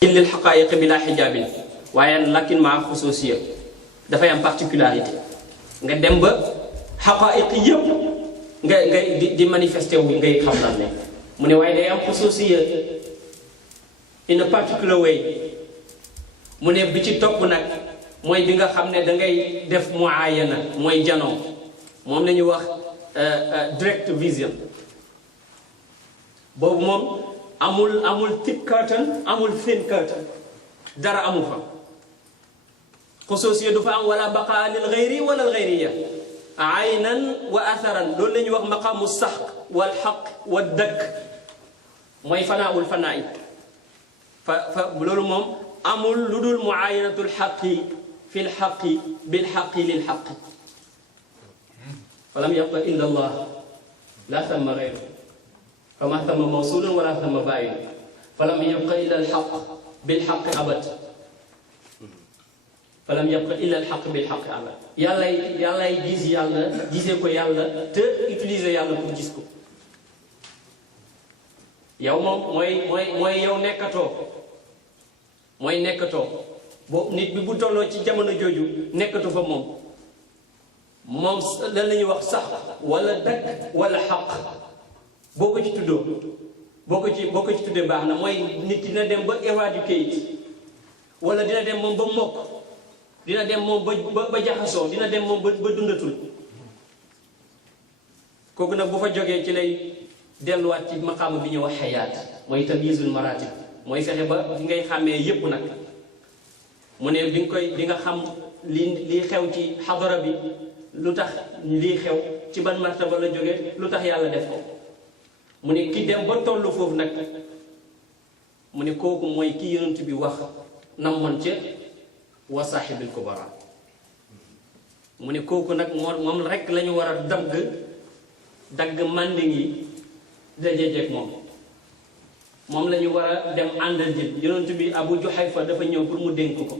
lil xaqaayiq bi laa xijaabin waaye lakin maa xusuusiya dafay am particularité nga dem ba xaqaayiq yëpp ngay di manifesté wu ngay xam lan ne mu ne waaye day am xusuusiya in a particular way mu ne bi ci topp nag mooy bi nga xam ne da ngay def muayana mooy janoo moom la ñuy wax direct vision boobu moom amul thick curtain amul thin curtain dara amu fa xusuusiya du fa am wala baqaa lil ghayri wala al ghayriya aynan wa atharan loolu la ñuy wax maqaamu saxq wal xaq wa dakk mooy fanaawul fanaayi fa loolu moom amul lu dul muayanatul xaqi fi lxaqi bilxaqi lilxaqi falam yabqa illa allah la thamma ghayru fama thamma mawsulun wala thamma bayin falam yabqa illa alxaq bilxaqi abad falam yabqa illa alxaq bilxaqi abad yàllay gis yàlla gisee ko yàlla te utiliser yàlla pour gis ko yow moom mooy yow nekkatoo boobu nit bi bu tolloo ci jamono jooju nekkatu fa moom lan la ñuy wax sax wala dakk wala xaq boo ko ci tuddoo boo ko ci tuddee baax na mooy nit dina dem ba éradicate wala dina dem moom ba mokk dina dem moom ba jaxasoo dina dem moom ba dundatul kooku nag bu fa jógee ci lay delluwaat ci maqaama bi ñuy wax xayaat mooy tamyiizul maratib mooy fexe ba ngay xàmmee yépp nag mu ne di nga xam li xew ci xadara bi lu tax lii xew ci ban martaba la jógee lu tax yàlla def ko mu ne ki dem ba tollu foofu nag mu ne kooku mooy ki yonent bi wax namoon ca wa saaxibil kubara mu ne kooku nag moom rek la ñu war a dagg manding yi dajejeeg moom la ñu war a dem àndal jël yonent bi Abu Juhayfa dafa ñëw pour mu dénk ko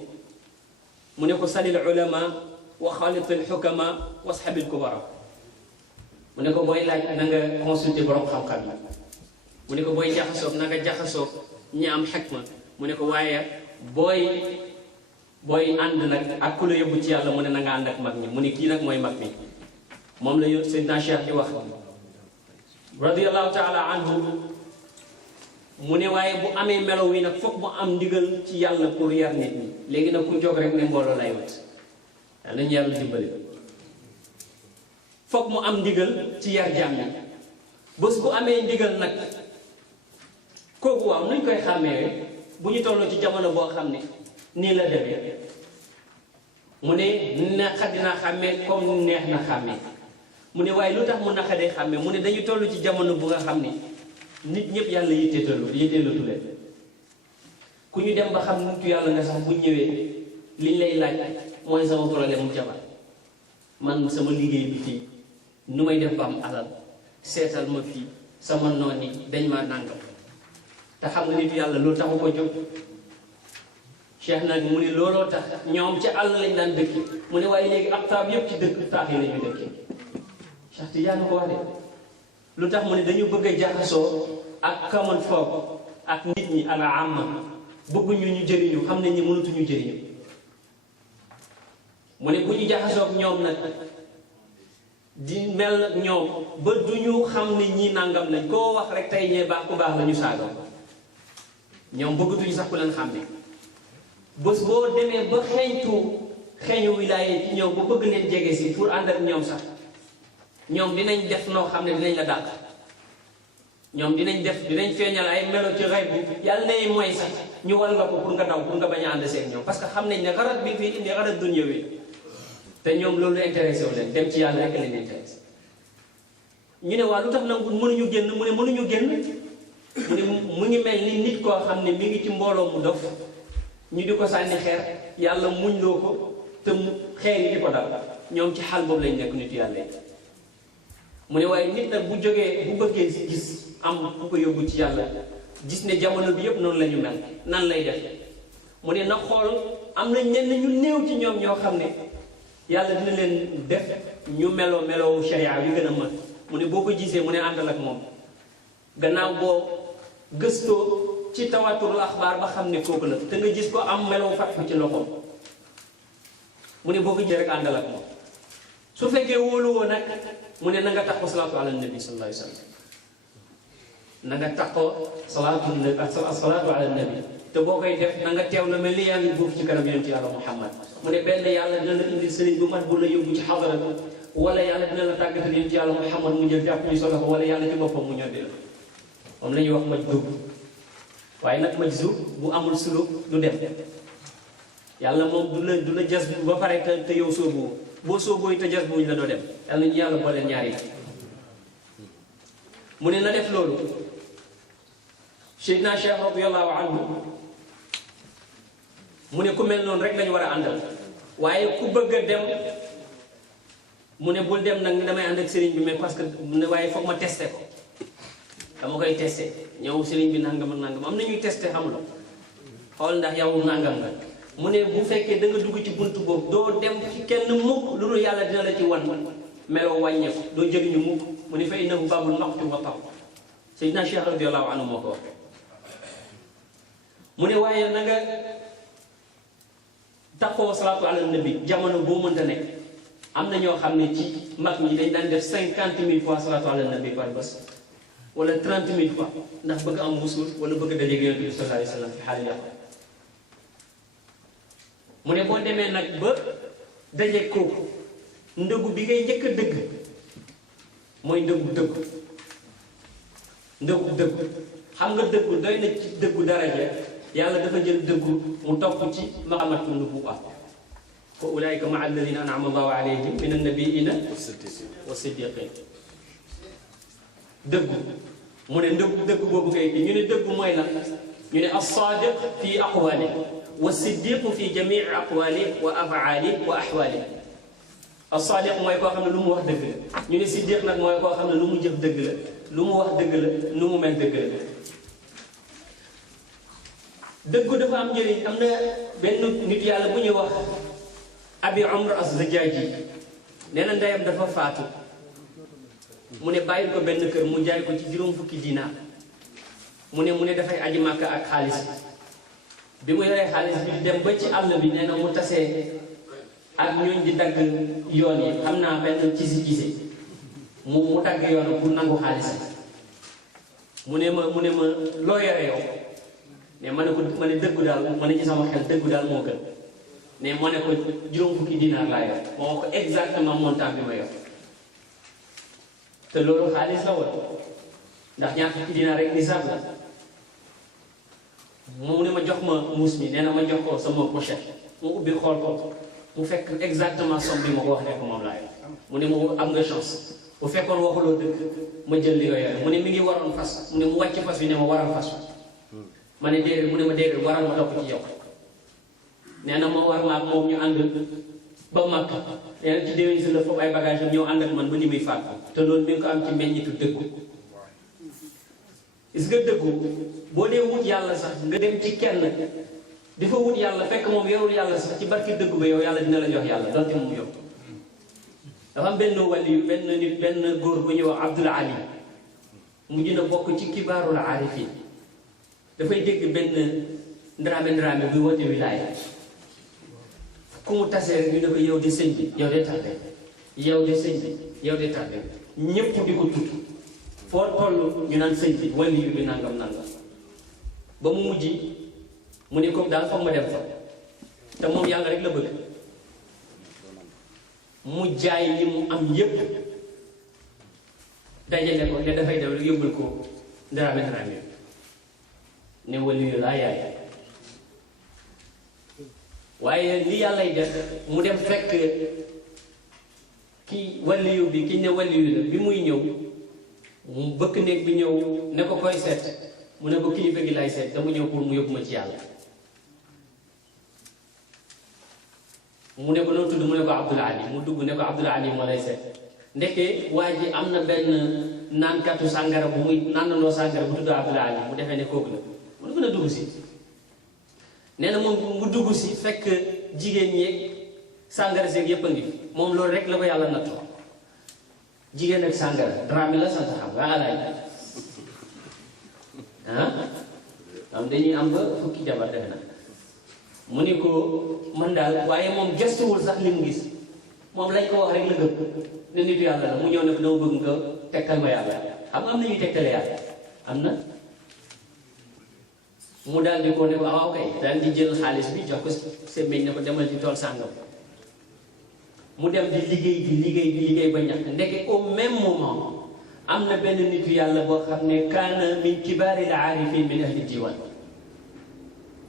mu ne ko salil ulama wa xaalitil xukama wa ashabil kubara mu ne ko booy laaj na nga consulter borom xam-xam yi mu ne ko booy jaxasoog na nga jaxasoog ñi am xikma mu ne ko waaye booy ànd nag ak ku la yóbbu ci yàlla mu ne na nga ànd ak mag ñi mu ne kii nag mooy mag mi moom la yo Seydina Cheikh di wax radiyallahu taala anhu mu ne waaye bu amee melo wi nag foog mu am ndigal ci yàlla pour yar nit ñi léegi nag ku jóg rek ne mbooloo lay wat yàlla ñu yàlla dimbali foog mu am ndigal ci yar jaam yi bés bu amee ndigal nag kooku waaw nuñ koy xàmmee bu ñu tolloo ci jamono boo xam ne nii la demee mu ne naqadina xàmmee comme neex na xàmmee mu ne waaye lu tax mu naqadee xàmmee mu ne dañu toll ci jamono bu nga xam ne nit ñëpp yàlla yitteelatu leen ku ñu dem ba xam nitu yàlla nga sax bu ñëwee liñ lay laaj mooy sama problème mu jabar man sama liggéey bi fii nu may def ba am alal seetal ma fii sama noon yi dañ maa nàngam te xam nga nitu yàlla loolu taxu ko jóg Cheikh nag mu ne looloo tax ñoom ca àll lañ daan dëkk mu ne waaye léegi aktaab yëpp ci dëkk taax yi la ñu dëkkee Cheikh Tidiane ko wax de lu tax mu ne dañu bëgg a jaxasoo ak common folk ak nit ñi ala amma bëgguñu ñu jëriñu xam nañ ni mënatuñu jëriñu mu ne bu ñu jaxasoo ak ñoom nag di mel ak ñoom ba duñu xam ne ñii nangam lañ koo wax rek tey ñee baax ku baax la ñu saaga ñoom bëggatuñu sax ku leen xam ne bés boo demee ba xeeñu wilaaya ci ñëw ba bëgg leen jege si pour ànd ak ñoom sax ñoom dinañ def noo xam ne dinañ la dàq ñoom dinañ feeñal ay melo ci xay bu yàlla nay mooy sax ñu wan la ko pour nga daw pour nga bañ a ànd seen ñoom parce que xam nañ ne xarat bi fii indi xarat dunya wi te ñoom loolu intéressé wu leen dem ci yàlla rek leen intéressé ñu ne waa lu tax nag mënuñu génn mu ne mënuñu génn mu ne mu ngi mel ni nit koo xam ne mi ngi ci mbooloo mu dof ñu di ko sànni xeer yàlla muñ loo ko te xeer yi di ko dal ñoom ci xaal boobu lañ nekk nitu yàlla yi mu ne waaye nit nag bu jógee bu bëggee si gis am ku ko yóbbu ci yàlla gis ne jamono bi yëpp noonu la ñu mel nan lay def mu ne na xool am na ñenn ñu néew ci ñoom ñoo xam ne yàlla dina leen def ñu meloo sharia yu gën a mën mu ne boo ko gisee mu ne àndal ak moom gannaaw boo gëstoo ci tawaturul axbaar ba xam ne kooku la te nga gis ko am melow fatxu ci loxoom mu ne boo ko jëlee rek àndal ak moom su fekkee wóoluwoo nag mu ne na nga taxaw salaatu ala nabi sallallahu alayhi wa sallam na nga taxaw salaatu ala nabi te boo koy def na nga teew la mel ni yaa ngi buuf ci kanam yonent yàlla Muhammad mu ne benn yàlla dina la indi sëriñ bu mat bu la yóbbu ci xadara wala yàlla dina la tàggatal yonent yàlla Muhammad mu jël jàpp ñu sa loxo wala yàlla ci boppam mu ñoddi la moom la ñuy wax majzuub waaye nag majzuub bu amul suluk du dem yàlla moom du la jas bu ba pare te yow soobu boo soobooy te jas buñ la doo dem yàlla ñu yàlla boole ñaari mu ne na def loolu Seydina Cheikh radiyallahu anhu mu ne ku mel noonu rek lañu war a àndal waaye ku bëgg a dem mu ne bul dem nag damay ànd ak sëriñ bi mais parce que waaye foog ma testé ko dama koy testé ñëw sëriñ bi nangam ak nangam am na ñuy testé xam la xool ndax yow nangam nga mu ne bu fekkee da nga dugg ci buntu boobu doo dem ci kenn mukk lu dul yàlla dina la ci wan meloo wàññeeku doo jëriñu mukk mu ne fa innahu baabul maqti wa taw Seydina Cheikh radiyallahu anhu moo ko wax mu ne waaye na nga taxoo salaatu ala nabi jamono boo mënta nekk am na ñoo xam ne ci mag ñi dañ daan def 50,000 fois salaatu ala nabi par bés wala 30,000 fois ndax bëgg am wusul wala bëgg dajeeg yonent bi sallallahu alayhi wa sallam fi xaal yàqu mu ne boo demee nag ba dajeeg kooku ndëggu bi ngay njëkk a dëgg mooy ndëggu dëggu xam nga dëggu doy na ci dëggu daraja yàlla dafa jël dëggu mu topp ci maqamatu nubuwwa wa ulaika maa alladina an'ama allahu alayhim min annabiyina wa siddiqin dëggu mu ne dëggu boobu ngay ñu ne dëggu mooy lan ñu ne as-sadiq fi aqwali wa siddiq fi jamii aqwali wa af'ali wa ahwali as-sadiq mooy koo xam ne lu mu wax dëgg la ñu ne siddiq nag mooy koo xam ne lu mu jëf dëgg la lu mu wax dëgg la lu mu mel dëgg la dëggu dafa am njëriñ am na benn nit yàlla bu ñuy wax abi amr az-zajjaji nee na ndeyam dafa faatu mu ne bàyyil ko benn kër mu jaay ko ci juróom fukki dinaar mu ne dafay aji màkk ak xaalis bi mu yoree xaalis bi di dem ba ci àll bi nee na mu tasee ak ñooñ di dagg yoon yi xam naa benn cisi mu dagg yoon pour nangu xaalis mu ne ma loo yore yow ne ma ne dëggu daal ma ne ci sama xel dëggu daal moo gën ne ma ne ko juróom fukki dinaar laa yor moo wax ko exactement montant bi ma yor te loolu xaalis la woon ndax ñaar fukki dinaar rek nisaab la mu ne ma jox ma muus mi nee na ma jox ko sama pochette mu ubbi xool ko mu fekk exactement somme bi ma ko wax ne ko moom laa yor mu ne mu am nga chance bu fekkoon waxuloo dëgg ma jël li nga yore mu ne mi ngi waroon fas mu ne mu wàcc fas bi ne ma waral fas ma ne déedéet mu ne ma déedéet waral ma topp ci yow nee na ma war maag moom ñu ànd ba mag nee na ci déwén si la foofu ay bagage am ñëw ànd ak man ba ni muy faat te loolu mi ngi ko am ci meññitu dëggu gis nga dëggu boo dee wut yàlla sax nga dem ci kenn di fa wut yàlla fekk moom yorul yàlla sax ci barki dëggu ba yow yàlla dina la jox yàlla donte mu yow dafa am benn wàll yu benn nit benn góor bu ñuy wax Abdul Ali mujj na bokk ci kibaarul aarifin dafay dégg benn ndaraame buy woote wilaaya ku mu tasee rek ñu ne ko yow de sëñ bi yow de tardé yow de sëñ bi yow de tardé ñëpp di ko tudd foo toll ñu naan sëñ bi wàlli yu bi nangam ba mu mujj mu ne ko daal foog ma dem fa te moom yàlla rek la bëgg mu jaay li mu am yépp dajale ko ne dafay dem rek yóbbul ko ndaraame ne wàlli yu laa yaay waaye li yàllay def mu dem fekk ki waliyu bi ki ne waliyu la bi muy ñëw mu bëkk néeg bi ñëw ne ko koy seet mu ne ko kilifa gi lay seet dama ñëw pour mu yóbbu ma ci yàlla mu ne ko noo tudd mu ne ko Abdul Ali mu dugg ne ko Abdul Ali moo lay seet ndeke waa ji am na benn naankatu sàngara bu muy naanandoo sàngara bu tudd Abdul Ali mu defee ne kooku la mu ne ko na dugg si nee na moom mu dugg si fekk jigéen ñeeg sàngara seeg yépp a ngi moom loolu rek la ko yàlla nattu jigéen ak sàngara Dramé la sant xam nga alaay am dañuy am ba fukki jabar defe na mu ni ko man daal waaye moom gestuwul sax li mu gis moom lañ ko wax rek la gëm ne nitu yàlla la mu ñëw ne ko dama bëgg nga tegtal ma yàlla xam nga am na ñuy tegtale yàlla am na mu daal di ko ne ko waaw kay daal di jël xaalis bi jox ko semmeñ ne ko demal ci tool sàngam mu dem di liggéey ba ñax ndeke au même moment am na benn nitu yàlla boo xam ne kaana min kibaari al aarifin min ahli diwan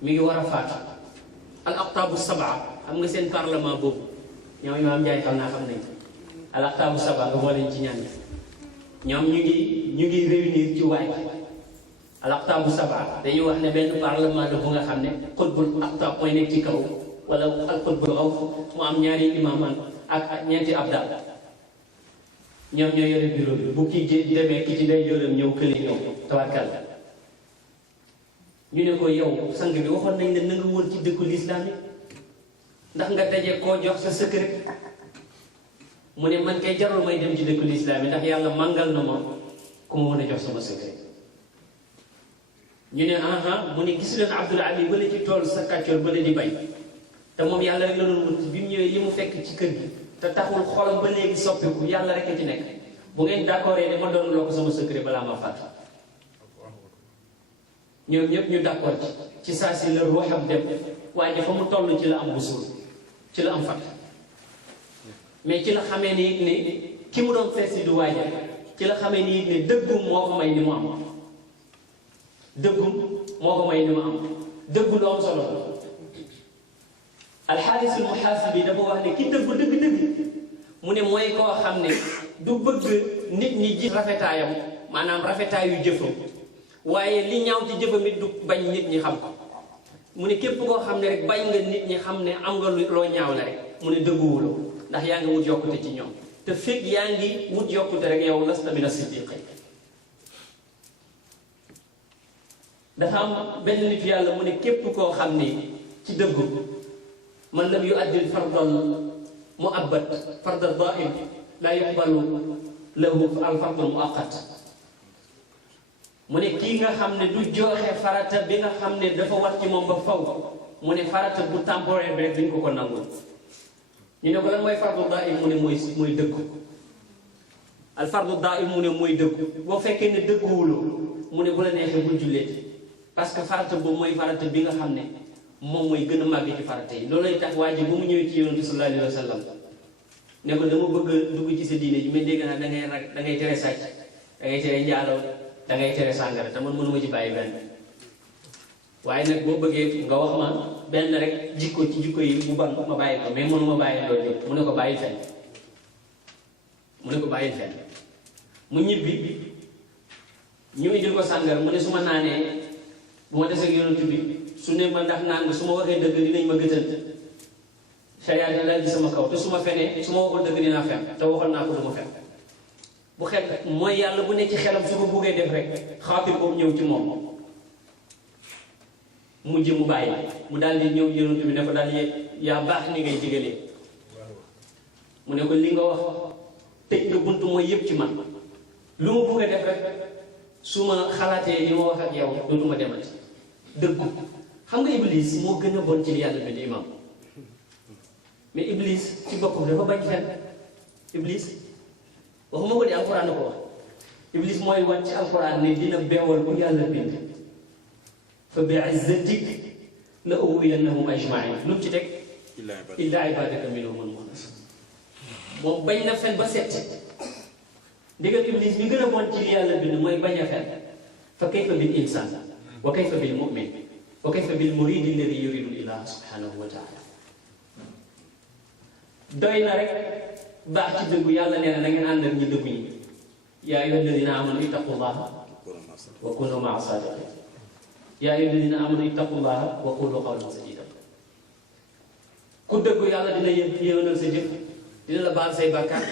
mi ngi war a faatu al aqtaabu sabaa xam nga seen parlement boobu ñoom imaam Njaay xam naa xam nañ al aqtaabu sabaa nga moo leen ci ñaan ñoom ñu ngi réunir ci waay al aqtaabu sabaa dañuy wax ne benn parlement la bu nga xam ne xutbul aqtaab mooy nekk ci kaw wala al xutbul xaw mu am ñaari imaaman ak ñeenti abdal ñoom ñoo yore bureau bi bu kii demee ki ci day yoram ñëw këli ñëw tawakkal ñu ne ko yow sang bi waxoon nañ ne na nga wër ci dëkku lislaam yi ndax nga daje koo jox sa secret mu ne man kay jarul may dem ci dëkku lislaam yi ndax yàlla màngal na ma ku ma mën a jox sama secret ñu ne aha mu ne gis leen Abdul Ali bale ci tool sa kàccoor bale di bay te moom yàlla rek la doon wut bi mu ñëwee li mu fekk ci kër gi te taxul xolam ba léegi soppiku yàlla rek a ci nekk bu ngeen d'accord ne ma doon loo ko sama secret balaa ma fàtt ñoom ñëpp ñu d'accord ci saa si la ruuxam dem waaye dafa mu toll ci la am busul ci la am fàtt mais ci la xamee ni ki mu doon fees si du waaja ci la xamee ni ne dëggum moo ko may ni mu am dëggum moo ko may ni mu am dëggu lu am solo alxaaris al muhaasibi dafa wax ne ki dëggu dëgg-dëgg mu ne mooy koo xam ne du bëgg nit ñi ji rafetaayam maanaam rafetaayu jëfam waaye li ñaaw ci jëfam it du bañ nit ñi xam ko mu ne képp koo xam ne rek bañ nga nit ñi xam ne am nga loo ñaaw la rek mu ne dëgguwuloo ndax yaa ngi wut yokkute ci ñoom te fekk yaa ngi wut yokkute rek yow lasta mina siddiqin dafa am benn nit yàlla mu ne képp koo xam ne ci dëggu man lam yu'addil fardal mu'abbad fardal daa'im laa yuqbalu lahu al fardal mu'aqqat mu ne kii nga xam ne du joxe farata bi nga xam ne dafa war ci moom ba faw mu ne farata bu temporaire bi rek duñ ko nangul ñu ne ko lan mooy fardal daa'im mu ne mooy dëggu al fardal daa'im mu ne mooy dëggu boo fekkee ne dëgguwuloo mu ne bu la neexee bul julleeti parce que farata boobu mooy farata bi nga xam ne moom mooy gën a màgg ci farata yi loolu lay tax waa ji bu mu ñëwee ci yonent sallallahu alayhi wa sallam ne ko dama bëgg a dugg ci sa diine ji mais dégg naa da ngay tere sàcc da ngay tere njaaloo da ngay tere sàngara te man mënuma ci bàyyi benn waaye nag boo bëggee nga wax ma benn rek jikko ci jikko yi bu ban ma bàyyi ko mais mënuma bàyyi loolu yëpp mu ne ko bàyyi fenn mu ñibbi ñu indil ko sàngara mu ne su ma naanee bu ma desee yonent bi su ne ma ndax naan nga su ma waxee dëgg dinañ ma gëtal sharia dina daal di sama kaw te su ma fenee su ma waxul dëgg dinaa fen te waxoon naa ko du ma fen bu xel mooy yàlla bu ne ci xelam su ko buggee def rek xaatir boobu ñëw ci moom mujj mu bàyyi mu daal di ñëw yonent bi ne ko daal yaa baax ni ngay digalee mu ne ko li nga wax tëj nga buntu mooy yëpp ci man lu ma bugg a def rek su ma xalaatee li ma wax ak yow dootuma demati dëggu xam nga iblis moo gën a bon ci li yàlla bi di imam mais iblis ci boppam dafa bañ fen iblis waxuma ko di alquran na ko wax iblis mooy wat ci alquran ne dina beewal ku yàlla bind fa bi izzatik la uwiyannahum ajmain lu mu ci teg illa ibadaka minhumul mukhlas moom bañ na fen ba set ndigal iblis bi gën a bon ci li yàlla bind mooy bañ a fen fa kayfa bil insan wa kayfa bil mu'min wa kayfa bil murid alladi yuridu ilah subhanahu wa taala doy na rek baax ci dëggu yàlla nee na ngeen ànd ak ñi dëggu ñi yaa ayyuha alladina amanu ittaqullaha wa kunu ma'a sadiqin yaa ayyuha alladina amanu ittaqullaha wa qulu qawlan sadida ku dëggu yàlla dina yéwénal sa jëf dina la baal say bàkkaar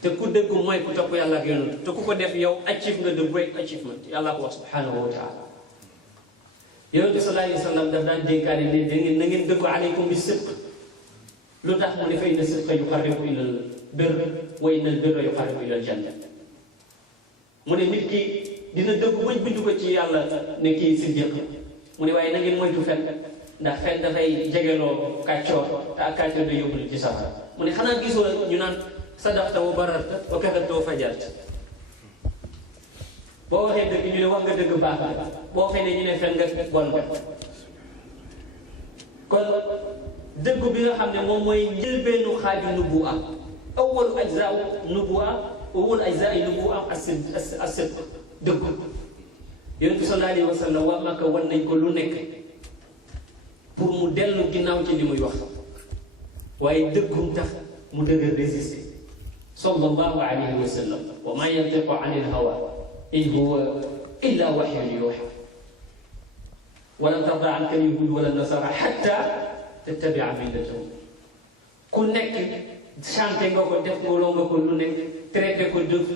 te ku dëggu mooy ku topp yàlla ak yonent te ku ko def yow achieve nga the great achievement yàlla ko wax subhanahu wa taala yonent sallallahu alayhi wa sallam daf daan dénkaane ne da ngeen na ngeen dëggu aleykum bi sidq lu tax mu ne fa inna sidqa yuqarribu ila al birr wa inna al birra yuqarribu ila al janna mu ne nit ki dina dëggu bañ bind ko ci yàlla ne kii siddiq mu ne waaye na ngeen moytu fen ndax fen dafay jegeloo kàccoor te ak kàccoor day yóbbu ci safara mu ne xanaa gisoo ñu naan sadaqta wa bararta wa kadabta wa fajarta boo waxee dëgg ñu ne wax nga dëgg baax na boo fenee ñu ne fen nga bon nga kon dëggu bi nga xam ne moom mooy njëlbeenu xaaju nubuwa awwalu ajzaau nubuwa awwalu ajzaai nubuwa as-sidq dëggu yonent bi sallallahu alayhi wa sallam waa Makka wan nañ ko lu nekk pour mu dellu ginnaaw ci li muy wax waaye dëggum tax mu dëgër résister sallallahu alayhi wa sallam wa ma yantiqu anil hawa in huwa illa wahyun yuha walan tarda anka al-yahud wala nasara hatta tattabia millatahum ku nekk chanté nga ko def ko loo nga ko lu nekk traité ko def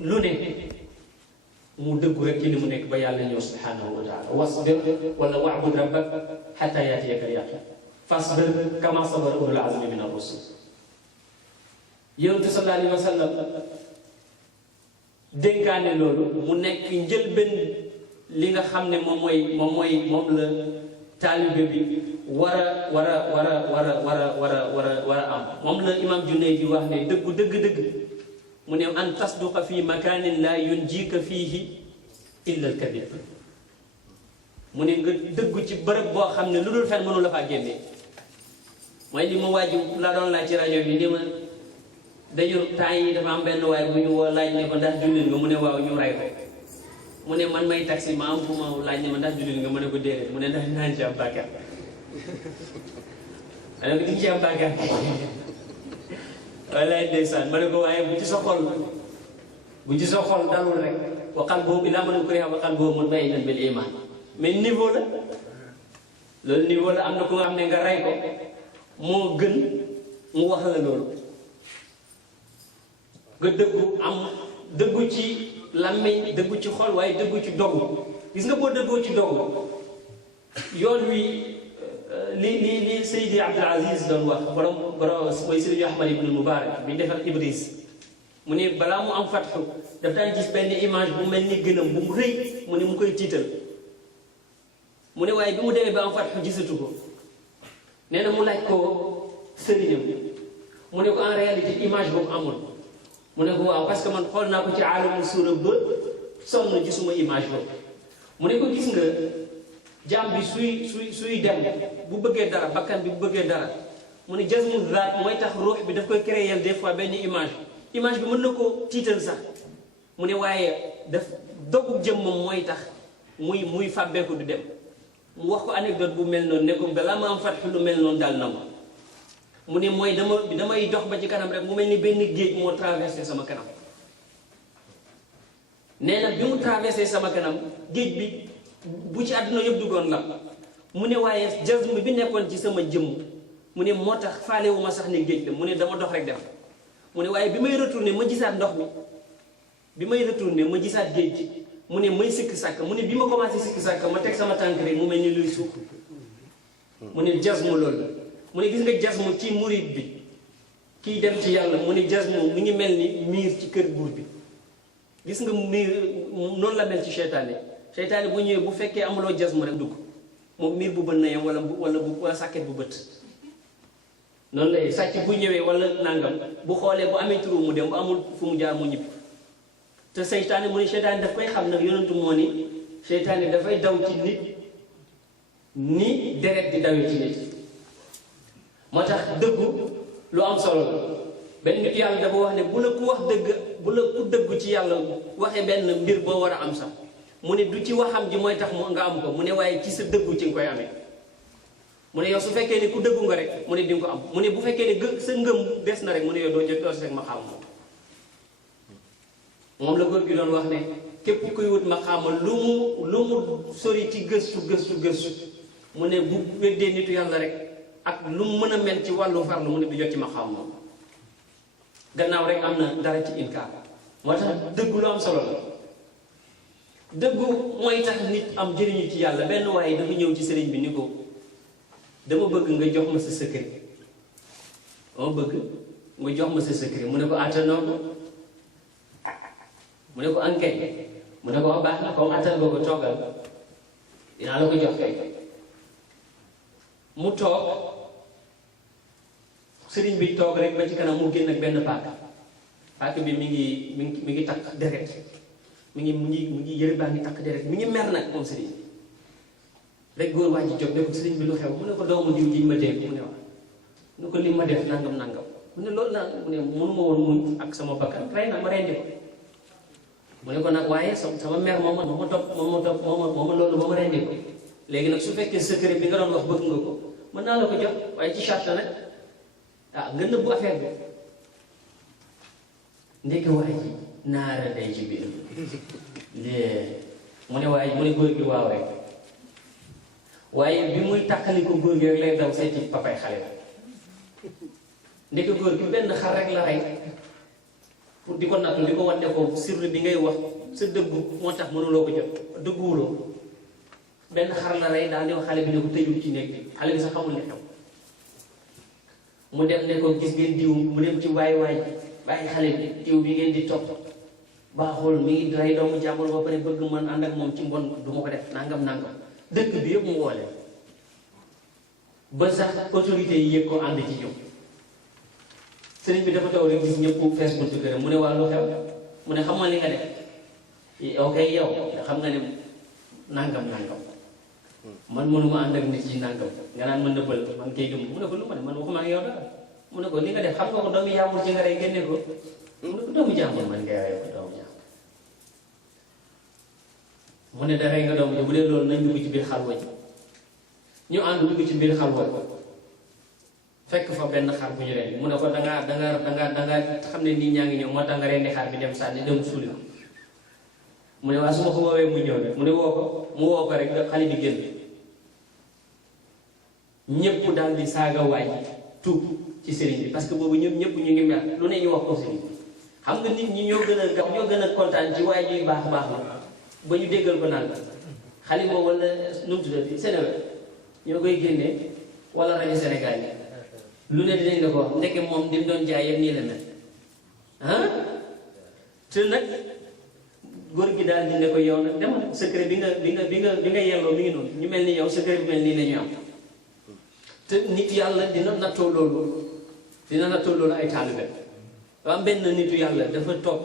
lu nekk mu dëggu rek ci li mu nekk ba yàlla ñëw subhanahu wa taala wasbir wala wa'bud rabbak hatta yatiyaka al-yaqin fasbir kama sabara ulul azmi min ar-rusul yonent sallallahu alayhi wa sallam dénkaane loolu mu nekk njëlbeen li nga xam ne moom la taalibe bi war a am moom la imam Junayd di wax ne dëgg mu ne an tasduqa fi makanin la yunjika fihi illa al-kadhib mu ne nga dëggu ci bërëb boo xam ne lu dul fen mënu la faa génne mooy li ma waaju la doon laaj ci rajo bi ni ma dañu temps yi dafa am benn waaye bu ñu woo laaj ne ko ndax jullit nga mu ne waaw ñu rey ko mu ne man may taxi ma am fu ma laaj ne ma ndax jullit nga mu ne ko déedéet mu ne ndax dinaa ci am bàkkaar ma ne ko di ci am bàkkaar wallaay ndeysaan ma ne ko waaye bu ci sa xol dalul rek wa qalbuhu illaa man ukriha wa qalbuhu mutma'innun bil iman mais niveau la loolu niveau la am na ku nga xam ne nga rey ko moo gën mu wax la loolu nga dëggu ci làmmiñ dëggu ci xol waaye dëggu ci dogu gis nga boo dëggoo ci dogu yoon wi li Seydi Abdul Aziz doon wax borom mooy Seydi Ahmad ibn Mubarak bi defal Ibris mu ne balaa mu am fatxu daf daan gis benn image bu mel ni gënam bu mu rëy mu ne mu koy tiital mu ne waaye bi mu demee ba am fatxu gisatu ko nee na mu laaj ko sëriñam mu ne ko en réalité image boobu amul mu ne ko waaw parce que man xool naa ko ci aalamu suura ba sonn gisuma image boobu mu ne ko gis nga jaam bi suy dem bu bëggee dara bakkan bi bu bëggee dara mu ne jazmu zaat mooy tax ruux bi daf koy créer des fois benn image bi mën na ko tiital sax mu ne waaye daf dogu jëmmam mooy tax muy fàbbeeku du dem mu wax ko anecdote bu mel noonu ne ko balaa ma am fatxu lu mel noonu daal na ma mu ne mooy damay dox ba ci kanam rek mu mel ni benn géej moo traversé sama kanam nee na bi mu traversé sama kanam géej bi bu ci àdduna yëpp duggoon la mu ne waaye jazm bi nekkoon ci sama jëmm mu ne moo tax faalewu ma sax ne géej la mu ne dama dox rek dem mu ne waaye bi may retourné ma gisaat ndox mi bi may retourné ma gisaat géej gi mu ne may sikk sàkk mu ne bi ma commencé sikk sàkk ma teg sama tànk rek mu mel ni luy suuf mu ne jazm loolu la mu ne gis nga jazm ci murid bi kiy dem ci yàlla mu ne jazm mu ngi mel ni miir ci kër buur bi gis nga miir noonu la mel ci seytaane bu ñëwee bu fekkee amuloo jazm rek dugg moom miir bu bën na yem wala sàkket bu bët noonu lay sàcc bu ñëwee wala nangam bu xoolee bu amee turu mu dem bu amul fu mu jaar mu ñibbi te seytaane mu ne seytaane daf koy xam nag yonentu moo ni seytaane dafay daw ci nit ni deret di dawee ci nit moo tax dëggu lu am solo la benn nit yàlla dafa wax ne bu la ku dëggu ci yàlla waxee benn mbir boo war a am sax mu ne du ci waxam ji mooy tax nga am ko mu ne waaye ci sa dëggu ci nga koy amee mu ne yow su fekkee ne ku dëggu nga rek mu ne di nga ko am mu ne bu fekkee ne sa ngëm des na rek mu ne yow doo jël rek ma xam moom la góor gi doon wax ne képp kuy wut ma xamal lu mu sori ci gëstu mu ne bu weddee nitu yàlla rek ak lu mu mën a mel ci wàllu farlu mu ne du jot ci ma xam moom gannaaw rek am na dara ci inkaar moo tax dëggu lu am solo la dëggu mooy tax nit am jëriñu ci yàlla benn waaye dafa ñëw ci sëriñ bi ni ko dama bëgg nga jox ma sa secret mu ne ko attanoo ko mu ne ko ankay mu ne ko wax baax na comme attan nga ko toogal dinaa la ko jox kay. mu toog sëriñ bi toog rek ba ci kanam mu génn ak benn paaka bi mi ngi takk deret mi ngi yëre baa ngi takk deret mi ngi mer nag moom sëriñ bi rek góor waa ji jóg ne ko sëriñ bi lu xew mu ne ko doomu diw ji ma dégg mu ne wax mu ne ko li ma def nangam mu ne loolu naa mu ne mënuma woon muñ ak sama bakkan rey na ma rendi ko mu ne ko nag waaye sama mer moo ma topp loolu ba ma rendi ko léegi nag su fekkee secret bi nga doon wax bëgg nga ko mën naa la ko jox waaye ci charte nag nga nëbbu affaire bi ndeke waa ji naara day ci biir mu ne waa ji mu ne góor gi waaw rek waaye bi muy tàqali ko góor gi rek lay daw seeti papay xale la ndeke góor gi benn xar rek la rey pour di ko nattu di ko wan ne ko sirri bi ngay wax sa dëggu moo tax mënuloo ko jot dëgguwuloo benn xar la rey daal di wax xale bi ne ko tëjul ci néeg bi xale bi sax xamul ne xew mu dem ne ko gis ngeen diw mu dem ci waay bàyyi xale bi diw bi ngeen di topp baaxul mi ngi rey doomu jàmbur ba pare bëgg man ànd ak moom ci mbon du ma ko def nangam dëkk bi yëpp mu woole ba sax autorité yi yëg ko ànd ci ñoom sëriñ bi dafa taw rek gis ñëpp fees buntu këram mu ne waa lu xew mu ne xam nga li nga def ok yow xam nga ne nangam man mënuma ànd ak nit ci nangam nga naan mën na bël man kay gëm mu ne ko lu ma ne man waxuma ak yow dara mu ne ko li nga def xam nga ko doomu jàmbur ci nga rey génne ko mu ne ko doomu jàmbur man ngay rey ko doomu jàmbur mu ne da rey nga doomu ji bu dee loolu nañ dugg ci biir xalwa ji ñu ànd dugg ci biir xalwa fekk fa benn xar bu ñu rey mu ne ko dangaa xam ne nit ñaa ngi ñëw moo tax nga rendi xar bi dem sànni dem suuli ko mu ne waa su ma ko woowee mu ñëw rek mu ne mu woo ko rek xale bi génn ñëpp daal di saaga waaj tuub ci sëriñ bi parce que boobu ñëpp ñu ngi mer lu ne ñu wax ko sëriñ bi xam nga nit ñi ñoo gën a kontaan ci waay juy baax la ba ñu déggal ko naan xale boobu wala nu mu tuddati Sénégal ñoo koy génnee wala rajo Sénégal yi lu ne dinañ la ko wax ndeke moom di doon jaay yëpp nii la mel te nag góor gi daal di ne ko yow nag demal secret bi nga yelloo mi ngi noonu ñu mel ni yow secret bi mel nii la ñu am te nit yàlla dina nattoo loolu ay taalibe am benn nitu yàlla dafa toog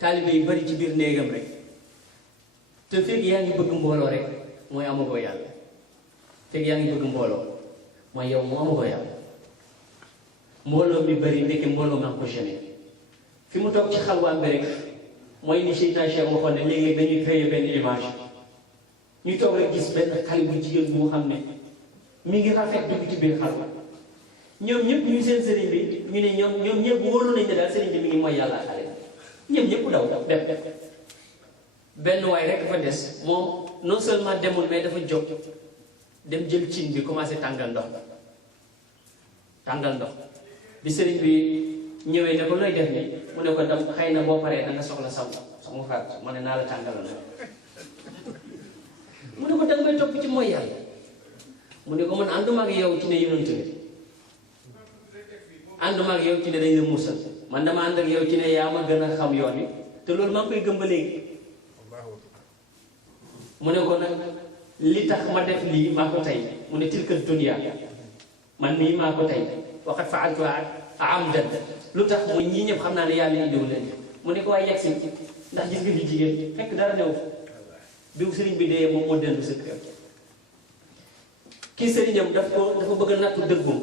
taalibe yi bari ci biir néegam rek te fekk yaa ngi bëgg mbooloo rek mooy amagoo yàlla fekk yaa ngi bëgg mbooloo mooy yow mu amagoo yàlla mbooloo mi bari ndekki mbooloo maa ko gêné fi mu toog ci xalwaam bi rek mooy ni Seydina Cheikh waxoon ne léeg-léeg dañuy créer benn image ñu toog rek gis benn xale bu jigéen bu xam ne mi ngi rafet dugg ci biir xalwa ñoom ñëpp ñu seen sëriñ bi ñu ne ñoom ñëpp wóolu nañ ne daal sëriñ bi mi ngi mooy yàlla xale ñoom ñëpp daw dem benn waay rek dafa des moom non seulement demul mais dafa jóg dem jël cin bi commencé tàngal ndox bi sëriñ bi ñëwee ne ko looy def ni mu ne ko dam xëy na boo paree da nga soxla sama faat ma ne naa la tàngalal mu ne ko da nga may topp ci mooy yàlla mu ne ko man ànduma ak yow ci ne yonent bi ànduma ak yow ci ne dañ la musal man dama ànd ak yow ci ne yaa ma gën a xam yoon wi te loolu maa ngi koy gëm ba léegi mu ne ko nag li tax ma def lii maa ko tey mu ne tilka dunya man mii maa ko tey waxat faaltu amdan lu tax mu ñii ñëpp xam naa ne yàlla indiwu leen mu ne ko waaye yegsi ndax gis nga fi jigéen fekk dara new biw sëriñ bi dee moom moo dellu sa kër kii sëriñam dafa bëgg a nattu dëggum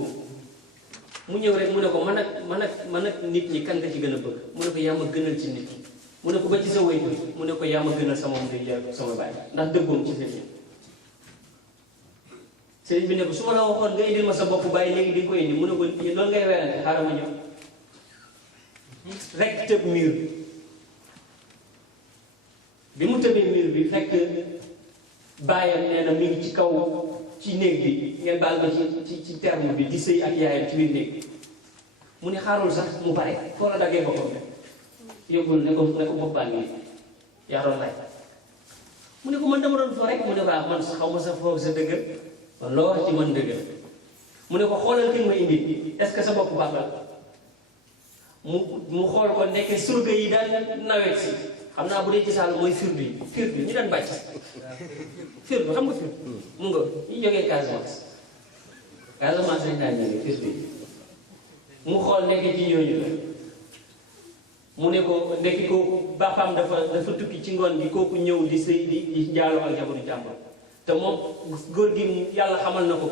mu ñëw rek mu ne ko man ak nit ñi kan nga ci gën a bëgg mu ne ko yaa ma gënal ci nit ñi mu ne ko ba ci sa wéy mu ne ko yaa ma gënal sama ndey sama baay ndax dëggoom ci sëriñ bi ne ko su ma la waxoon nga indil ma sa bopp bàyyi léegi di ko indi mu ne ko loolu ngay werante xaaral ma ñëw rek tëb mur bi mu tëbee mur bi fekk baayam nee na mi ngi ci kaw ci néeg bi ngeen baal ma ci terme bi di sëy ak yaayam ci biir néeg bi mu ne xaarul sax mu pare foo la daggee boppam rek yóbbul ne ko bopp baa ngi yaa doon lay mu ne ko man dama doon foo rek mu ne ko man xaw ma sa foofu sa dëgër kon loo wax ci man dëgër mu ne ko xoolal ki ma indi est-ce que sa bopp baax la mu xool ko nekk surga yi daal nawet si xam naa bu dee ci Saalum mooy firdu ñu daan bàcc firdu xam nga firdu mu nga ñu jógee Casamance lañ daan ñëwee firdu mu xool nekk ci yooyu la mu ne ko ndekki kooku bàppaam dafa tukki ci ngoon gi kooku ñëw di sëy di njaaloo ak jabaru jàmbur te moom góor gi yàlla xamal na ko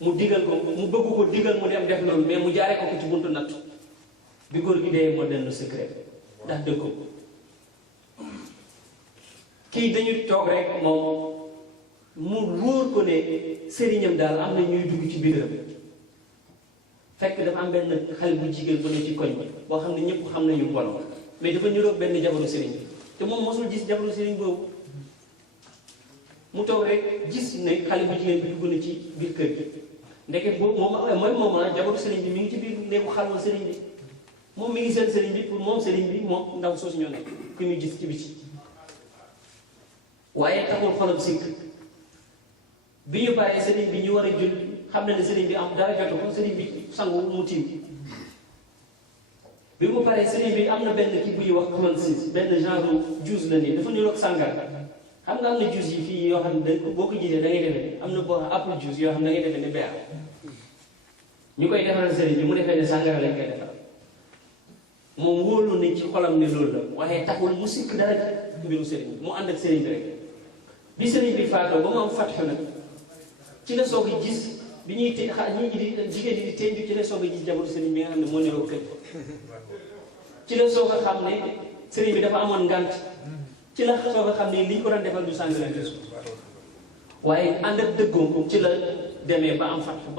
mu digal ko mu bëgg ko digal mu dem def loolu mais mu jaaree ko ci buntu natt bi góor gi dee moo dellu secret ndax dëgg ko kii dañu toog rek moom mu wóor ko ne sëriñam daal am na ñuy dugg ci biiram fekk dafa am benn xale bu jigéen bu ne ci koñ bi boo xam ne ñëpp xam nañu bon mais dafa niroog benn jabaru sëriñ bi te moom mosul gis jabaru sëriñ boobu mu toog rek gis ne xale bu jigéen bi dugg na ci biir kër gi ndeke boobu moom jabaru sëriñ bi mi ngi ci biir néegu xalwa sëriñ bi moom mi ngi seen sëriñ bi pour moom sëriñ bi moom ndaw soosu ñoo nekk ki muy gis ci biti waaye taxul xolam sikk bi ñu paree sëriñ bi ñu war a jul xam na ne sëriñ bi am dara jotu ko sëriñ bi sangu mu tiim bi mu paree sëriñ bi am na benn kii bu ñuy wax clonsis benn genre juice la nii dafa niroog sàngara xam nga am na juice yi fii yoo xam ne boo ko gisee da ngay defee ne am na boo apple juice yoo xam ne da ngay defee ne beer ñu koy defaral sëriñ bi mu defee ne sàngara lañ koy defaral moom wóolu ne ci xolam ne loolu la waaye taxul mu sikk dara mbiru sëriñ bi mu ànd ak sëriñ bi rek bi sëriñ bi faatoo ba mu am fatxu nag ci la soog a gis bi ñuy te ñi di jigéen ñi di tenju ci la soog a gis jabaru sëriñ bi nga xam ne moo niroo kër ci la soog a xam ne sëriñ bi dafa amoon ngant ci la soog a xam ne li ñu ko doon defal du sàngara waaye ànd ak dëggoom ci la demee ba am fatxu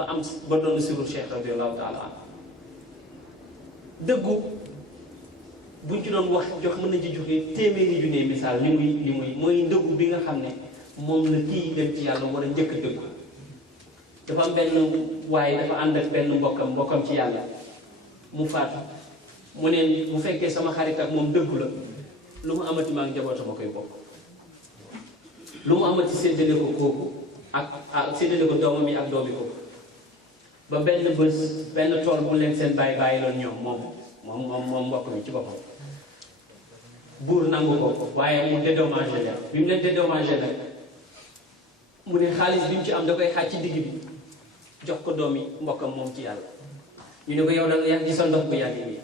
ba doon siru Cheikh radiyallahu taala an dëggu buñ ci doon wax jox mën nañ ci joxe téeméeri junne misaal li muy mooy ndëggu bi nga xam ne moom la kii dem ci yàlla war a njëkk a dëggu dafa am benn waaye dafa ànd ak benn mbokkam ci yàlla mu faatu mu ne bu fekkee sama xarit ak moom dëggu la lu mu amati maa ngi njabootam a koy bokk lu mu amati séddale ko kooku ak séddale ko doomam yi ak doomi kooku ba benn bés benn tool bu leen seen bàyyi loon ñoom moom mbokk mi ci boppam buur nangu ko waaye mu dédommagé la bi mu leen dédommagé nag mu ne xaalis bi mu ci am da koy xaaj ci digg bi jox ko doomi mbokkam moom ci yàlla ñu ne ko yow da nga yàgg ci sa ndox bu yàgg bi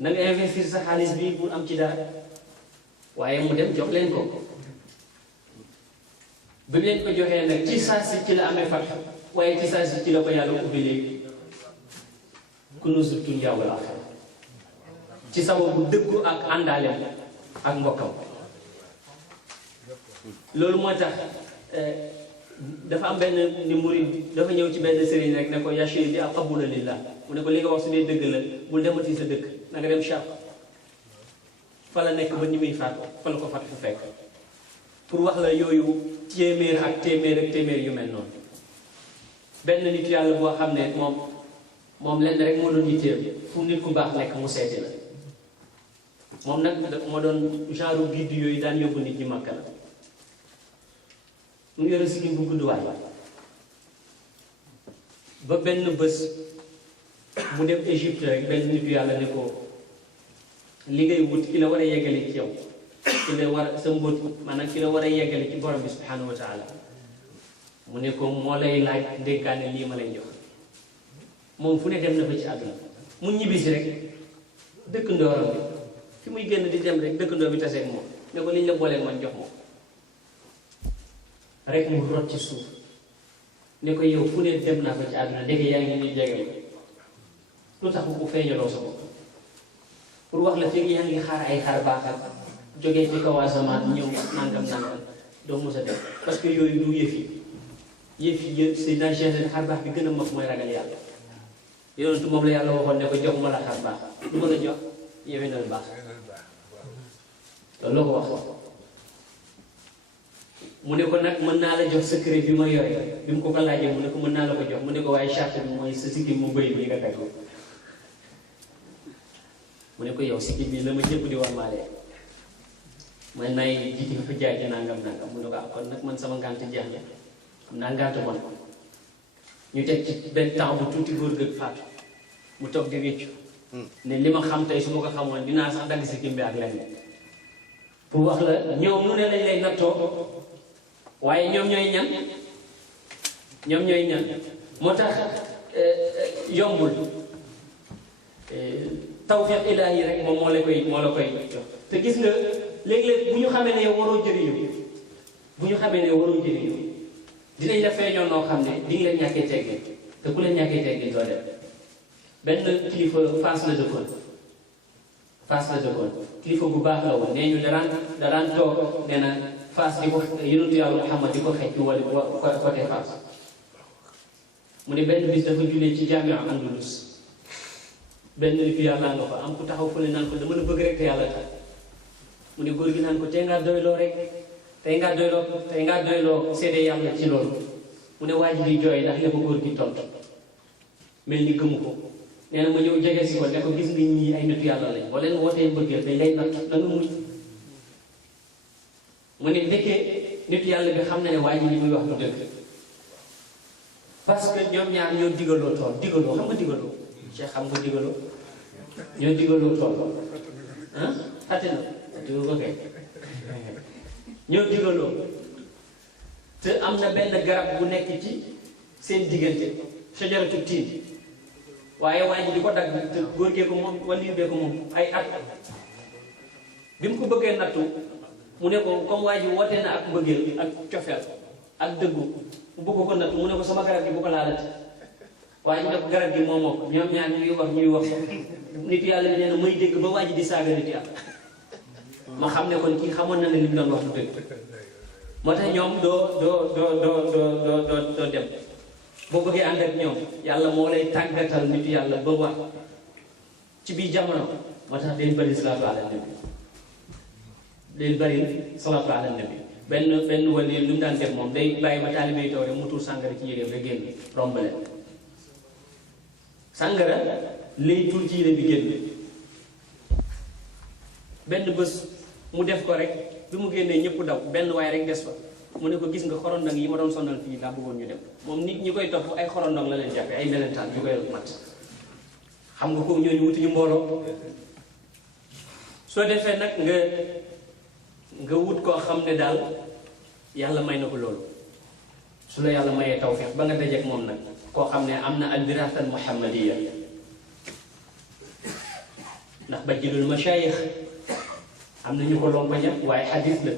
na nga investir sa xaalis bi pour am ci dara waaye mu dem jox leen ko bi leen ko joxee nag ci saa si ci la amee fat waaye ci saa si ci la ko yàlla ubbi léegi kunuuzu dunya wal aaxira ci sababu dëggu ak àndaaleem ak mbokkam loolu moo tax dafa am benn ni murid dafa ñëw ci benn sëriñ rek ne ko yashir bi aqabula lillah mu ne ko li nga wax su dee dëgg la bul demati sa dëkk na nga dem Cham fa la nekk ba ni muy faatu fa la ko fat fu fekk pour wax la yooyu téeméer ak téeméer yu mel noonu benn nit yàlla boo xam ne moom lenn rek moo doon yitteem fu nit ku baax nekk mu seeti la moom nag moo doon genre guide yooyu daan yóbbu nit ñi Makka la mu ngi yore sikkim bu gudd waay ba benn bés mu dem Égypte rek benn nitu yàlla ne ko li ngay wut ki la war a yeggale ci yow ki la war a sa mbóot maanaam ki la war a yeggale ci borom bi subhanahu wa taala mu ne ko moo lay laaj ndénkaane lii ma lay jox moom fu ne dem na fa ci àdduna mu ñibbisi rek dëkk ndooram bi fi muy génn di dem rek dëkk ndoor bi taseeg moom ne ko liñ la booleeg man jox moom rek mu rot ci suuf ne ko yow fu ne dem naa fa ci àdduna ndeke yaa ngi ni jege lu tax bu ko feeñaloo sa bopp pour wax la fekk yaa ngi xaar ay xar baaxal jógee ci kaw asamaan ñëw nangam doo mos a def parce que yooyu du yëf yi Seydina Cheikh xar baax bi gën a mag mooy ragal yàlla yonentu moom la yàlla waxoon ne ko jox ma la xar baax lu ma la jox yéwénal baax loolu la ko wax mu ne ko nag mën naa la jox secret bi ma yore bi mu ko laajee mu ne ko mën naa la ko jox mu ne ko waaye charte bi mooy sa sikkim mu bëy bi nga teg ko mu ne ko yow sikkim bi la ma ñëpp di war maalee man nay jiiti fa jaay ci nangam mu ne ko kon nag man sama ngànt jeex na xam naa ngànt man ñu teg ci benn temps bu tuuti góor gëg faatu mu toog di réccu ne li ma xam tey su ma ko xamoon dinaa sax dagg si kimbi ak lenn pour wax la ñoom nu ne lañ lay nattoo waaye ñoom ñooy ñan moo tax yombul tawfiq ilaahi rek moom moo la koy jox te gis nga léeg-léeg bu ñu xamee ne waroo jëriñu dinañ la feeñoo noo xam ne di nga leen ñàkkee teggin te ku leen ñàkkee teggin doo dem benn kilifa Fass la dëkkoon kilifa bu baax la woon nee ñu daraan toog nee na Fass di ko yonentu Yàlla Muhammad di ko xëcc wala côté Fass mu ne benn bis dafa jullee ci jaamiu Andalus benn li fi yàlla nga fa am ku taxaw fële naan ko dama la bëgg rek te yàlla tax mu ne góor gi naan ko tey ngaa doyloo rek tey ngaa doyloo seede yàlla ci loolu mu ne waa ji di jooy ndax li ko góor gi tontu mel ni gëmu ko nee na ma ñëw jege si ko ne ko gis nga ñii ay nitu yàlla lañ boo leen wootee mbëggeel dañ lay natt da nga muñ mu ne ndekkee nitu yàlla bi xam na ne waa ji li muy wax du dëgg parce que ñoom ñaar ñoo digaloo tool digaloo xam nga digaloo Cheikh xam nga digaloo ñoo digaloo tool ah xate na digal ko kay ñoo digaloo te am na benn garab bu nekk ci seen diggante sajaratu tiin waaye waa ji di ko dagg te góor gee ko moom wala yóbbee ko moom ay at bi mu ko bëggee nattu mu ne ko comme waa ji woote na ak mbëggeel ak cofeel ak dëggu mu bëgg ko nattu mu ne ko sama garab gi bu ko laalati waaye ñu ne ko garab gi moo ko ñoom ñaar ñuy wax nit yàlla bi nee na may dégg ba waa ji di saaga nit yàlla ma xam ne kon kii xamoon na ne li mu doon wax lu dëgg moo tax ñoom doo dem boo bëggee ànd ak ñoom yàlla moo lay tàggatal nit yàlla ba wax ci biir jamono moo tax day bëri salaatu ala nabi benn wali lu mu daan def moom day bàyyi ba taalibe yi taw rek mu tuur sàngara ci yéreem rek génn romb leen sàngara lay tuur ci yére bi génn benn bés mu def ko rek bi mu génnee ñëpp daw benn waaye rek des fa mu ne ko gis nga xorondang yi ma doon sonal fii laa bëggoon ñu dem moom nit ñi koy topp ay xorondang la leen jàppe ay melentaan ñu koy mat xam nga ko ñooñu wutuñu mbooloo soo defee nag nga wut koo xam ne daal yàlla may na ko loolu su la yàlla mayee tawfiq ba nga dajeek moom nag koo xam ne am na albirata al muhammadiya ndax bajjilul mashayikh am na ñu ko lompaña waaye xadis la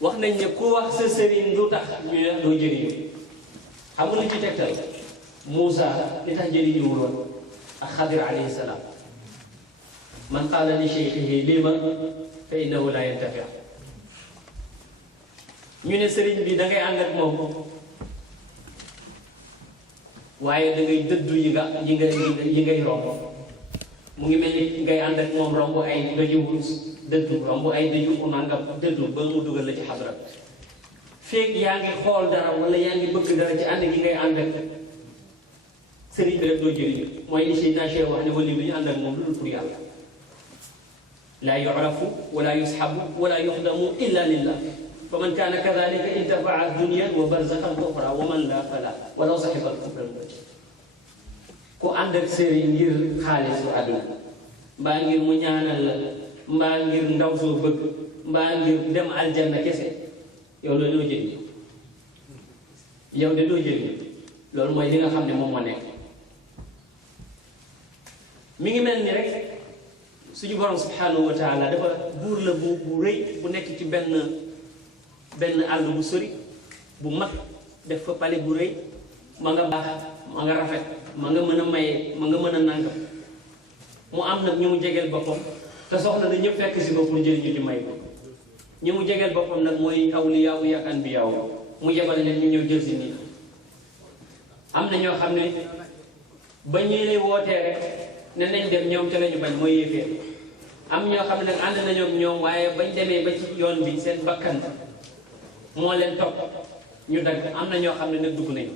wax nañ ne ku wax sa sëriñ lu tax ñu ne doo jëriñu xam nga lu ci tegtal Moussa li tax jëriñuwul woon ak Xadir alayhi salaam man qaala li cheikhihi lima fa innahu la yantafi ñu ne sëriñ bi da ngay ànd ak moom waaye da ngay dëddu yi ngay romb mu ngi mel ni ngay ànd ak moom romb ay daju dëddu romb ay daju nangam dëddu ba mu dugal la ci xadra feeg yaa ngi xool dara wala yaa ngi bëgg dara ci ànd gi ngay ànd ak sëriñ bi rek doo jëriñu mooy li Seydina Cheikh wax ne wali bi ñu ànd ak moom lu dul pour yàlla laa yu'rafu wala yushabu wala yuxdamu illa lillah fa man kaana kadalika intafaa dunyan wa barzaxan wa uxra wa man la fala walaw saxiba al-kufra ku ànd ak sëriñ ngir xaalisu àdduna mbaa ngir mu ñaanal la mbaa ngir ndaw soo bëgg mbaa ngir dem aljanna kese yow de doo jëriñ loolu mooy li nga xam ne moom moo nekk mi ngi mel ni rek suñu borom subhanahu wa taala dafa buur la bu rëy bu nekk ci benn àll bu sori bu mag def fa pale bu rëy ma nga baax ma nga rafet ma nga mën a maye ma nga mën a nàngam mu am nag ñu mu jegeel boppam te soxla na ñëpp fekk si ko pour jëriñu ci may ko ñu mu jegeel boppam nag mooy awliyaaw yi ak anbiyaaw mu yebal leen ñu ñëw jël si nii am na ñoo xam ne ba ñii lay wootee rek ne nañ dem ñoom ca lañu bañ mooy yéeféer am ñoo xam ne nag ànd nañoo ak ñoom waaye bañ demee ba ci yoon bi seen bakkan moo leen topp ñu dagg am na ñoo xam ne nag dugg nañu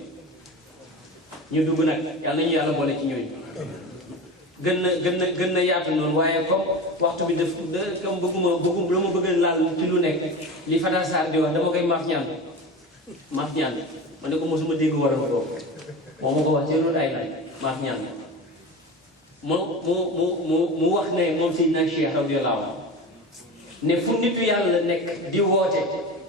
ñu dugg nag yàlla nañu yàlla boole ci ñooñu gën na yaatu noonu waaye comme waxtu bi comme bëgguma la ma bëgg laal ci lu nekk li Fata Sarr di wax dama koy maaf ñaan maaf ñaan ma ne ko mosuma dégg waral ko moo ma ko wax ci Rhode Island maaf ñaan mu wax ne moom Seydina Cheikh radiyallahu anhu ne fu nitu yàlla nekk di woote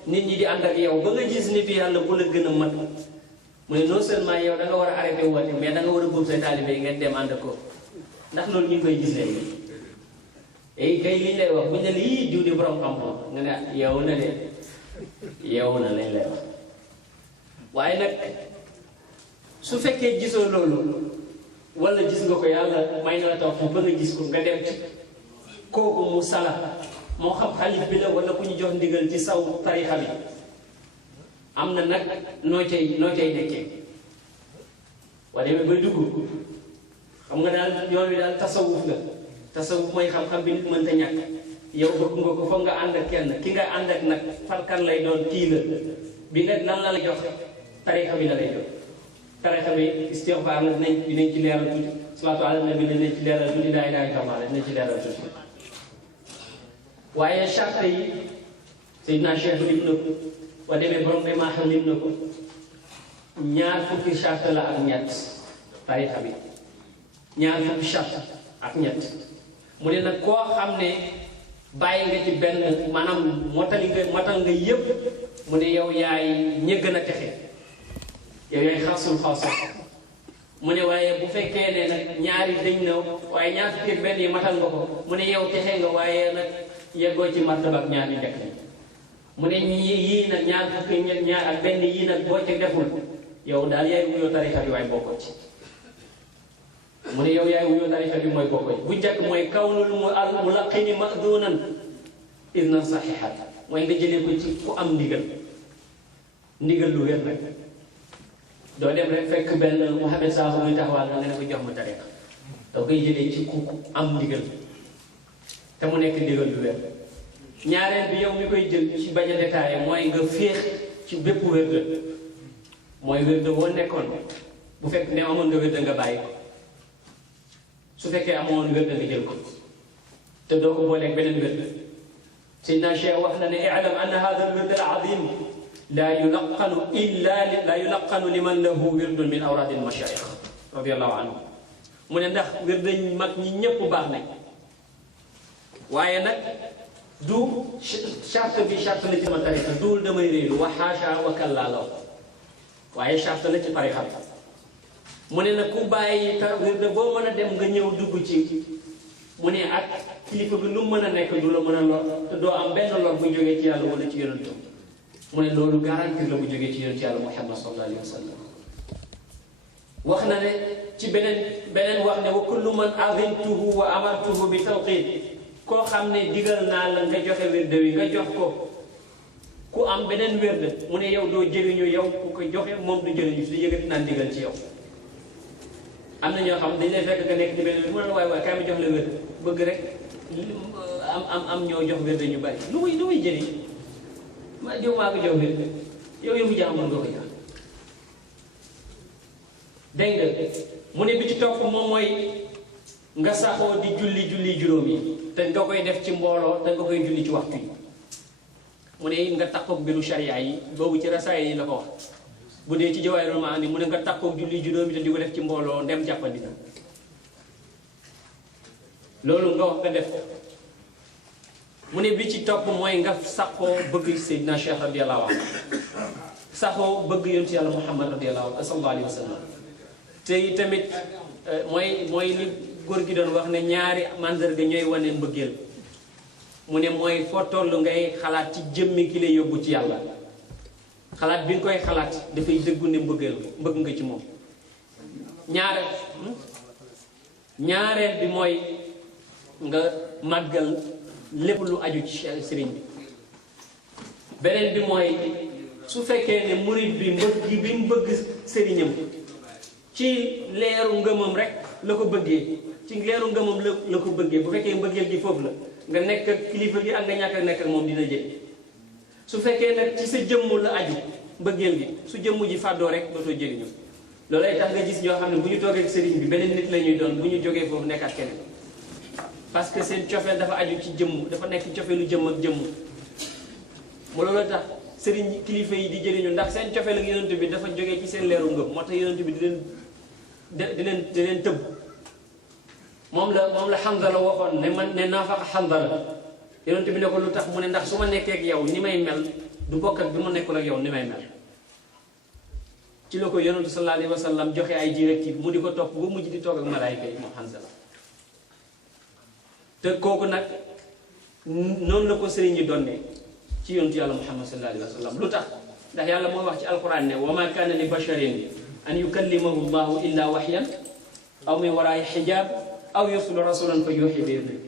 nit ñi di ànd ak yow ba nga gis nitu yàlla bu la gën a mat mu ne non seulement yow da nga war a arrêté woote mais da nga war a góob say taalibe yi ngeen dem ànd ak ko ndax loolu ñu ngi koy gis léegi kay liñ lay wax bu ñu ne lii diw di borom xam-xam nga ne yow na de yow na lañ lay wax waaye nag su fekkee gisoo loolu wala gis nga ko yàlla may na la taw ba nga gis ko nga dem ci kooku mu sala moo xam xalif bi la wala ku ñu jox ndigal ci saw tarixa bi am na nag noo cay nekkee waaye demee bay dugg xam nga daal yoon wi daal tasawuf la tasawuf mooy xam-xam bi nit mënta ñàkk yow bëgg nga ko foog nga ànd ak kenn ki nga ànd ak nag falkan lay doon kii la bi nga lan la jox tarixa bi la lay jox tarixa bi istighfar la dinañ ci leeral tuuti salaatu ala nabi dinañ ci leeral tuuti laa ilaaha illallaah dinañ ci leeral tuuti waaye charte yi Seydina Cheikh lim na ko waa demee borom day maa xam lim na ko ñaar fukki charte la ak ñett tarixa bi ñaar fukki charte ak ñett mu ne nag koo xam ne bàyyi nga ci benn maanaam matal nga yëpp mu ne yow yaay ña gën a texe yow yaay xasul xawsa mu ne waaye bu fekkee ne nag ñaari dañ na waaye ñaar fukki ak benn yi matal nga ko mu ne yow texe nga waaye nag yeggoo ci martaba ak ñaar yu njëkk mu ne yii nag ñaar fukki ñaar ak benn yii nag boo ci deful yow daal yaay wuyoo tarixa bi waaye bokkoo ci mu ne yow yaay wuyoo tarixa bi mooy bokkoo ci bu njëkk mooy kawnul mu laqini madunan idnan saxihat mooy nga jëlee ko ci ku am ndigal lu wér nag doo dem rek fekk benn Mouhamed Sakho muy taxawal nga ne ko jox ma tarixa doo koy jëlee ci ku am ndigal te mu nekk ndigal lu wér ñaareel bi yow mi koy jël ci bañ a détaillé mooy nga féex ci bépp wérde mooy wérde woo nekkoon bu fekk ne amoon nga wérde nga bàyyi ko su fekkee amoon wérde nga jël ko te doo ko booleeg beneen wérde Seydina Cheikh wax na ne i'lam anna hadha al-wird al-azim la yulaqanu liman lahu wirdun min awrad al-mashayikh radiyallahu anhu mu ne ndax wérde mag ñi ñépp baax nañ waaye nag du charte bi charte la ci sama tarixa duul damay réeru wa xaasha wa kallaa law waaye charte la ci tarixa bi mu ne nag ku bàyyi wirde boo mën a dem nga ñëw dugg ci mu ne ak kilifa bi lu mën a nekk du la mën a lor te doo am benn lor bu jógee ci yàlla wala ci yonentam mu ne loolu garantir la bu jógee ci yonent yàlla Muhammad sallallahu alayhi wa sallam wax na ne ci beneen wax ne wa kullu man azimtuhu wa amartuhu bi tawqid koo xam ne digal naa la nga joxe wérde wi nga jox ko ku am beneen wérde mu ne yow doo jëriñu yow ku ko joxe moom du jëriñu su yëgati naan digal ci yow am na ñoo xam dañ lay fekk nga nekk ci beneen mu ne la waaye kaay ma jox la wérde bëgg rek am ñoo jox wérde ñu bari lu muy jëriñ ma jox maa ko jox wérde yow mu jàmm nga ko jox dégg nga mu ne bi ci topp moom mooy nga saxoo di julli juróom yi te nga koy def ci mbooloo te nga koy julli ci waxtu yi mu ne nga takkoog mbiru sharia yi boobu ci rasaay yi la ko wax bu dee ci Jawaahirul Maani mu ne nga takkoog julli juróom yi te di ko def ci mbooloo ndem jàppandi na loolu nga wax nga def ko mu ne bi ci topp mooy nga saxoo bëgg Seydina Cheikh radiyallahu anhu saxoo bëgg yonent yàlla Muhammad sallallahu alayhi wa sallam te tamit mooy li góor gi doon wax ne ñaari mandarga ñooy wane mbëggeel mu ne mooy foo toll ngay xalaat ci jëmmi ki lay yóbbu ci yàlla xalaat bi nga koy xalaat dafay dëggu ne mbëgg nga ci moom ñaareel bi mooy nga màggal lépp lu aju ci sëriñ bi beneen bi mooy su fekkee ne murid bi bi mu bëgg sëriñam ci leeru ngëmam rek la ko bëggee ci leeru ngëmam la ko bëggee bu fekkee mbëggeel gi foofu la nga nekk ak kilifa gi ak nga ñàkk a nekk ak moom dina jël su fekkee nag ci sa jëmm la aju mbëggeel gi su jëmm ji fàddoo rek dootoo jëriñu loolay tax nga gis ñoo xam ne bu ñu toogee ak sëriñ bi beneen nit la ñuy doon bu ñu jógee foofu nekkaat keneen parce que seen cofeel dafa aju ci jëmm dafa nekk cofeelu jëmm ak jëmm mu loolu tax sëriñ kilifa yi di jëriñu ndax seen cofeel ak yonent bi dafa jógee ci seen leeru ngëm moo tax yonent bi di leen tëbb moom la Hanzala waxoon ne naafaqa Hanzala yonent bi ne ko lu tax mu ne ndax su ma nekkee ak yow ni may mel du bokk ak bi ma nekkul ak yow ni may mel ci la ko yonent sallallahu alayhi wa sallam joxe ay directive mu di ko topp ba mujj di toog ak malaayika yi moom Hanzala te kooku nag noonu la ko sëriñ yi donnee ci yonentu yàlla Muhammad sallallahu alayhi wa sallam lu tax ndax yàlla moo wax ci alquran ne wa ma kaana li basharin an yukallimahu llahu illa waxyan aw min waraai xijaab aw yursila rasulan fa yuuxi bi idnihi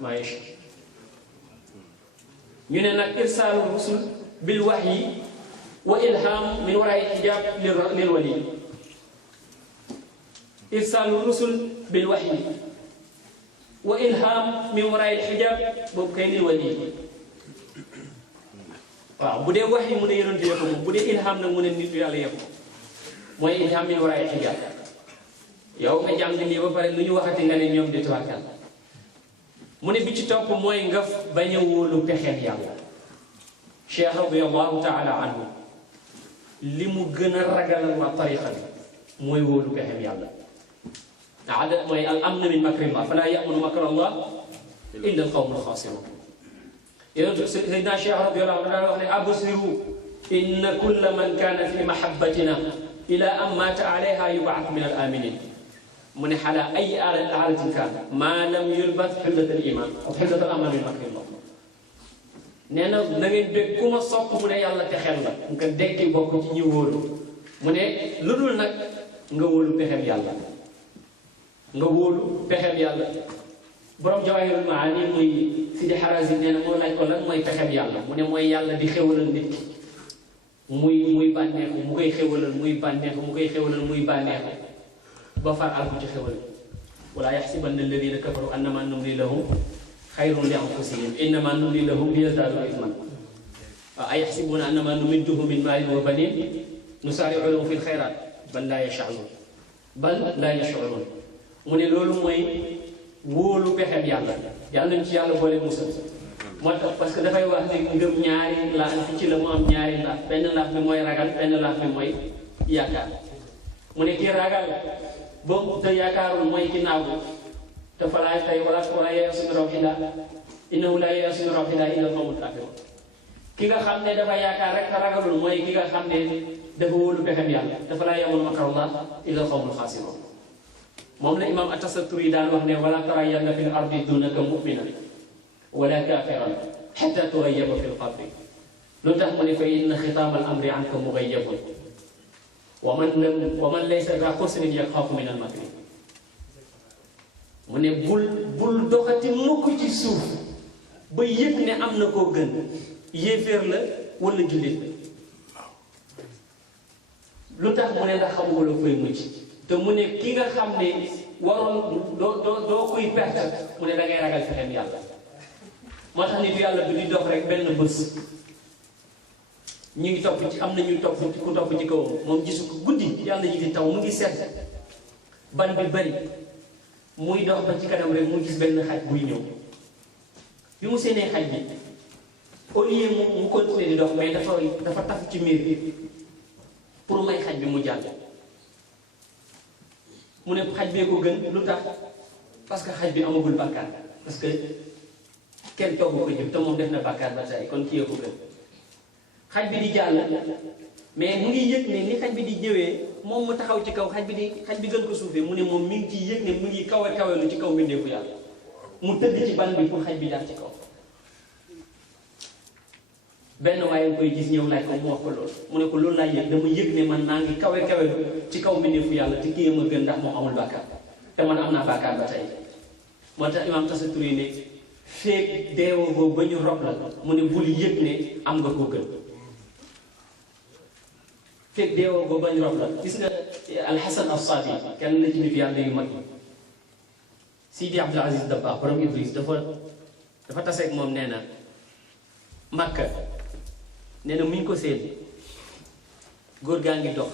maa yashaa ñu ne nag irsaalu rusul bil waxyi wa ilham min waraai xijaab lil wali irsaalu rusul bil waxyi wa ilham min waraai xijaab boobu kay lil wali waaw bu dee waxyi mu ne yonent yee ko moom bu dee ilham nag mu ne nit yàlla yee ko mooy ilham min waraai xijaab yow nga jàng lii ba pare lu ñu waxati nga ne ñoom di tawakkal mu ne bi ci topp mooy nga bañ a wóolu pexeem yàlla cheikh radiyallahu taala anhu li mu gën a ragalal waa tariqa bi mooy wóolu pexeem yàlla ada mooy al amn min makrillah fala yamunu makrallah illa al qawmu alxaasirun yonent Seydina Cheikh radiyallahu anhu daan wax ne absiru inna kulla man kaana fi mahabbatina ila an mata alayha yubaat min al aminin mu ne xalaa ay aalatin kaan maa lam yulbas xillat al iman ak xillat al aman min makrillah nee na na ngeen dégg ku ma sopp mu ne yàlla texel la nga dekki bokk ci ñi wóolu mu ne lu dul nag nga wóolu pexem yàlla nga wóolu pexem yàlla borom Jawaahirul Maani muy Sidi Harazim nee na moo laaj ko lan mooy pexem yàlla mu ne mooy yàlla di xewalal nit ki muy bànneexu mu koy xewalal muy bànneexu mu koy xewalal muy bànneexu ba far alku ci xewal wala yaxsibanna alladina kafaru annama numli lahum xayrun li anfusihim innama numli lahum liyazdadu ithman waaw ay yaxsibuna annama numidduhum min maalin wa banin nusaari'u lahum fi lxayrat bal laa yash'urun mu ne loolu mooy wóolu pexem yàlla yàlla nañ ci yàlla boole musal moo tax parce que dafay wax ne ngëm ñaari laaf ci la mu am ñaari laaf benn laaf bi mooy ragal benn laaf bi mooy yaakaar mu ne kii ragal boobu te yaakaarul mooy ki naagu te falaa tey wala yayasu min rawxillah innahu laa yayasu min rawxillah illa al-qawmul kaafiruun ki nga xam ne dafa yaakaar rek te ragalul mooy ki nga xam ne dafa wóolu pexem yàlla dafa laa yamul makrallah illa al-qawmul xaasiruun moom la imam at-Tasatturi daan wax ne wala tarayanna fil ardi dunaka mu'minan wala kaafiran xatta turayyaba fil qabri lu tax mu ne fa inna xitaama al-amri anka mugayyabun wa man laysa daa xusrin yaxaafu min al-makri mu ne bul doxati mukk ci suuf ba yëg ne am na koo gën yéeféer la wala jullit lu tax mu ne ndax xamuloo koy mucc te mu ne ki nga xam ne waroon doo koy perte mu ne da ngay ragal fexeem yàlla moo tax nit yàlla bi di dox rek benn bés ñu ngi topp ci am na ñuy topp ku topp ci kawam moom gisu ko guddi yàlla ji di taw mu ngi sedd ban bi bari muy dox ba ci kanam rek mu gis benn xaj buy ñëw bi mu seenee xaj bi au lieu mu continuer di dox mais dafa tafu ci miir bi pour may xaj bi mu jàll mu ne xaj bee ko gën lu tax parce que xaj bi amagul bàkkaar parce que kenn togg ko jëf te moom def na bàkkaar ba tey kon kii ko gën xaj bi di jàll mais mu ngi yëg ne ni xaj bi di jëwee moom mu taxaw ci kaw xaj bi gën ko suufee mu ne moom mi ngi ciy yëg ne mu ngi kawe lu ci kaw mbindeefu yàlla mu tëdd ci ban bi pour xaj bi daal ci kaw benn waaye koy gis ñëw laaj ko mu wax ko loolu mu ne ko loolu laay yëg dama yëg ne man naa ngi kawe ci kaw mbindeefu yàlla te kii ma gën ndax moom amul bàkkaar te man am naa bàkkaar ba tey moo tax imaam Tasatturi ne feeg deewoo boobu ba ñu rob la mu ne bul yëg ne am nga koo gën feeg deewoo boobu ba ñu rob la gis nga Alxasan As-Saadi kenn la ci nit yàlla yu mag yi Sidi Abdul Aziz Dabakh borom Idris dafa taseeg moom nee na Makka nee na mu ñu ko seen góor gaa ngi dox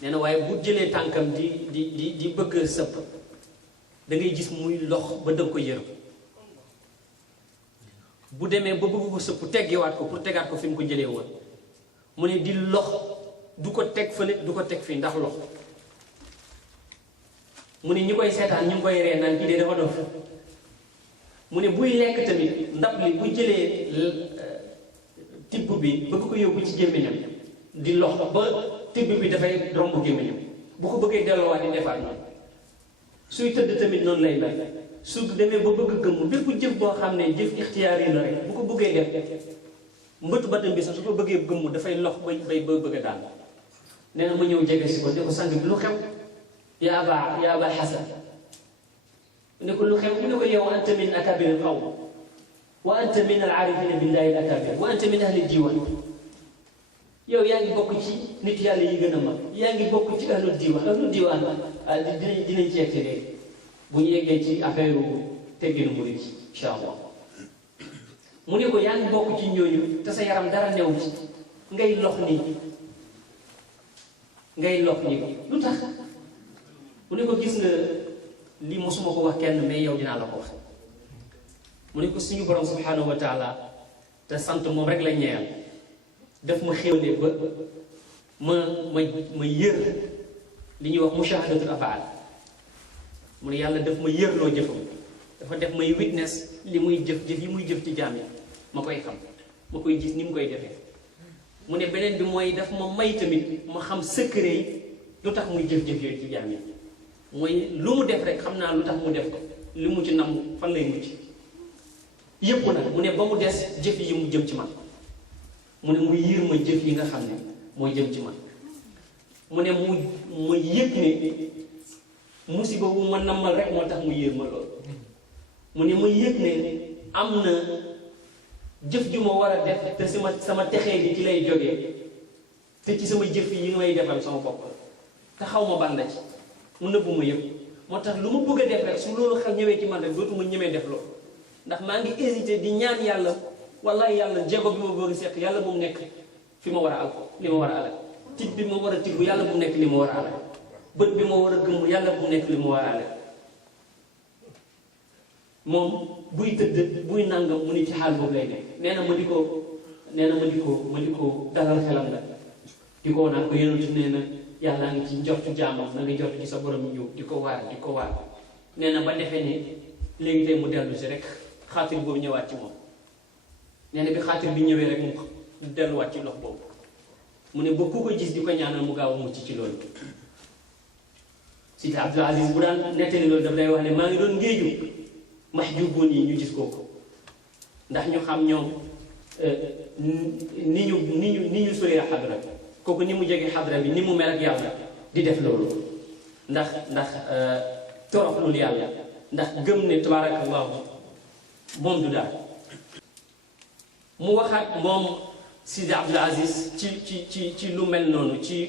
nee na waaye bu jëlee tànkam di bëgg sëpp da ngay gis muy lox ba dëgg ko yërëm bu demee ba bëgg ko sëpp teggiwaat ko pour tegaat ko fi mu ko jëlee woon mu ne di lox du ko teg fële du ko teg fii ndax lox mu ne ñi koy seetaan ñu ngi koy ree naan kii de dafa dof mu ne buy lekk tamit ndab li bu jëlee tibb bi bëgg ko yóbbu ci gémmiñam di lox ba tibb bi dafay romb gémmiñam bu ko bëggee delloowaat di defaat noonu suy tëdd tamit noonu lay mel su demee ba bëgg gëmm bépp jëf boo xam ne jëf ixtiyaar yi la rek bu ko bëggee def mbëtu batam bi sax su ko bëggee gëmm dafay lox ba bëgg a daan nee na ma ñëw jege si ko ne ko sang bi lu xew yaa aba xasan ne ko lu xew mu ne ko yow anta min akabir al qawm wa anta min al arifina billahi al akabir wa anta min ahli diwan yow yaa ngi bokk ci nit yàlla yi gën a mag yaa ngi bokk ci ahlu diwaan dinañ ci yegg léegi bu ñu yeggee ci affaire tegginu murid incha allah mu ne ko yaa ngi bokk ci ñooñu te sa yaram dara new ci ngay lox nii lu tax mu ne ko gis nga lii mosuma ko wax kenn mais yow dinaa la ko wax mu ne ko suñu borom subhanahu wa taala te sant moom rek la ñeel daf ma xéwlee ba ma yër li ñuy wax mushahadatul afaal mu ne yàlla daf ma yërloo jëfam dafa def may witness li muy jëf yi muy jëf ci jaam yi ma koy xam ma koy gis ni mu koy defee mu ne beneen bi mooy daf ma may tamit ma xam secret yi lu tax muy jëf yooyu ci jaam yi mooy lu mu def rek xam naa lu tax mu def ko li mu ci nam fan lay mucc yépp nag mu ne ba mu des jëf yi mu jëm ci man mu ne mu yiir ma jëf yi nga xam ne mooy jëm ci man mu ne mu yëg ne musiba bu ma nammal rek moo tax mu yiir ma loolu mu ne ma yëg ne am na jëf ju ma war a def te sama texee bi ci lay jógee te ci sama jëf yi may defal sama bopp te xaw ma banda ci mu nëbbu ma yëpp moo tax lu ma bëgg a def rek su loolu xel ñëwee ci man rek dootuma ñemee def loolu ndax maa ngi hésité di ñaan yàlla wallahi yàlla jéego bi ma bëgg a seq yàlla bu mu nekk fi ma war a al li ma war a alal tib bi ma war a tibbu yàlla bu mu nekk li ma war a alal bët bi ma war a gëmm yàlla bu mu nekk li ma war a alal moom buy tëdd buy nàngam mu ni ci xaal boobu lay nekk nee na ma di ko dalal xelam la di ko naan ko yonentu nee na yàlla ngi ci njortu jaamam na nga njortu ci sa borom ñëw di ko waar nee na ba defee ne léegi tey mu dellu si rek xaatir boobu ñëwaat ci moom nee na bi xaatir bi ñëwee rek mu delluwaat ci lox boobu mu ne ba ku ko gis di ko ñaanal mu gaaw a mucc ci loolu Sidi Abdul Aziz bu daan nettali loolu daf lay wax ne maa ngi doon ngéeju mahjuboon yi ñu gis kooku ndax ñu xam ñoom ni ñu sori xadra bi kooku ni mu jege xadra bi ni mu mel ak yàlla di def loolu ndax toroxlul yàlla ndax gëm ne tabarakallahu moom du daal mu waxaat moom Sidi Abdul Aziz ci lu mel noonu ci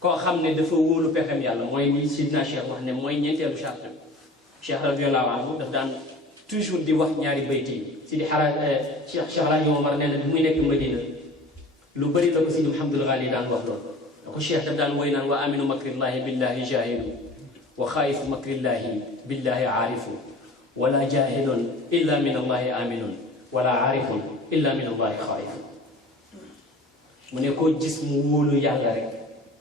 koo xam ne dafa wóolu pexem yàlla mooy ni Sidna Cheikh wax ne mooy ñeenteelu charte bi Cheikh radiyallahu anhu daf daan toujours di wax ñaari bayti yi Sidi Cheikh Alaaji Omar nee na bi muy nekk Madina lu bëri la ko Sidi Mouhamadul Ghali daan wax loolu da ko Cheikh daf daan woy naan wa aminu makrillahi billahi jahilu wa xaayifu makrillahi billahi aarifu wala jahilun illa min allahi aminun wala aarifun illa min allahi xaayifu mu ne koo gis mu wóolu yàlla rek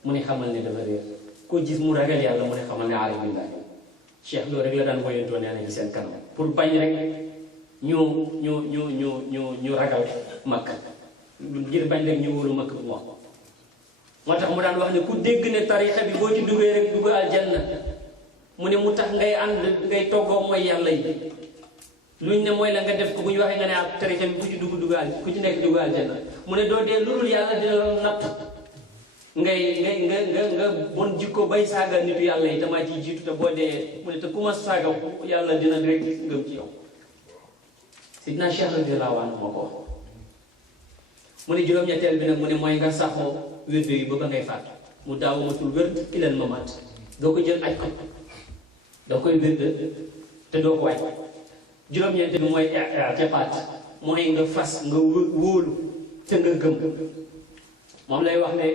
mu ne xamal ne dafa réer koo gis mu ragal yàlla mu ne xamal ne aarif billahi Cheikh loolu rek la daan woyantoo nee na ci seen kanam pour bañ rek ñu ragal makk ngir bañ rek ñu wóolu makk bu wax moo tax mu daan wax ne ku dégg ne tarixa bi boo ci duggee rek dugg aljanna mu ne mu tax ngay ànd ngay toggoo mooy yàlla yi luñ ne mooy la nga def ko bu ñu waxee nga ne ak tarixa bi ku ci ku ci nekk dugg aljanna mu ne doo dee lu dul yàlla dina la natt nga bon jikko bay saaga nitu yàlla yi damaa ciy jiitu te boo dee mu ne te ku ma saaga yàlla dina rek ngëm ci yow Sidna Cheikh radiyallahu anhu moo ko wax mu ne juróom-ñetteel bi nag mu ne mooy nga saxoo wérde yi ba ba ngay faatu mu daawamatul wér ilal mamaat doo ko jël aj ko doo koy wérde te doo ko wàcc juróom-ñeenteel bi mooy i'tiqaad mooy nga fas nga wóolu te nga gëm moom lay wax ne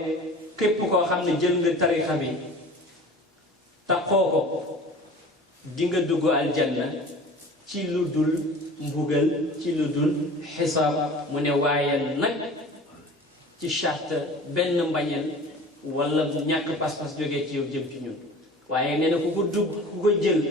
képp koo xam ne jël nga tarixa bi taxoo ko di nga dugg aljanna ci lu dul mbugal ci lu dul xisaab mu ne waaye nag ci charte benn mbañeel wala ñàkk pas-pas jógee ci yow jëm ci ñun waaye nee na ku ko dugg ku ko jël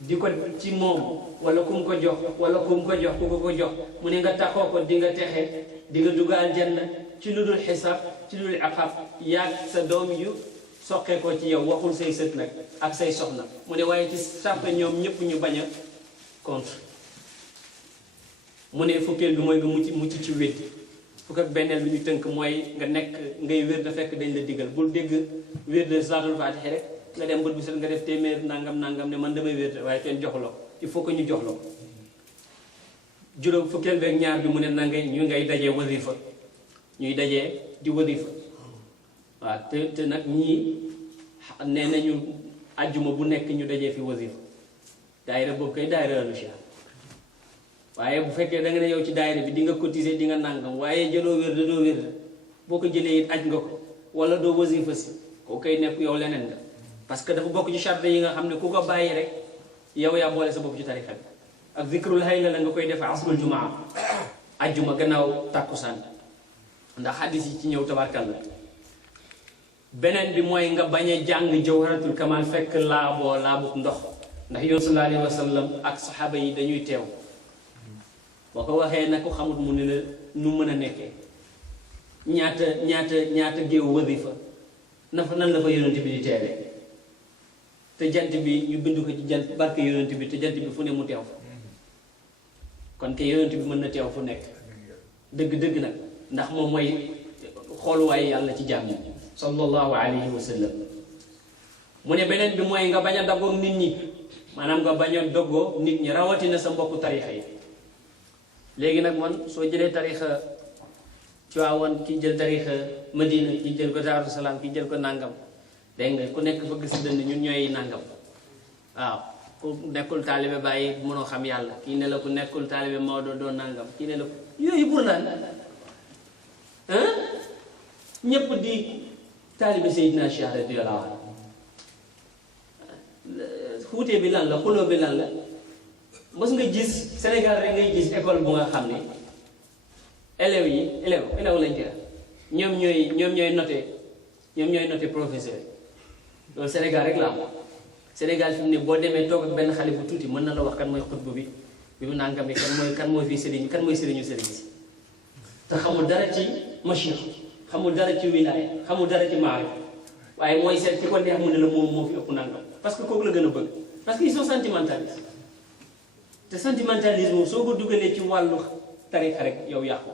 di ko ci moom wala ku mu ko jox wala ku mu ko jox ku ko jox mu ne nga taxoo ko di nga texe di nga dugg aljanna ci lu dul xisaab ci lu dul iqaab yaag sa doom yu soqee ko ci yow waxul say sët nag ak say soxna mu ne waaye ci sàppe ñoom ñëpp ñu bañ a contre mu ne fukkeel bi mooy nga mucc ci weddi fukk ak benneel bi ñu tënk mooy nga nekk ngay wér da fekk dañ la digal bul dégg wér de salaatul faatiha rek nga dem bët bu set nga def téeméer nangam ne man damay wér waaye kenn jox la ko il faut que ñu jox la ko juróom fukkeel beeg ñaar bi mu ne na ngay dajee wasifa ñuy dajee di wasifa waaw te nag ñii nee nañu àjjuma bu nekk ñu dajee fi wasifa daayira boobu kay daayira lu cheikh waaye bu fekkee da nga ne yow ci daayira bi di nga cotiser di nga nangam waaye jëloo wér doo wér boo ko jëlee it aj nga ko wala doo wasifa si koo koy nekk yow leneen nga parce que dafa bokk ci charte yi nga xam ne ku ko bàyyi rek yow yaa boole sa bopp ci tarixa bi ak zikrul hayla la nga koy def asrul jumaa ajjuma gannaaw tàkkusaan ndax xaddis yi ci ñëw tabarkalla beneen bi mooy nga bañ a jàng jawharatul kamal fekk laabuk ndox ndax yoon sallallahu alayhi wa sallam ak saxaaba yi dañuy teew boo ko waxee na ko xamut mu ne la nu mën a nekkee ñaata géew wasifa nan la fa yonent bi di teewee te jant bi ñu bind ko ci jant barke yonent bi te jant bi fu ne mu teew fa kon ke yonent bi mën na teew fu nekk dëgg-dëgg nag ndax moom mooy xooluwaaye yàlla ci jàmm sallallahu alayhi wa sallam mu ne beneen bi mooy nga bañ a daggoog nit ñi maanaam nga bañ a doggoo nit ñi rawatina sa mbokku tarixa yi léegi nag man soo jëlee tarixa Tiwaawan kii jël tarixa Madina kii jël ko Daaru Salaam kii jël ko nàngam dégg nga ku nekk fëgg si dënn ñun ñooy nàngam waaw ku nekkul taalibe bàyyi mënoo xam yàlla kii ne la ku nekkul taalibe Maodo doo nàngam kii ne la yooyu pour lan ñépp di taalibe Seydina Cheikh radiyallahu anhu xuutee bi lan la xuloo bi lan la mos nga gis Sénégal rek ngay gis école bu nga xam ne élève lañ ci ñoom ñooy noté professeur loolu Sénégal rek la am Sénégal fi mu ne boo demee toog ak benn xale bu tuuti mën na la wax kan mooy xutbu bi mu nangam bi kan mooy fii sëriñ kan mooy sëriñu sëriñ si te xamul dara ci machine xamul dara ci wilaaya xamul dara ci maarif waaye mooy seet ci ko neex mu ne la moom moo fi ëpp nangam parce que kooku la gën a bëgg parce que ils sont sentimentalistes te sentimentalisme soo ko dugalee ci wàllu tarixa rek yow yàqu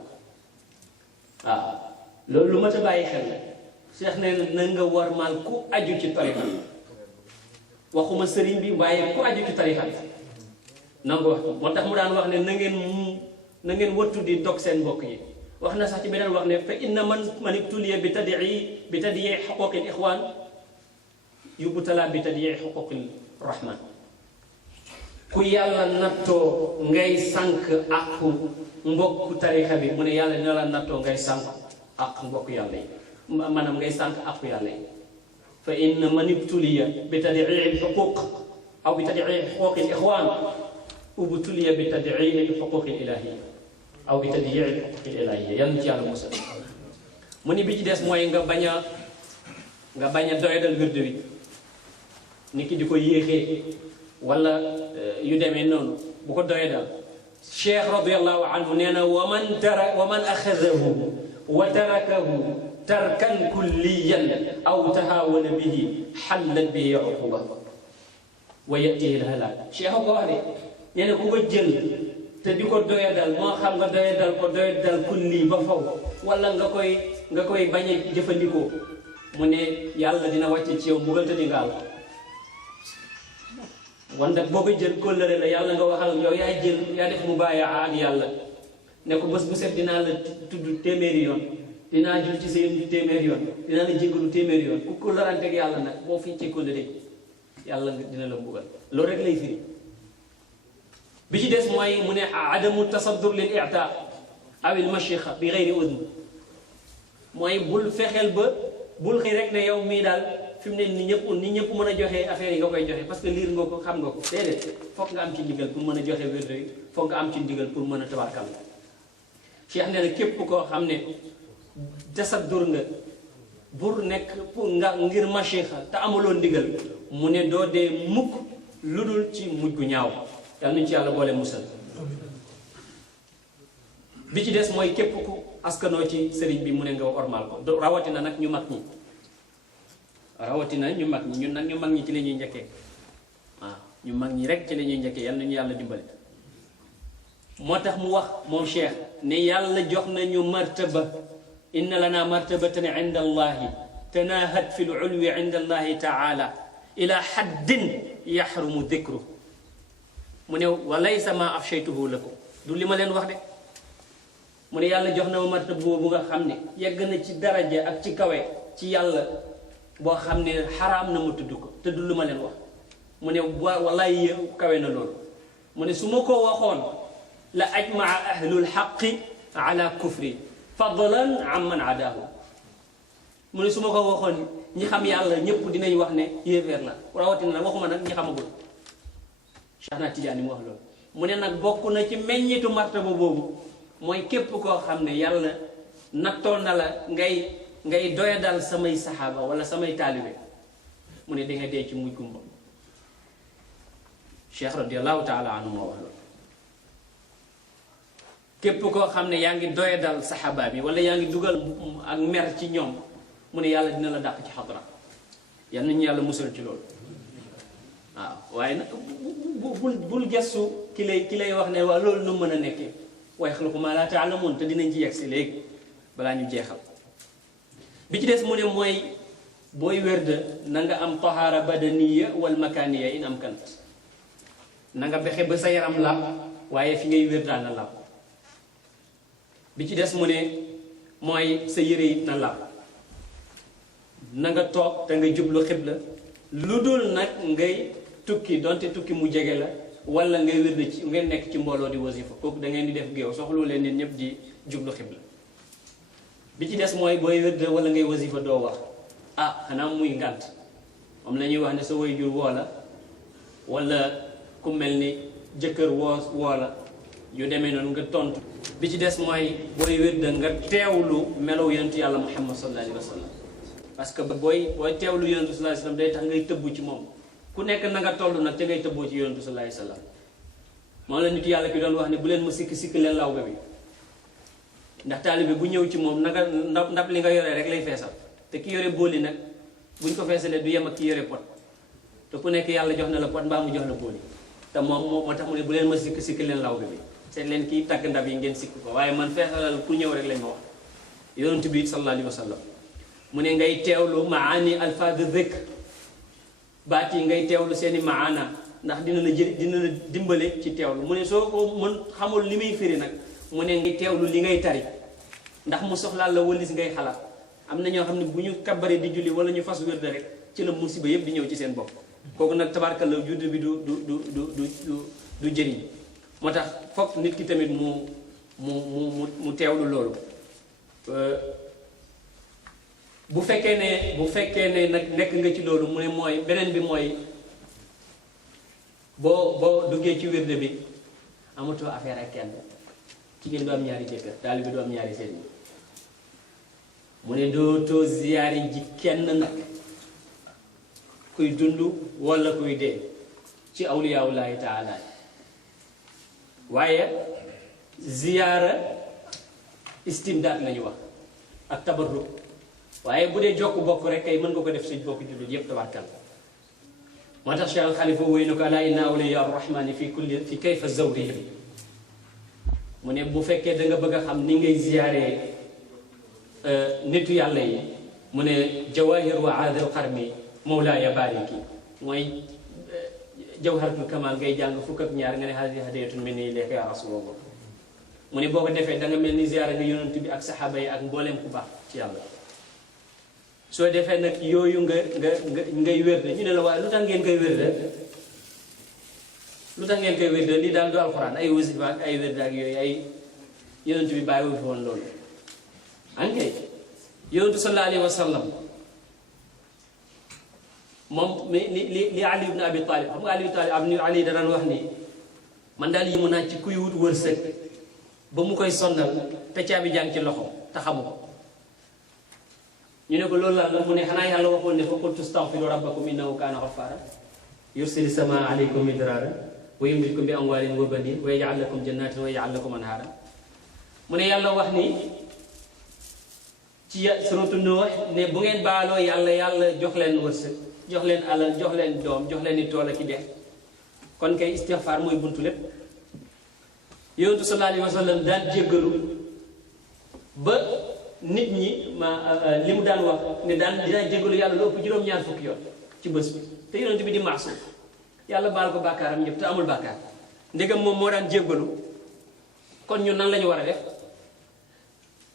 waaw loolu lu mat a bàyyi xel la Cheikh nee na nga war maal ku aju ci tarixa waxuma sëriñ bi waaye ku aju ci tarixa na nga wax moo tax mu daan wax ne na ngeen wattu di dog seen mbokk yi wax na sax ci beneen wax ne fa inna man ibtuliya bi tadyi xuquqil ixwaan yubtala bi tadyi xuquqil rahman ku yàlla nattoo ngay sànq ak mbokk tarixa bi mu ne yàlla dina la nattoo ngay sànq ak mbokk yàlla yi maanaam ngay sànq ak yàlla yi fa inna man ibtuliya bi tadii xuquq aw bi tadii xuquqi ixwaan ubtuliya bi tadii xuquqi ilahiyya aw bi tadii xuquqi ilahiyya yàlla ci yàlla musal mu ni bi ci des mooy nga bañ a doyadal wirde wi nit ki di ko yéexee wala yu demee noonu bu ko doyee dal cheikh radiallahu anhu nee na wa man axadahu wa tarakahu tarkan kulliyan aw tahawana bihi xallat bihi uquba wa yatihi lhalak cheikh ko wax de nee na ku ko jël te di ko doyee dal moo xam nga doyee dal kulli ba faw wala nga koy bañ a jëfandikoo mu ne yàlla dina wàcce ci yow mbugal te di nga àll wante boo ko jël kóllëre la yàlla nga waxal yow yaa def mubaayaa ak yàlla ne ko bés bu set dinaa la tudd téeméeri yoon dinaa jul ci sa yéen téeméeri yoon dinaa la jéggalu téeméeri yoon ku kóllëranteeg yàlla nag boo fi ci kóllëre yàlla dina la mbugal loolu rek lay firi bi ci des mooy mu ne adamu tasaddur lil i'ta aw al mashixa bi gayri udn mooy bul fexeel ba bul xëy rek ne yow mii daal fi mu ne ni ñëpp mën a joxe affaire yi nga koy joxe parce que liir nga ko xam nga ko déedéet foog nga am ci ndigal pour mën a joxe wérd yi foog nga am ci ndigal pour mën a tabarkal Cheikh nee na képp koo xam ne tasaddur nga bur nekk pour nga ngir machixa te amuloo ndigal mu ne doo dee mukk lu dul ci mujj gu ñaaw yal nañu ci yàlla boole musal bi ci des mooy képp ku askanoo ci sëriñ bi mu ne nga ormal ko rawatina nag ñu mag ñi rawatina ñu mag ñi ñun nag ñu mag ñi ci la ñuy njëkkee waaw ñu mag ñi rek ci la ñuy njëkkee yal nañu yàlla dimbali moo tax mu wax moom Cheikh ne yàlla jox nañu martaba inna lana martabatan inda allahi tanahat fi lulwi inda allahi taala ila haddin yaxrumu dikru mu ne wa laysa ma afshaytuhu lakum du li ma leen wax de mu ne yàlla jox na ma martaba boobu nga xam ne yegg na ci daraja ak ci kawe ci yàlla boo xam ne xaraam na ma tudd ko te du lu ma leen wax mu ne wallaay kawe na loolu mu ne su ma ko waxoon la ajmaa ahlul xaqi ala kufri fadlan amman adaahu mu ne su ma ko waxoon ñi xam yàlla ñëpp dinañ wax ne yéeféer la rawatina nag waxuma nag ñi xamagul Cheikh na Tidiane mu wax loolu mu ne nag bokk na ci meññitu martaba boobu mooy képp koo xam ne yàlla nattoon na la ngay doyadal samay saxaaba wala samay taalibe mu ne danga dee ci mujj gumba Cheikh radiallahu taala anhu moo wax loolu képp koo xam ne yaa ngi doyadal saxaaba bi wala yaa ngi dugal ak mer ci ñoom mu ne yàlla dina la dàq ci xadra yal nañu yàlla musal ci loolu waaw waaye nag bul gestu ki lay wax ne waa loolu nu mën a nekkee wa yaxluqu maa laa ta'lamuun te dinañ ci yegg si léegi balaa ñu jeexal bi ci des mu ne mooy booy wérda na nga am tahaara badaniya wal makaniya in am kan na nga bexe ba sa yaram laab waaye fi ngay wérdaa na laab bi ci des mu ne mooy sa yëre it na laab na nga toog te nga jublu xibla lu dul nag ngay tukki donte tukki mu jege la wala ngay wérde ci ngeen nekk ci mbooloo di wasifa kooku da ngeen di def géew soxlu leen nit ñëpp di jublu xibla bi ci des mooy booy wérde wala ngay wasifa doo wax xanaa muy ngànt moom la ñuy wax ne sa waajur woo la wala ku mel ni jëkkër woo la yu demee noonu nga tontu. bi ci des mooy booy wérde nga teewlu melow yonentu yàlla Muhammad sallallahu alayhi wa sallam parce que booy teewlu yonentu sallallahu alayhi wa sallam day tax ngay tëbbu ci moom ku nekk na nga toll nag te ngay tëbboo ci yonentu sallallahu alayhi wa sallam moom la nit yàlla ki doon wax ne bu leen ma sikk leen lawbe bi ndax taalibe bu ñëw ci moom nanga ndab li nga yore rek lay feesal te ki yore booli nag buñ ko feesalee du yem ak ki yore pot te ku nekk yàlla jox na la pot mbaa mu jox la booli te moom moo tax mu ne bu leen ma sikk leen lawbe bi seet leen kii tagg ndab yi ngeen sikk ko waaye man feesalal ku ñëw rek lañ ma wax yonent bi sallallahu alayhi wa sallam mu ne ngay teewlu maani alfaad dhikr baat yi ngay teewlu seeni maana ndax dina la dimbale ci teewlu mu ne soo ko mën xamul li muy firi nag mu ne ngay teewlu li ngay tari ndax mu soxlaal la walis ngay xalaat am na ñoo xam ne bu ñu kabare di julli wala ñu fas wérde rek ci la musiba yëpp di ñëw ci seen bopp kooku nag tabarkalla judd bi du jëriñ moo tax foog nit ki tamit mu teewlu loolu bu fekkee ne nag nekk nga ci loolu mu ne mooy beneen bi mooy boo duggee ci wérde bi amatoo affaire ak kenn jigéen du am ñaari jëkkër taalibe bi du am ñaari sëriñ mu ne dootoo ziyaari ji kenn nag kuy dund wala kuy dee ci awliyaawullaahi taala waaye ziyaara istimdaad lañu wax ak tabarruk waaye bu dee jokk bokk rek kay mën nga ko def suñ bokk jullit yépp tabarkal moo tax Cheikh Al Khalifa wéy na ko alaa inna awliyaa arrahmani fi kayfa zawrihim mu ne bu fekkee da nga bëgg a xam ni ngay ziyaaree nitu yàlla yi mu ne jawahir wa aadal xarmi mawlaaya bariki mooy jawharatul kamal ngay jàng fukk ak ñaar nga ne hadi hadiyatun minni ilayka ya rasulallah mu ne boo ko defee da nga mel ni ziyaare nga yonent bi ak saxaaba yi ak mbooleem ku baax ci yàlla soo defee nag yooyu ngay wérde ñu ne la waaye lu tax ngeen koy wérde lii daal du alxuraan ay wasifa ak ay wérde ak yooyu ay yonent bi bàyyiwu fi woon loolu ankay yonentu sallallahu alayhi wa sallam moom li Ali ibn Abi Talib xam nga Ali da daan wax ni man daal yi mu naaj ci kuy wut wërsëg ba mu koy sonnal te caabi jàng ci loxo te xamu ko ñu ne ko loolu la mu ne xanaa yàlla waxoon ne fa qultu astaghfiru rabbakum innahu kaana ghaffaaran yursili samaa alaykum midraaran wa yumdidkum bi amwaalin wa baniin wa yaj'al lakum jannaatin wa yaj'al lakum anhaaran mu ne yàlla wax ni ci suratu Nuh ne bu ngeen baaloo yàlla jox leen wërsëg jox leen alal jox leen doom jox leen ni tool ak i dex kon kay istighfar mooy buntu lépp yonent sallallahu alayhi wa sallam daan jéggalu ba nit ñi li mu daan wax ne dinaa jéggalu yàlla lu ëpp juróom-ñaar fukki yoon ci bés bi te yonent bi di maasum yàlla baal ko bàkkaaram ñëpp te amul bàkkaar ndegam moom moo daan jéggalu kon ñun nan la ñu war a def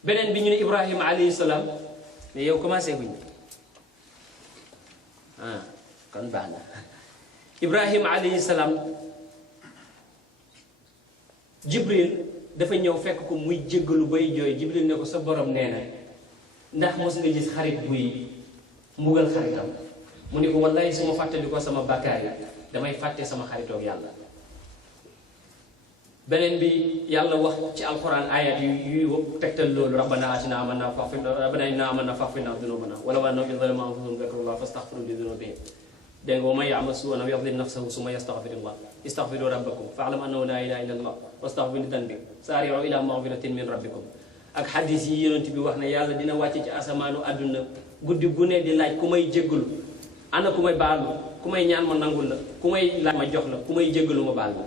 beneen bi ñu ne Ibrahima alayhi salaam mais yow commencé guñ kon baax na Ibrahima alayhi salaam Jibril dafa ñëw fekk ko muy jéggalu bay jooy Jibril ne ko sa borom nee na ndax mos nga gis xarit buy mbugal xaritam mu ne ko wallahi su ma fàttali ko sama bàkkaar yi damay fàtte sama xaritoog yàlla beneen bi yàlla wax ci alquran ayat yuy tegtal loolu rabbana atina amanna faghfir lana dhunubana wa law annahum idh zalamu anfusahum dhakarullah fastaghfiru li dhunubihim dégg nga wa man ya'mal su'an aw yadhlim nafsahu summa yastaghfirullah istaghfiru rabbakum fa'lamu annahu la ilaha illa allah wastaghfiru li dhanbikum sari'u ila maghfiratin min rabbikum ak xadis yi yonent bi wax ne yàlla dina wàcce ci asamaanu àdduna guddi gu ne di laaj ku may jéggalu ana ku may baalu ku may ñaan ma nangul la ku may laaj ma jox la ku may jéggalu ma baal la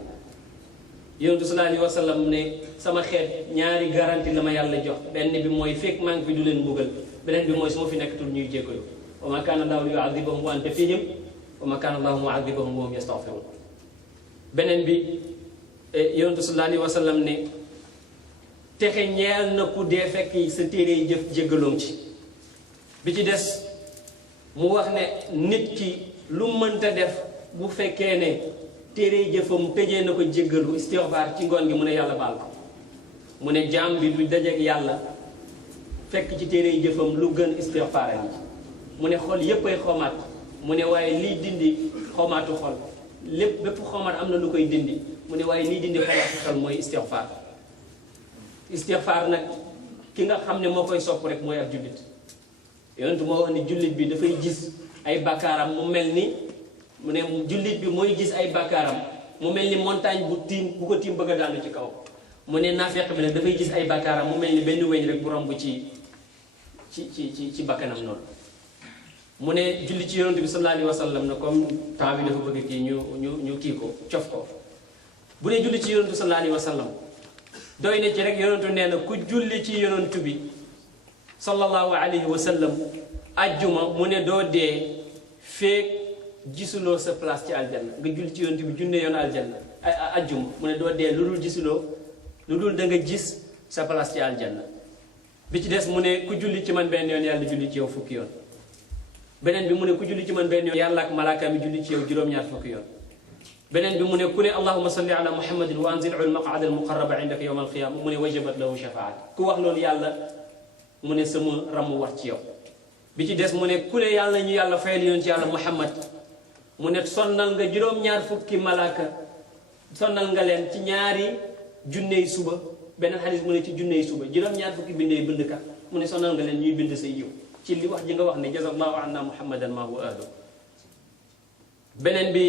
yonent sallallahu alayhi wa sallam ne sama xeet ñaari garantie la ma yàlla jox benn bi mooy fekk maa ngi fi du leen mbugal beneen bi mooy su ma fi nekkatul ñuy jéggalu wa ma kaana Allahu liyu'adhibahum wa anta fihim wa ma kaana Allahu mu'adhibahum wa hum yastaghfirun beneen bi yonent sallallahu alayhi wa sallam ne texe ñeel na ku dee fekk sa téere yi jëf jéggaloom ci bi ci des mu wax ne nit ki lu mënta def bu fekkee ne téere yi jëfam tëjee na ko jéggalu istighfar ci ngoon gi mu ne yàlla baal ko mu ne jaam bi du dajeek yàlla fekk ci téere yi jëfam lu gën istighfar yi mu ne xol yépp ay xomaat mu ne waaye liy dindi xomaatu xol bépp xomaat am na lu koy dindi mu ne waaye liy dindi xomaatu xol mooy istighfar nag ki nga xam ne moo koy sopp rek mooy ab jullit yonent moo wax ni jullit bi dafay gis ay bakkaaram mu mel ni mu ne jullit bi mooy gis ay bakkaaram mu mel ni montagne bu ko tiim bëgg a daanu ci kaw mu ne naafeq bi nag dafay gis ay bakkaaram mu mel ni benn weñ rek bu romb ci bakkanam noonu mu ne julli ci yonent bi sallallahu alayhi wa sallam na comme temps bi dafa bëgg kii ñu kii ko cof ko bu dee julli ci yonent bi sallallahu alayhi wa sallam doy na ci rek yonentu nee na ku julli ci yonentu bi sallallahu alayhi wa sallam ajjuma mu ne doo dee feek gisuloo sa place ci aljanna nga julli ci yonentu bi junne yoon aljanna ajjuma mu ne doo dee lu dul da nga gis sa place ci aljanna bi ci des mu ne ku julli ci man benn yoon yàlla julli ci yow fukki yoon beneen bi mu ne ku julli ci man benn yoon yàlla ak malaaka mi julli ci yow juróom-ñaar fukki yoon beneen bi mu ne ku ne allahumma salli ala muhammadin wa anzilhu al-maq'ada al-muqarraba indaka yawm al-qiyamah mu ne wajabat lahu shafaat ku wax loolu yàlla mu ne sama ramu war ci yow bi ci des mu ne ku ne yàlla ñu yàlla fayal yoon ci yàlla muhammad mu ne sonnal nga juróom-ñaar fukki malaaka sonnal nga leen ci ñaari junney suba beneen xadis mu ne ci junney suba juróom-ñaar fukki bindee bind ka mu ne sonnal nga leen ñuy bind say yiw ci li wax ji nga wax ne jazallahu anna muhammadan ma huwa ahlu beneen bi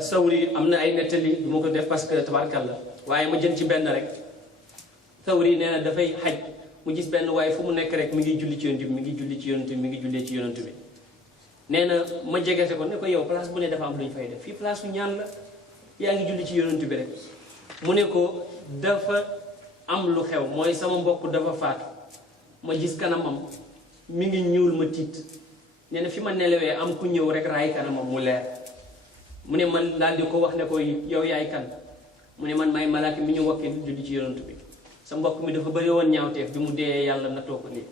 Sawri am na ay nettali du ma ko def parce que tabarkalla waaye ma jën ci benn rek Sawri nee na dafay xaj mu gis benn waaye fu mu nekk rek mi ngi julli ci yonent bi mi ngi julli ci yonent bi mi ngi jullee ci yonent bi nee na ma jegete ko ne ko yow place bu ne dafa am lu ñu fay def fii place su ñaan la yaa ngi julli ci yonent bi rek mu ne ko dafa am lu xew mooy sama mbokk dafa faatu ma gis kanamam mi ngi ñuul ma tiit nee na fi ma nelawee am ku ñëw rek raay kanamam mu leer mu ne man daal di ko wax ne ko yow yaay kan mu ne man maay malaaka mi ñu wakkee julli ci yonent bi sa mbokk mi dafa bëri woon ñaawteef bi mu dee yàlla nattoo ko nii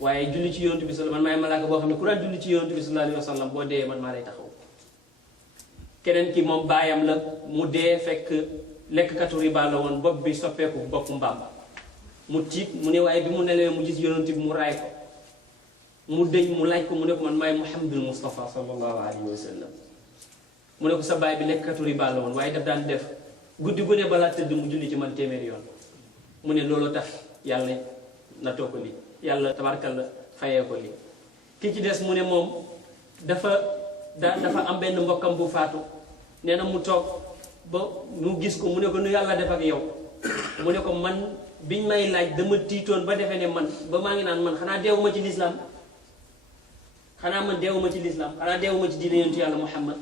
waaye julli ci yonent bi man maay malaaka boo xam ne ku daan julli ci yonent bi sallallahu alayhi wa sallam boo dee man maa lay taxaw keneen ki moom baayam la mu dee fekk lekkkatu riba la woon bopp bi soppeeku bopp mbaam mu tiit mu ne waaye bi mu nelawee mu gis yonent bi mu raay ko mu dëñ mu laaj ko mu ne ko man maay Muhammadul Mustafa sallallahu alayhi wa sallam mu ne ko sa baay bi lekkatu riba la woon waaye daf daan def guddi gu ne balaa tëdd mu julli ci man téeméeri yoon mu ne loolu tax yàlla natoo ko lii yàlla tabarkalla fayee ko lii. ki ci des mu ne moom dafa am benn mbokkam bu faatu nee na mu toog ba mu gis ko mu ne ko nu yàlla def ak yow mu ne ko man biñ may laaj dama tiitoon ba defee ne man ba maa ngi naan man xanaa deewuma ci lislaam xanaa deewuma ci diine yonentu yàlla Muhammad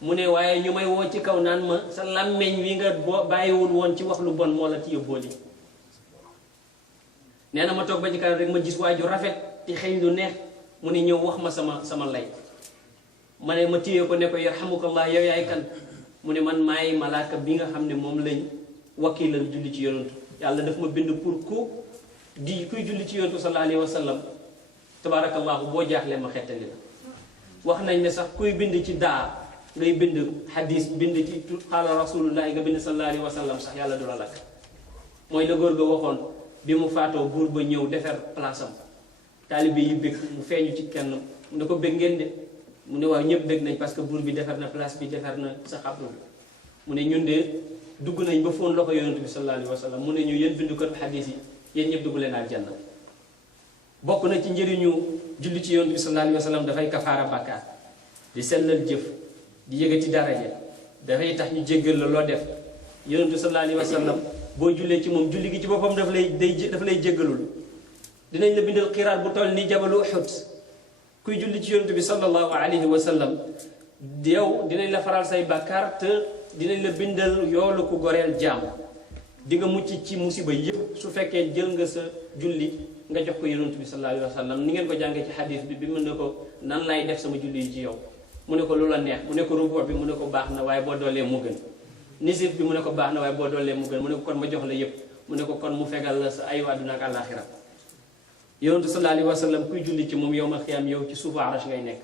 mu ne waaye ñu may woo ci kaw naan ma sa làmmeñ wi nga bàyyiwul woon ci wax lu bon moo la ci yóbboo li nee na ma toog ba ci kanam rek ma gis waa ju rafet ci xëy lu neex mu ne ñëw wax ma sama lay ma ne ma téye ko ne ko yarhamukallah yow yaay kan mu ne man maay malaaka bi nga xam ne moom lañ wakiilal julli ci yonentu yàlla daf ma bind pour kuy julli ci yonentu sallallahu alayhi wa sallam tabarakallahu boo jaaxlee ma xettali la wax nañ ne sax kuy bind ci daa ngay bind xadis bind ci xaala rasulullahi nga bind sallallahu alayhi wa sallam sax yàlla du la lakk mooy la góor ga waxoon bi mu faatoo buur ba ñëw defar place am taalibe yi bëgg mu feeñu ci kenn mu ne ko bëgg ngeen de mu ne waaw ñëpp bëgg nañ parce que buur bi defar na place bi defar na sa xabru bi mu ne ñun de dugg nañ ba foon loxo yonent bi sallallahu alayhi wa sallam mu ne ñu yéen bindukatu xadis yi yéen ñëpp dugg leen aljanna bokk na ci njëriñu julli ci yonent bi sallallahu alayhi wa sallam dafay kafaara bàkkaar di sellal jëf di yëgati daraja dafay tax ñu jéggal la loo def yonent bi sallallahu alayhi wa sallam boo jullee ci moom julli gi ci boppam daf lay jéggalul dinañ la bindal xiraat bu toll ni jabalu Uhud kuy julli ci yonent bi sallallahu alayhi wa sallam yow dinañ la faral say bàkkaar te dinañ la bindal yoolu ku goreel jaam di nga mucc ci musiba yëpp su fekkee jël nga sa julli nga jox ko yonent bi sallallahu alayhi wa sallam ni ngeen ko jàngee ci xadis bi mën na ko nan lay def sama julli yi ci yow mu ne ko lu la neex mu ne ko rubu bi mu ne ko baax na waaye boo doolee mu gën nisif bi mu ne ko baax na waaye boo doolee mu gën mu ne ko kon ma jox la yëpp mu ne ko kon mu fegal la sa ayu àdduna ak àllaaxira yonent sallallahu alayhi wa sallam kuy julli ci moom yawmal xiyaam yow ci suufu arash ngay nekk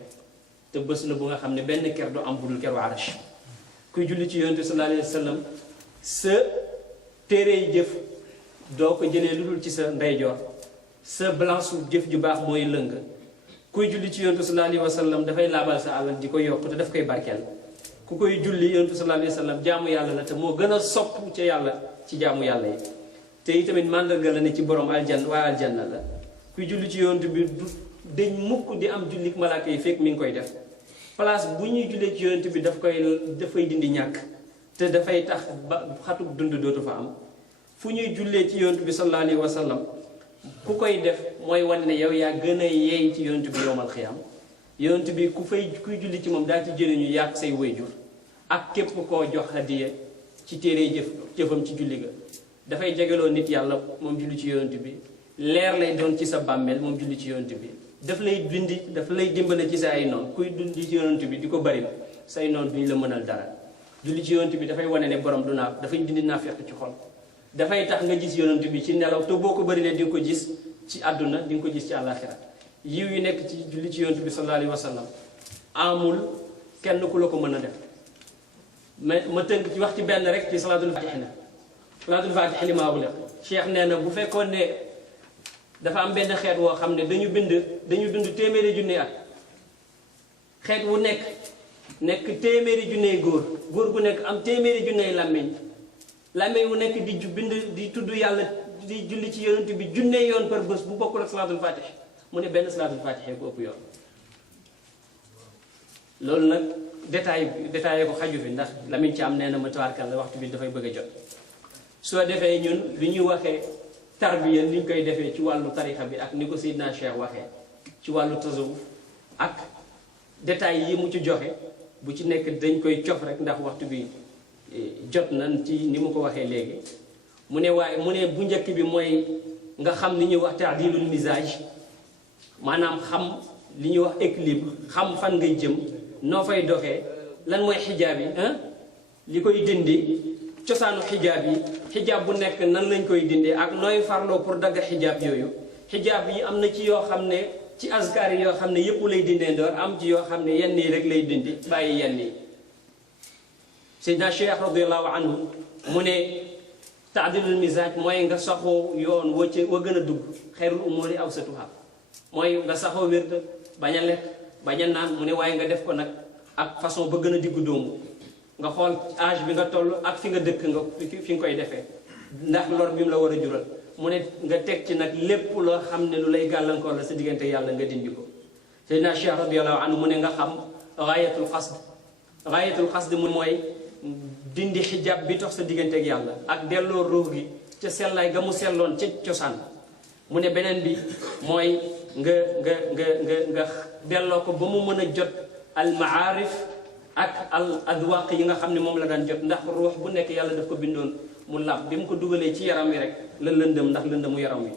te bés la bu nga xam ne benn ker du am budul keru arash kuy julli ci yonent sallallahu alayhi wa sallam sa téere jëf doo ko jëlee lu dul ci sa ndeyjoor sa balance jëf ju baax mooy lëng kuy julli ci yonent sallallahu alayhi wa sallam dafay laabal sa alal di ko yokk te daf koy barkeel ku koy julli yonent sallallahu alayhi wa sallam jaamu yàlla la te moo gën a sopp ca yàlla ci jaamu yàlla yi te itamit màndarga la ne ci borom aljanna waa aljanna la kuy julli ci yonent bi du dañ mukk di am jullik malaaka yi fekk mi ngi koy def place bu ñuy jullee ci yonent bi dafay dindi ñàkk te dafay tax ba xatuk dund dootu fa am fu ñuy jullee ci yonent bi sallallahu alayhi wa sallam ku koy def mooy wane ne yow yaa gën a yeey ci yonent bi yowmal xiyaam yonent bi kuy julli ci moom daa ci jëriñu yàq say wayjur ak képp koo jox hadiya ci téere jëfam ci julli ga dafay jegeloo nit yàlla moom julli ci yonent bi leer lay doon ci sa bàmmeel moom julli ci yonent bi daf lay dimbale ci sa ay noon kuy dund ci yonent bi di ko bari say noon duñ la mënal dara julli ci yonent bi dafay wane ne borom du naaf dafay dindi naafeq ci xol dafay tax nga gis yonent bi ci nelaw te boo ko bëri ne di nga ko gis ci àdduna di nga ko gis ci àllaaxira yiw yi nekk ci julli ci yonent bi sallallahu alayhi wa sallam amul kenn ku la ko mën a def ma tënk ci wax ci benn rek ci salaatul faatix li maa ughliq cheikh nee na bu fekkoon ne dafa am benn xeet woo xam ne dañu dund téeméeri junne at xeet wu nekk téeméeri junne góor gu nekk am téeméeri junne làmmeñ wu nekk di tudd yàlla di julli ci yonent bi junne yoon par bés bu bokkul ak salaatul faatix mu ne benn salaatul faatix ko ëpp yoon loolu nag détaillé ko xaju fi ndax Lamine ci am nee na ma tawaarkal la waxtu bi dafay bëgg a jot soo defee ñun li ñuy waxee tarbiya ni ñu koy defee ci wàllu tarixa bi ak ni ko Seydina Cheikh waxee ci wàllu tasawuf ak détails yi mu ci joxe bu ci nekk dañ koy cof rek ndax waxtu bi jot na ci ni mu ko waxee léegi mu ne bu njëkk bi mooy nga xam li ñuy wax ta'dilul mizaaj maanaam xam li ñuy wax équilibre xam fan ngay jëm noo fay doxee lan mooy xijaab yi li koy dindi cosaanu xijaab yi xijaab bu nekk nan lañ koy dindee ak nooy farloo pour dagg xijaab yooyu xijaab yi am na ci yoo xam ne ci azkar yi yoo xam ne yëpp lay dindee ndoor am ci yoo xam ne yenn yi rek lay dindi bàyyi yenn yi Seydina Cheikh radiyallahu anhu mu ne ta'dilul mizaaj mooy nga saxoo yoon wa gën a dugg xayrul umuri awsatuha mooy nga saxoo wér bañ a lekk bañ a naan mu ne waaye nga def ko nag ak façon ba gën a diggu dóomu nga xool âge bi nga toll ak fi nga dëkk nga fi nga koy defee ndax lor bi mu la war a jural mu ne nga teg ci nag lépp loo xam ne lu lay gàllankoor la sa diggante yàlla nga dindi ko Seydina Cheikh radiyallahu anhu mu ne nga xam gaayatul xasd mu mooy dindi xijaab bi tax sa diggante ak yàlla ak delloo ruux gi ca sellaay ga mu selloon ca cosaan mu ne beneen bi mooy nga delloo ko ba mu mën a jot al maarif ak al adwaq yi nga xam ne moom la daan jot ndax ruux bu nekk yàlla daf ko bindoon mu làpp bi mu ko dugalee ci yaram wi rek la lëndëm ndax lëndëmu yaram wi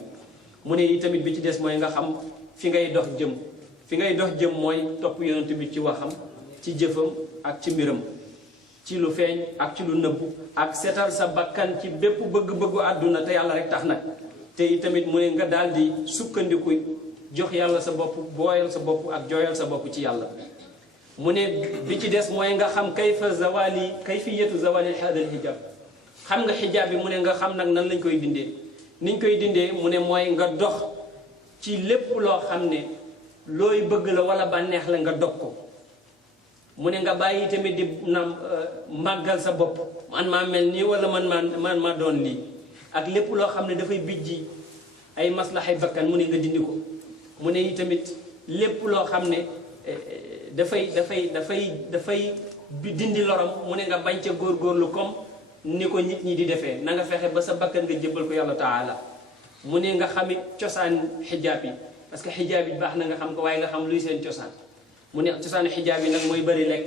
mu ne tamit bi ci des mooy nga xam fi ngay dox jëm fi ngay dox jëm mooy topp yonent bi ci waxam ci jëfam ak ci mbiram ci lu feeñ ak ci lu nëbbu ak seetal sa bakkan ci bépp bëgg-bëggu àdduna te yàlla rek tax nag te tamit mu ne nga daal di sukkandiku jox yàlla sa bopp booyal sa bopp ak jooyal sa bopp ci yàlla mu ne bi ci des mooy nga xam kayfiyatu zawali hadal hijab xam nga xijaab bi mu ne nga xam nag nan lañ koy dindee niñ koy dindee mu ne mooy nga dox ci lépp loo xam ne looy bëgg la wala bànneex la nga dog ko mu ne nga bàyyi tamit di màggal sa bopp man maa mel nii wala man maa doon lii ak lépp loo xam ne dafay bijji ay maslaxay bakkan mu ne nga dindi ko mu ne tamit lépp loo xam ne dafay dindi loram mu ne nga bañ ca góorgóorlu comme ni ko nit ñi di defee na nga fexe ba sa bakkan nga jébbal ko yàlla taala mu ne nga xamit cosaan xijaab yi parce que xijaab yi baax na nga xam ko waaye nga xam luy seen cosaan mu ne cosaanu xijaab yi nag mooy bëri lekk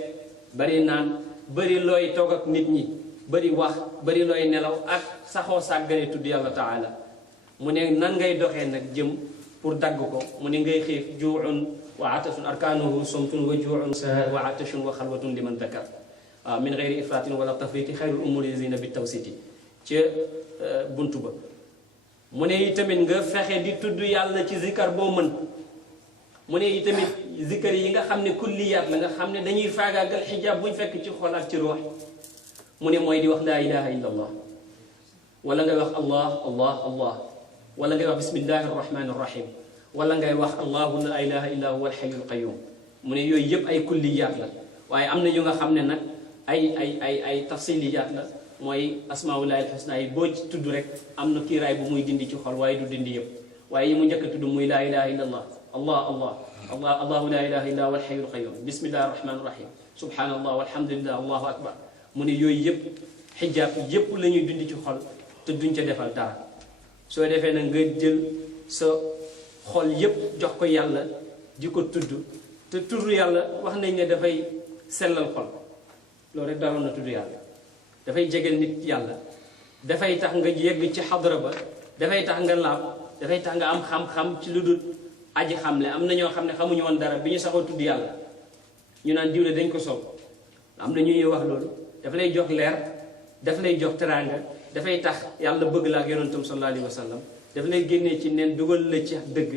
bëri naan bëri looy toog ak nit ñi bëri wax bëri looy nelaw ak saxoo sàggane tudd yàlla taala mu ne nan ngay doxee nag jëm pour dagg ko mu ne ngay xiif juu'un wa atashun arkaanuhu sumtun wa juu'un sahar wa atashun wa xalwatun liman dakar waaw min geyri ifratin wala tafriti xayrul umuri zina bi tawsiti ca buntu ba mu ne tamit nga fexe di tudd yàlla ci zikar boo mën mu ne tamit zikar yi nga xam ne kulliyaat la nga xam ne dañuy faagaagal xijaab buñ fekk ci xol ak ci ruux mu ne mooy di wax laa ilaha illa allah wala ngay wax allah allah allah wala ngay wax bismillahi arrahmani arrahim wala ngay wax allahu la ilaha illa huwa alhayyul qayyum mu ne yooyu yëpp ay kulliyaat la waaye am na yu nga xam ne nag ay tafsiliyaat la mooy asmaullahi alxusna yi boo ci tudd rek am na kiiraay bu muy dindi ci xol waaye du dindi yëpp waaye yi mu njëkk a tudd muy laa ilaha illa allah allah allah allah allahu la ilaha illa huwa alhayyul qayyum bismillahi arrahmani arrahim subhanallah walhamdulillah allahu akbar mu ne yooyu yëpp xijaab yëpp la ñuy dindi ci xol te duñ ca defal dara soo defee nag nga jël sa xol yëpp jox ko yàlla di ko tudd te tudd yàlla wax nañ ne dafay sellal xol loolu rek daroon na tudd yàlla dafay jegel nit yàlla dafay tax nga yegg ci xadra ba dafay tax nga laab dafay tax nga am xam-xam ci lu dul aji xamle am na ñoo xam ne xamuñu woon dara bi ñu saxoo tudd yàlla ñu naan diwle dañ ko sol am na ñuy wax loolu daf lay jox leer daf lay jox teraanga dafay tax yàlla bëgg la ak yonentam sallallahu alayhi wa sallam daf lay génnee ci neen dugal la ci dëgg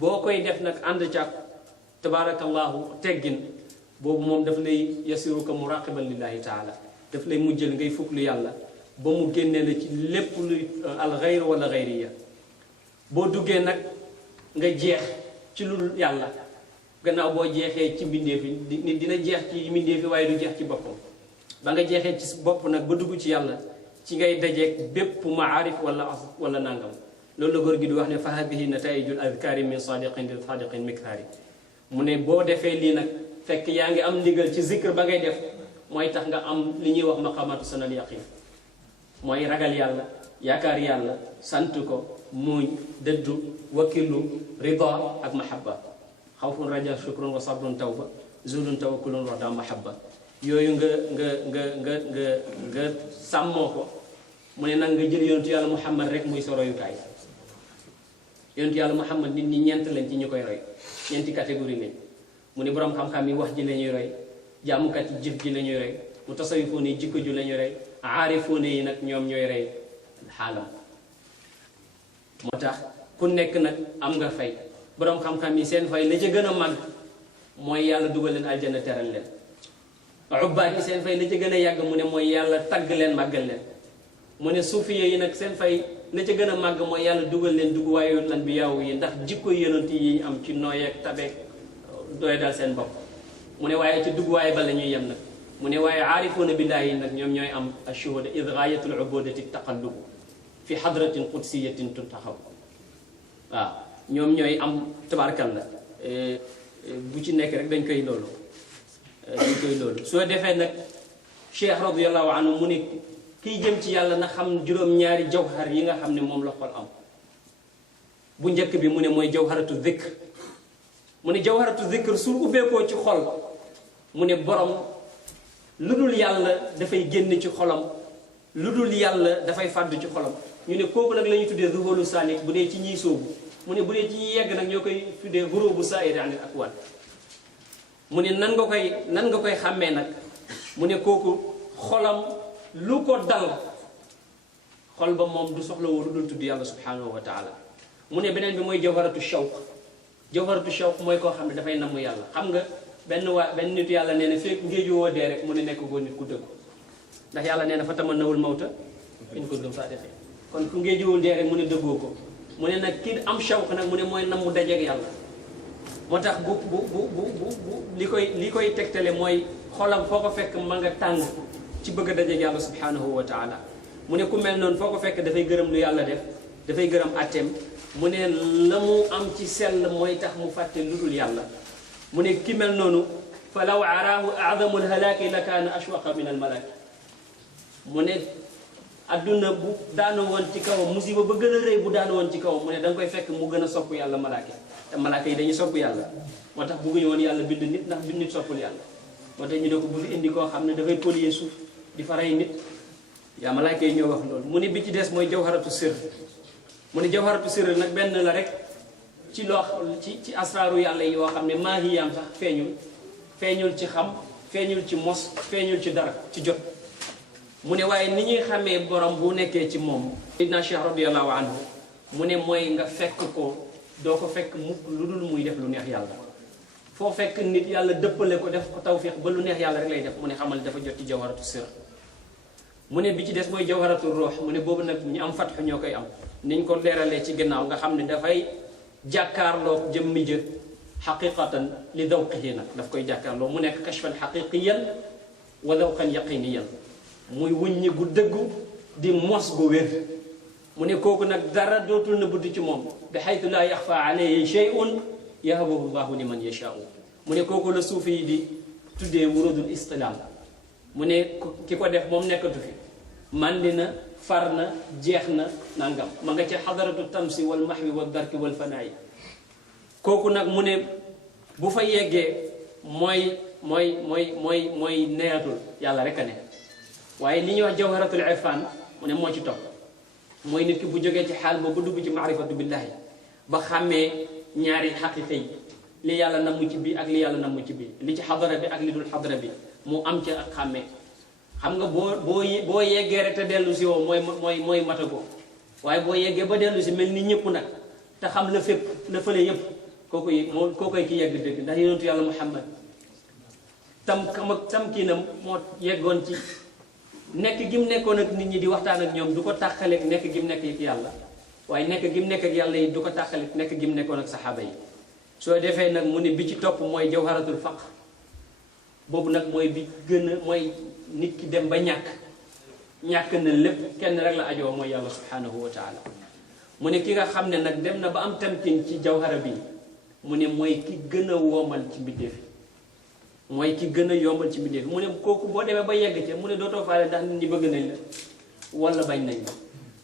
boo koy def nag ànd ca tabaarakallahu teggin boobu moom daf lay yasiruka muraqiban lillahi taala daf lay mujjal ngay fuklu yàlla ba mu génnee la ci lépp luy alxayr wala xayriya boo duggee nag nga jeex ci lu yàlla gannaaw boo jeexee ci mbindeef yi nit dina jeex ci mbindeef yi waaye du jeex ci boppam ba nga jeexee ci bopp nag ba dugg ci yàlla ci ngay dajeeg bépp maarif wala nangam loolu la góor gi di wax ne fa hadihi nataijul adkaari min sadiqin li sadiqin miktaari mu ne boo defee lii nag fekk yaa ngi am ndigal ci zikr ba ngay def mooy tax nga am li ñuy wax maqamatu sanal yaqin mooy ragal yàlla yaakaar yàlla sant ko muuñ dëddu wakilu rida ak mahabba xawfun raja shukrun wa sabrun tawba zulun tawakkulun wa da mahabba yooyu nga sàmmoo ko mu ne nag nga jël yonentu yàlla muhammad rek muy sa royukaay yonentu yàlla muhammad nit ñi ñeent lañ ci ñu koy roy ñeenti catégorie lañ mu ne boroom xam-xam yi wax ji la ñuy roy jaamukat yi jëf ji la ñuy roy mu tasawifoon yi jikko ji la ñuy roy aarifoon yi nag ñoom ñooy roy xaalam moo tax ku nekk nag am nga fay boroom xam-xam yi seen fay la ca gën a mag mooy yàlla dugal leen aljanna teral leen ubbaat yi seen fay la ca gën a yàgg mu ne mooy yàlla tagg leen màggal leen mu ne suufiye yi nag seen fay la ca gën a màgg mooy yàlla dugal leen dugg waayu lan bi yaaw yi ndax jikko yonent yi ñu am ci nooyeeg tabeeg doy dal seen bopp mu ne waaye ci dugg waaye ba la ñuy yem nag mu ne waaye aarifuuna billaahi nag ñoom ñooy am ashuhuda id gaayatul ubudati taqallubu fi hadratin qudsiyatin tuntaxab waaw ñoom ñooy am tabarkal la bu ci nekk rek dañ koy loolu soo defee nag cheikh radiallahu anhu mu ne kiy jëm ci yàlla na xam juróom-ñaari jawhar yi nga xam ne moom la xol am bu njëkk bi mu ne mooy jawharatu dhikr mu ne jawharatu dhikr su ubbeekoo ci xol mu ne borom lu dul yàlla dafay génn ci xolam lu dul yàlla dafay fàdd ci xolam ñu ne kooku nag la ñuy tuddee zuhulu salik bu dee ci ñiy sóobu mu ne bu dee ci ñiy yegg nag ñoo koy tuddee hurubu saa'iri anil akwaan mu ne nan nga koy xàmmee nag mu ne kooku xolam lu ko dal xol ba moom du soxla woo lu dul tudd yàlla subhanahu wa taala mu ne beneen bi mooy jawharatu shawq mooy koo xam ne dafay namm yàlla xam nga benn nit yàlla nee na fekk ngéeju woo dee rek mu ne nekk goo nit ku dëgg ndax yàlla nee na fa tamannawul mawta in kuntum saadiqiin kon ku ngéejuwul dee rek mu ne dëggoo ko mu ne nag kii am shawq nag mu ne mooy namm dajeeg yàlla moo tax bu li koy tegtale mooy xolam foo ko fekk ma nga tàng ci bëgg a dajeeg yàlla subhanahu wa taala mu ne ku mel noonu foo ko fekk dafay gërëm lu yàlla def dafay gërëm atteem mu ne la mu am ci sell mooy tax mu fàtte lu dul yàlla mu ne ki mel noonu fa law araahu aadamu lhalaaki la kaana ashwaqa min almalaaki mu ne adduna bu daanu woon ci kawam musiba ba gën a rëy bu daanu woon ci kawam mu ne da nga koy fekk mu gën a sopp yàlla malaaka te malaaka yi dañuy sopp yàlla moo tax bëgguñu woon yàlla bind nit ndax bind nit soppul yàlla moo tax ñu ne ko bu fi indi koo xam ne dafay polluer suuf di fa rey nit yaa malaaka yi ñoo wax loolu mu ne bi ci des mooy jawharatu sirr mu ne jawharatu sirr nag benn la rek ci loo ci asraaru yàlla yi yoo xam ne maahiyaam sax feeñul ci xam feeñul ci mos feeñul ci dara ci jot mu ne waaye ni ñuy xamee borom bu nekkee ci moom Seydina Cheikh radiallahu anhu mu ne mooy nga fekk ko doo ko fekk mukk lu dul muy def lu neex yàlla foo fekk nit yàlla dëppale ko def ko tawfiq ba lu neex yàlla rek lay def mu ne xamal dafa jot ci jawharatu sirr mu ne bi ci des mooy jawharatu ruux mu ne boobu nag ñu am fatxu ñoo koy am niñ ko leeralee ci gannaaw nga xam ne dafay jàkkaarloo jëmmi jë xaqiqatan li dawqihi nag daf koy jàkkaarloo mu nekk kashfan xaqiqiyan wa dawqan yaqiniyan muy wuññi gu dëggu di mos gu wér mu ne kooku nag dara dootul na budd ci moom bi xaytu laa yaxfa alayhi shay'un yahabuhu llahu liman yashaau mu ne kooku la suufi yi di tuddee wurudul istilaam mu ne ki ko def moom nekkatu fi mandi na far na jeex na nangam ma nga ca xadaratu tamsi wal mahwi wal darki wal fanaayi kooku nag mu ne bu fa yeggee mooy neyatul yàlla rek a ne waaye li ñuy wax jawharatul irfan mu ne moo ci topp mooy nit ki bu jógee ci xaal boobu dugg ci maarifatu billahi ba xàmmee ñaari xaqiqa yi li yàlla namm ci bii ak li yàlla namm ci bii li ci xadara bi ak li dul xadara bi mu am ca ak xàmmee xam nga boo yeggee rek te dellu si woo mooy matagoo waaye boo yeggee ba dellu si mel ni ñëpp nag te xam la fépp la fële yëpp kookoy ki yegg dëgg ndax yonentu yàlla Muhammad tam kii na moo yeggoon ci nekk gi mu nekkoon ak nit ñi di waxtaan ak ñoom du ko tàqaleeg nekk gi mu nekk ak yàlla waaye nekk gi mu nekk ak yàlla yi du ko tàqaleeg nekk gi mu nekkoon ak saxaaba yi soo defee nag mu ne bi ci topp mooy jawharatul faqr boobu nag mooy bi gën a mooy nit ki dem ba ñàkk na lépp kenn rek la ajoo mooy yàlla subhanahu wa taala mu ne ki nga xam ne nag dem na ba am tamkin ci jawhara bi mu ne mooy ki gën a woomal ci mbindeef mooy ki gën a yombal ci mbindeef mu ne kooku boo demee ba yegg ci mu ne dootoo faale ndax nit ñi bëgg nañ la wala bañ nañ la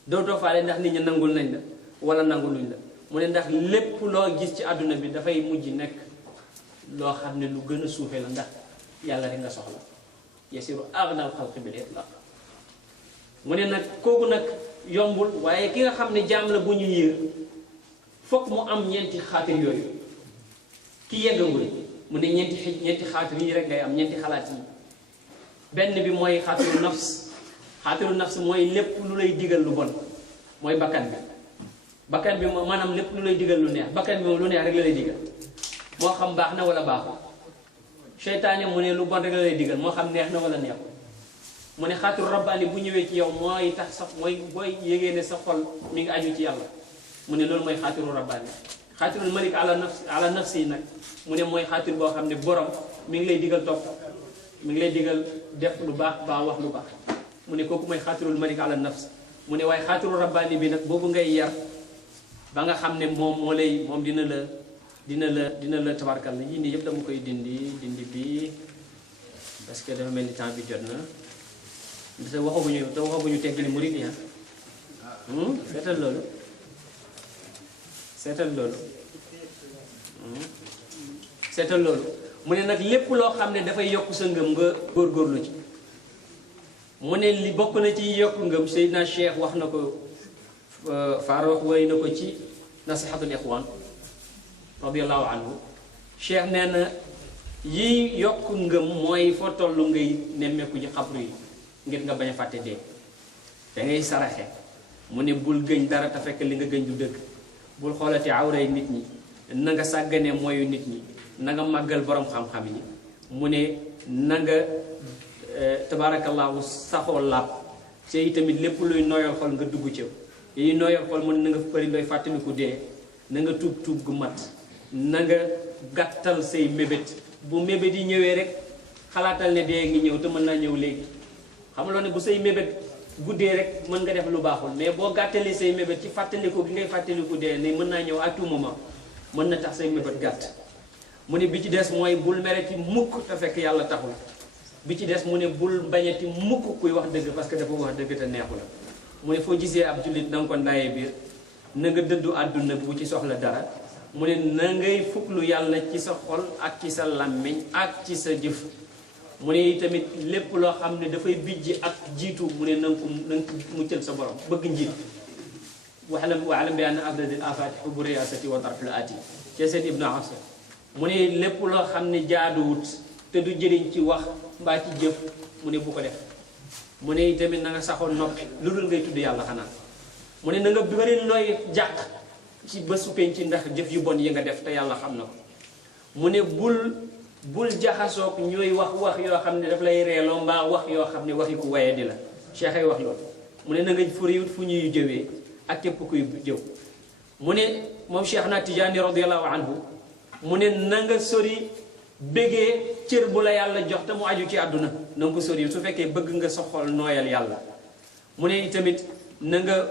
dootoo faale ndax nit ñi nangul nañ la wala nanguluñ la mu ne ndax lépp loo gis ci àdduna bi dafay mujj nekk loo xam ne lu gën a suufe la ndax yàlla rek nga soxla yasiru aghnal xalqi bil itlaq mu ne nag kooku nag yombul waaye ki nga xam ne jaam la bu ñu yiir fokk mu am ñeenti xaatir yooyu ki yeggagul mu ne ñeenti xaatir yi rek ngay am ñeenti xalaat yi benn bi mooy xaatiru nafs mooy lépp lu lay digal lu bon mooy bakkan bi maanaam lépp lu lay digal lu neex bakkan bi moom lu neex rek la lay digal moo xam baax na wala baaxul seytaane mu ne lu bon rek la lay digal moo xam neex na wala neexul mu ne xaatiru rabbaani bu ñëwee ci yow mooy tax sax mooy booy yégee ne sa xol mi ngi aju ci yàlla mu ne loolu mooy xaatiru rabbaani. xaatirul malik ala nafsi nag mu ne mooy xaatir boo xam ne borom mi ngi lay digal topp mi ngi lay digal def lu baax ba wax lu baax mu ne kooku mooy xaatirul malik ala nafs mu ne waaye xaatiru rabbaani bi nag boobu ngay yar ba nga xam ne moom dina la tabarkal la yii nii yëpp dama koy dindi bi parce que dafa mel ni temps bi jot na te waxaguñu teggini murid yi seetal loolu mu ne nag lépp loo xam ne dafay yokk sa ngëm nga góorgóorlu ci mu ne li bokk na ci yokk ngëm Seydina Cheikh wax na ko Farouk way na ko ci nasihatul ikhwan radiyallahu anhu Cheikh nee na yi yokk ngëm mooy foo tollu ngay nemmeeku ci xabru yi ngir nga bañ a fàtte dee da ngay saraxe mu ne bul gëñ dara te fekk li nga gëñ du dëgg bul xoolati awray nit ñi na nga sàggane mooyu nit ñi na nga màggal borom xam-xam yi mu ne na nga tabaarakallaahu saxoo làpp ci tamit lépp luy nooyal xol nga dugg ca yi nooyal xol mu ne na nga bëri looy fàttaliku dee na nga tuub gu mat na nga gàttal say mébét bu mébét yi ñëwee rek xalaatal ne dee ngi ñëw te mën naa ñëw léegi xam nga ne bu say mébét guddee rek mën nga def lu baaxul mais boo gàttalee say mébét ci fàttaliku gi ngay fàttaliku dee ne mën naa ñëw à tout moment mën na tax say mébét gàtt mu ne bi ci des mooy bul mere ci mukk te fekk yàlla taxul bi ci des mu ne bul bañati mukk kuy wax dëgg parce que dafa wax dëgg te neexu la mu ne foo gisee ab jullit da nga ko ndaayee biir na nga dëddu àdduna bu ci soxla dara mu ne na ngay fuklu yàlla ci sa xol ak ci sa làmmiñ ak ci sa jëf mu ne tamit lépp loo xam ne dafay bijji ak jiitu mu ne na nga ko muccal sa borom bëgg njiit waalam bi anna abdadil afati xubu riyasati wa tarful ati ci seen ibnu asir mu ne lépp loo xam ne jaaduwut te du jëriñ ci wax mbaa ci jëf mu ne bu ko def mu ne tamit na nga saxoon noppi lu dul ngay tudd yàlla xanaa mu ne na nga bëri looy jàq ci bésu penc ndax jëf yu bon yi nga def te yàlla xam na ko mu ne bul jaxasoog ñooy wax yoo xam ne daf lay reeloo mbaa wax yoo xam ne waxi ku waye di la cheikh ay wax loolu mu ne na nga furiwut fu ñuy jëwee ak képp kuy jëw mu ne moom cheikh na Tijaani radiyallahu anhu mu ne na nga sori bëggee cër bu la yàlla jox te mu aju ci àdduna na nga ko sori su fekkee bëgg nga sa xol nooyal yàlla mu ne tamit na nga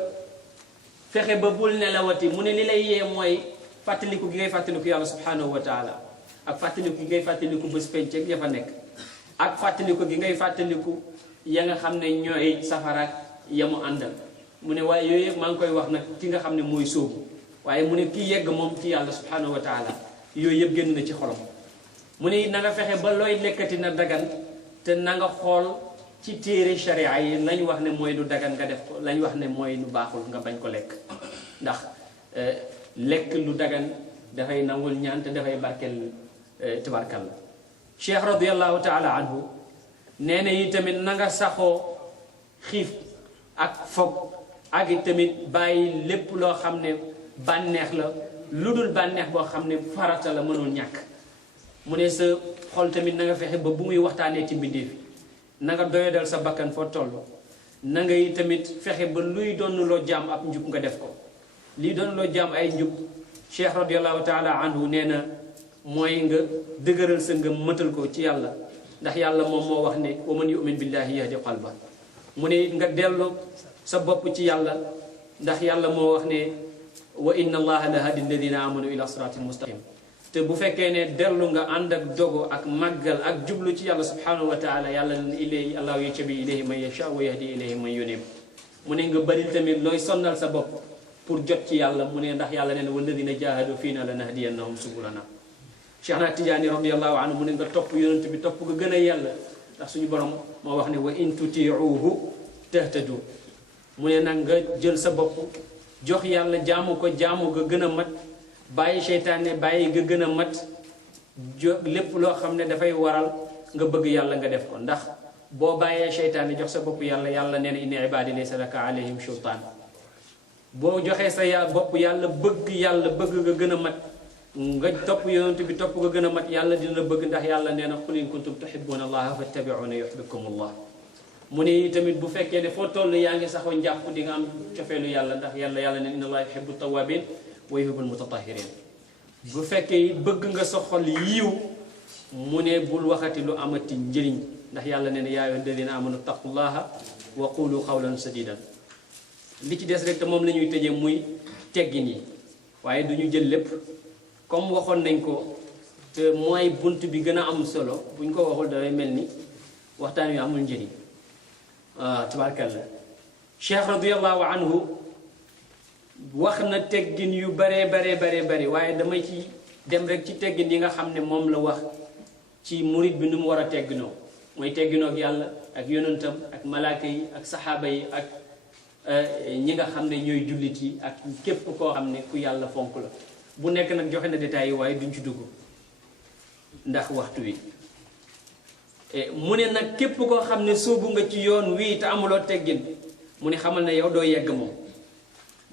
fexe ba bul nelawati mu ne li lay yee mooy fàttaliku gi ngay fàttaliku yàlla subhanahu wa taala ak fàttaliku gi ngay fàttaliku bés penc ak ya fa nekk ak fàttaliku gi ngay fàttaliku ya nga xam ne ñooy safaraak ya mu àndal mu ne waaye yooyu yëpp maa ngi koy wax nag ki nga xam ne mooy sóobu waaye mu ne kii yegg moom ci yàlla subhanahu wa taala yooyu yëpp génn na ci xolam mu ne na nga fexe ba looy lekkati na dagan te na nga xool ci téere sharia yi lañ wax ne mooy lu dagan nga def ko lañ wax ne mooy lu baaxul nga bañ ko lekk ndax lekk lu dagan dafay nangul ñaan te dafay barkeel tabarkal la cheikh radiallahu taala anhu nee na yi tamit na nga saxoo xiif ak foog ak i tamit bàyyi lépp loo xam ne bànneex la lu dul bànneex boo xam ne farata la mënul ñàkk mu ne sa xol tamit na nga fexe ba bu muy waxtaanee ci mbindeef na nga doyadal sa bakkan foo toll na ngay tamit fexe ba luy doon loo jaam ab njub nga def ko lii doon loo jaam ay njub cheikh radiallahu taala anhu nee na mooy nga dëgëral sa nga mëtal ko ci yàlla ndax yàlla moom moo wax ne wa man yu'min billahi yahdi qalba mu ne nga dellu sa bopp ci yàlla ndax yàlla moo wax ne wa inna allaha la hadi alladina amanu ila siratin mustaqim te bu fekkee ne dellu nga ànd ak dogo ak màggal ak jublu ci yàlla subhanahu wa taala yàlla ne ilayhi allahu yattabi ilayhi man yasha wa yahdi ilayhi man yunib mu ne nga bari tamit looy sonnal sa bopp pour jot ci yàlla mu ne ndax yàlla nee na walladina jahadu fiina lanahdiyannahum subulana cheikh na Tijaani radiallahu anhu mu ne nga topp yonent bi topp nga gën a yàlla ndax suñu borom moo wax ne wa in tutiuhu tahtadu mu ne nag nga jël sa bopp jox yàlla jaamu ko jaamu ga gën a mat bàyyi seytaane bàyyi ga gën a mat lépp loo xam ne dafay waral nga bëgg yàlla nga def ko ndax boo bàyyee seytaane jox sa bopp yàlla yàlla nee na inna ibaadi laysa laka alayhim sultaan boo joxee sa bopp yàlla bëgg nga gën a mat nga topp yonent bi topp nga gën a mat yàlla dina la bëgg ndax yàlla nee na qul in kuntum tuhibbuna allaha fattabi'uni yuhibbukum allah mu ne tamit bu fekkee ne foo toll yaa ngi saxoo njàpp di nga am cofeelu yàlla ndax yàlla ne inna allaha yuhibbu tawwabin wa yuhibbul mutatahhirin bu fekkee bëgg nga sa xol yiiw mu ne bul waxati lu amati njëriñ ndax yàlla ne yaa ayyuhal ladina amanu taqullaha wa qulu qawlan sadidan li ci des rek te moom la ñuy tëjee muy teggin yi waaye du ñu jël lépp comme waxoon nañ ko te mooy bunt bi gën a am solo buñ ko waxul dafay mel ni waxtaan wi amul njëriñ waaw tabaarkalla cheikh radiallahu anhu wax na teggin yu bare waaye damay ci dem rek ci teggin yi nga xam ne moom la wax ci murid bi nu mu war a tegginoo mooy tegginoo ak yàlla ak yonentam ak malaaka yi ak saxaaba yi ak ñi nga xam ne ñooy jullit yi ak képp koo xam ne ku yàlla fonk la bu nekk nag joxe na détails yi waaye duñ ci dugg ndax waxtu wi mu ne nag képp koo xam ne sóobu nga ci yoon wii te amuloo teggin mu ne xamal ne yow doo yegg moom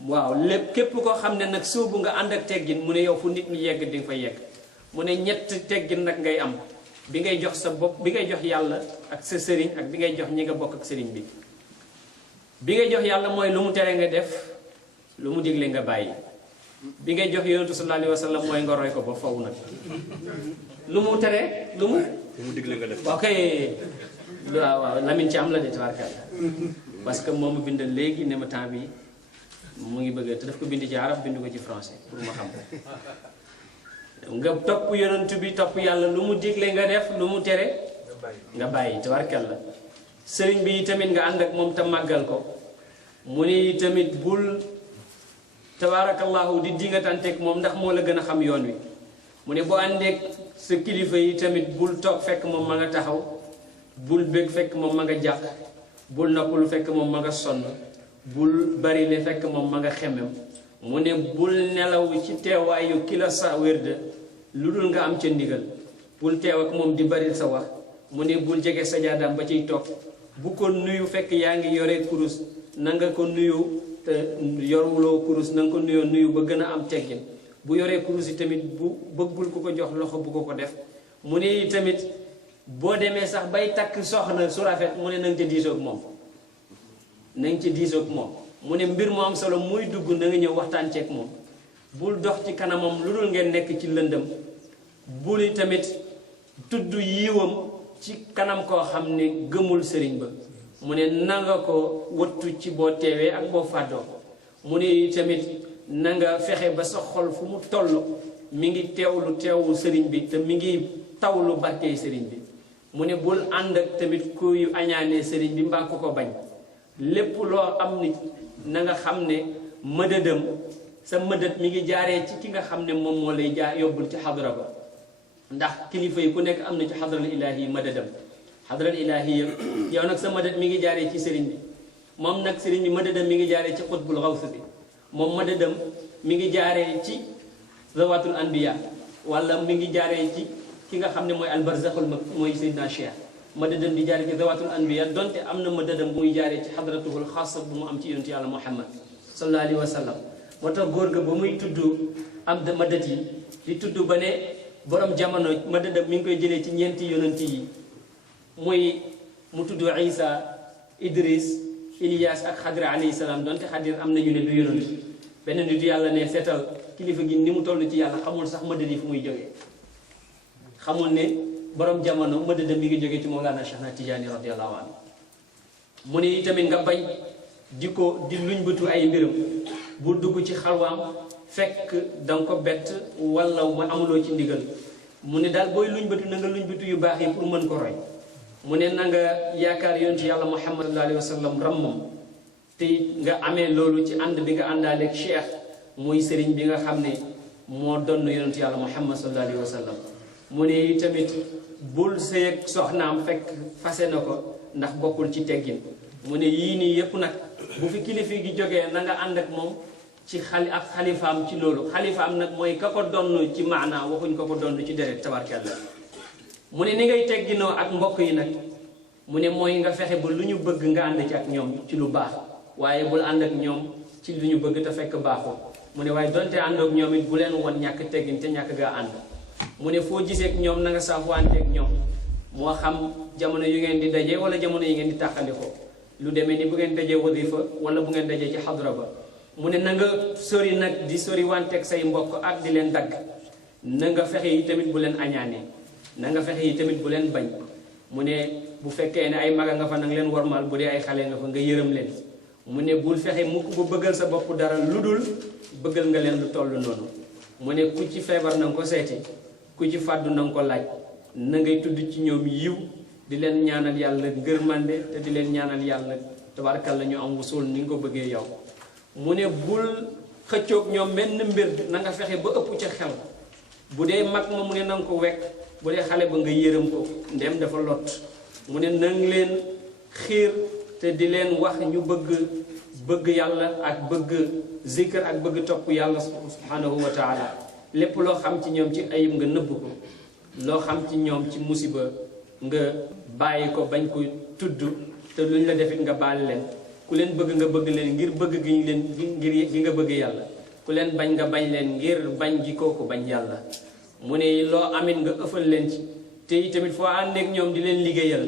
waaw lépp képp koo xam ne nag sóobu nga ànd ak teggin mu ne yow fu nit ñi yegg di nga fa yegg mu ne ñett teggin nag ngay am bi ngay jox sa bopp bi ngay jox yàlla ak sa sëriñ ak bi ngay jox ñi nga bokk ak sëriñ bi ngay jox yàlla mooy lu mu tere nga def lu mu digle nga bàyyi bi ngay jox yonentu sallallahu alayhi wa sallam mooy nga roy ko ba faw nag lu mu tere lu mu digle nga def ok waaw Lamine ci am la de tabarkalla parce que moom mu bindal léegi ne ma temps bi mu ngi bëgg te daf ko bind ci arab bind ko ci français pour ma xam ko nga topp yonent bi topp yàlla lu mu digle nga def lu mu tere nga bàyyi tabarkalla sëriñ bi tamit nga ànd ak moom te màggal ko mu ne tamit bul tabarakallahu di dingatanteeg moom ndax moo la gën a xam yoon wi mu ne boo àndeek sa kilifa yi tamit bul toog fekk moom ma nga taxaw bul bëgg fekk moom ma nga jàq bul noppalu fekk moom ma nga sonn bul bari le fekk moom ma nga xemem mu ne bul nelaw ci teewaayu ki la sa wérde lu dul nga am ca ndigal bul teew ak moom di bari sa wax mu ne bul jege sajaadaam ba ciy toog bu ko nuyu fekk yaa ngi yore kurus na nga ko nuyu te yoruloo kurus na nga ko nuyoo nuyu ba gën a am teggin bu yoree kurus yi tamit bu bëggul ku ko jox loxo bu ko def mu ne tamit boo demee sax bay takk soxna su rafet mu ne na nga ca diisoog moom na nga ca diisoog moom mu ne mbir mu am solo muy dugg na nga ñëw waxtaan ceeg moom bul dox ci kanamam lu dul ngeen nekk ci lëndëm bul tamit tudd yiwam ci kanam koo xam ne gëmul sëriñ ba mu ne nanga ko wattu ci boo teewee ak boo fàddoo mu ne tamit na nga fexe ba sa xol fu mu toll mi ngi teewlu sëriñ bi te mi ngi tawlu barkey sëriñ bi mu ne bul ànd ak tamit kuy añaanee sëriñ bi mbaa ku ko bañ lépp loo am ni na nga xam ne mëdëdam sa mëdët mi ngi jaaree ci ki nga xam ne moom moo lay yóbbul ci xadra ba ndax kilifa yi ku nekk am na ci xadral ilaahi mëdëdam xadral ilaahi yow nag sa mëdët mi ngi jaaree ci sëriñ bi moom nag sëriñ bi mëdëdam mi ngi jaaree ci xutbul xaws bi moom mëdëdam mi ngi jaaree ci zawatul anbiya wala mi ngi jaaree ci ki nga xam ne mooy albarzaxul mooy Seydina Cheikh mëdëdam di jaaree ci zawatul anbiya donte am na mëdëdam muy jaaree ci xadratuhul xaasa bu mu am ci yonent yàlla Muhammad sallallahu alayhi wa sallam moo tax góor ga ba muy tudd am da mëdët yi di tudd ba ne borom jamono mëdëdam mi ngi koy jëlee ci ñeenti yonent yi muy mu tudd Isa Idris Ilias ak Xadir alayhi salaam donte Xadir am nañu ne du yonent benn nitu yàlla ne seetal kilifa gi ni mu toll ci yàlla xamul sax mëdët yi fu muy jógee xamul ne borom jamono mëdëdam mi ngi jógee ci Mawlana Cheikh na Tijaani radiyallahu anhu mu ne tamit nga bañ di luñ bëtu ay mbiram bu dugg ci xalwaam fekk danga ko bett wala ma amuloo ci ndigal mu ne daal booy luñ bëtu na nga luñ bëtu yu baax yi pour mën ko roy mu ne na nga yaakaar yonent yàlla Muhammad sallallahu alayhi wa sallam rammam te nga amee loolu ci ànd bi nga àndaaleeg cheikh muy sëriñ bi nga xam ne moo donn yonent yàlla Muhammad sallallahu alayhi wa sallam mu ne tamit bul sëyeeg soxnaam fekk fase na ko ndax bokkul ci teggin mu ne yii nii yépp nag bu fi kilifa gi jógee na nga ànd ak moom ci xalifaam ci loolu xalifaam nag mooy ka ko donn ci maanaa waxuñ ko donn ci deret tabarkalla mu ne ni ngay tegginoo ak mbokk yi nag mu ne mooy nga fexe ba lu ñu bëgg nga ànd ci ak ñoom ci lu baax waaye bul ànd ak ñoom ci lu ñu bëgg te fekk baaxoo mu ne waaye donte àndoog ñoom it bu leen woon ñàkk teggin te ñàkk gaa ànd mu ne foo gisee ak ñoom na nga saafuwanteeg ñoom moo xam jamono yu ngeen di daje wala jamono yi ngeen di tàqaliko lu demee ni bu ngeen dajee wadifa wala bu ngeen dajee ci xadra ba mu ne na nga sori nag di sori wanteeg say mbokk ak di leen dagg na nga fexe yi tamit bu leen añaanee na nga fexe yi tamit bu leen bañ mu ne bu fekkee ne ay maga nga fa nang leen warmal bu dee ay xale nga fa nga yërëm leen mu ne bul fexe mukk ba bëggal sa bopp dara lu dul bëggal nga leen lu toll noonu mu ne ku ci feebar na nga ko seeti ku ci fàddu na nga ko laaj na ngay tudd ci ñoom yiw di leen ñaanal yàlla ngërmande te di leen ñaanal yàlla tabarakalla ñu am wusul ni nga ko bëggee yow mu ne bul xëccoog ñoom benn mbir na nga fexe ba ëpp ca xel bu dee mag ma mu ne na nga ko wekk bu dee xale ba nga yërëm ko ndem dafa lot mu ne nang leen xiir te di leen wax ñu bëgg yàlla ak bëgg zikr ak bëgg topp yàlla subhanahu wa taala lépp loo xam ci ñoom ci ayib nga nëbb ko loo xam ci ñoom ci musiba nga bàyyi ko bañ ko tudd te luñ la defit nga baal leen ku leen bëgg nga bëgg leen ngir bëgg gi leen ngir gi nga bëgg yàlla ku leen bañ nga bañ leen ngir bañ gi kooku bañ yàlla mu ne loo amit nga ëffal leen ci te itamit foo àndeek ñoom di leen liggéeyal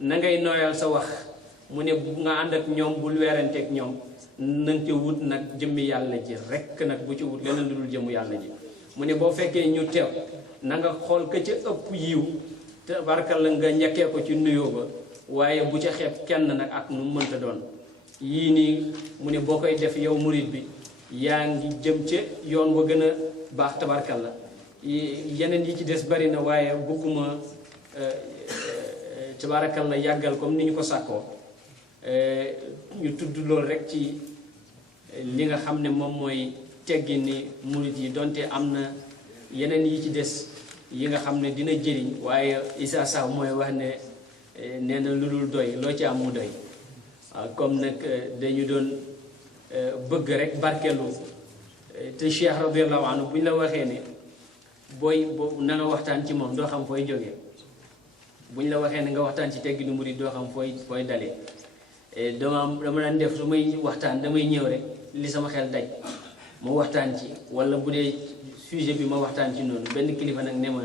na ngay nooyal sa wax mu ne nga ànd ak ñoom bul weeranteeg ñoom nañ ca wut nag jëmmi yàlla ji rekk nag bu ci wut leneen lu dul jëmmu yàlla ji mu ne boo fekkee ñu teew na nga xool ka ca ëpp yiw te barkal la nga njëkkee ko ci nuyoo ba waaye bu ca xeeb kenn nag ak nu mu mënta doon yii nii mu ne boo koy def yow murid bi yaa ngi jëm ca yoon wa gën a baax tabarkal la yeneen yi ci des bari na waaye bëgguma tabarakal la yàggal comme ni ñu ko sàkkoo ñu tudd loolu rek ci li nga xam ne moom mooy teggi ni murid yi donte am na yeneen yi ci des yi nga xam ne dina jëriñ waaye Issa Sakho mooy wax ne nee na lu dul doy loo ci am mu doy waaw comme nag dañu doon bëgg rek barkeelu te Cheikh radiyallahu anhu bu ñu la waxee ne na nga waxtaan ci moom doo xam fooy jógee bu ñu la waxee ne nga waxtaan ci tegginu murid doo xam fooy dalee dama daan def su may waxtaan damay ñëw rek li sama xel daj ma waxtaan ci wala bu dee sujet bi ma waxtaan ci noonu benn kilifa nag ne ma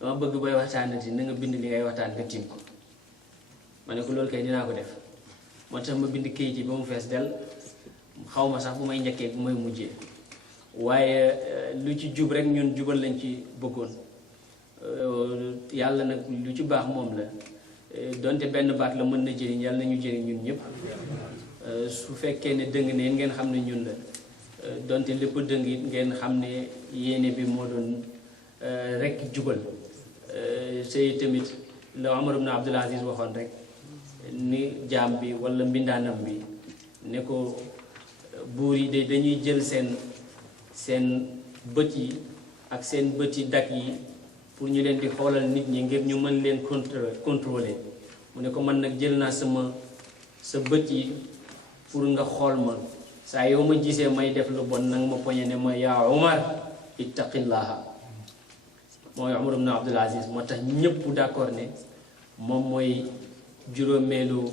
dama bëgg booy waxtaanati na nga bind li ngay waxtaan nga tiim ko ma ne ko loolu kay dinaa ko def moo tax ma bind këyit yi ba mu fees del xaw ma sax bu may njëkkee bu may mujjee waaye lu ci jub rek ñun jubal lañ ci bëggoon yàlla nag lu ci baax moom la donte benn baat la mën na jëriñ yàlla nañu jëriñ ñun ñëpp su fekkee ne dëng neen ngeen xam ne ñun la donte lépp dëng it ngeen xam ne yéene bi moo doon rek jubal sëy tamit la Omar ibn Abdul Aziz waxoon rek ni jaam bi wala mbindaanam bi ne ko buur yi de dañuy jël seen bët yi ak seen bët yi dak yi pour ñu leen di xoolal nit ñi ngir ñu mën leen contrôler mu ne ko man nag jël naa sa bët yi pour nga xool ma saa yow ma gisee may def lu bon nanga ma poñe ne ma yaa Umar ittaqillaha mooy Umar ibn Abdul Aziz moo tax ñëpp d'accord ne moom mooy juróomeelu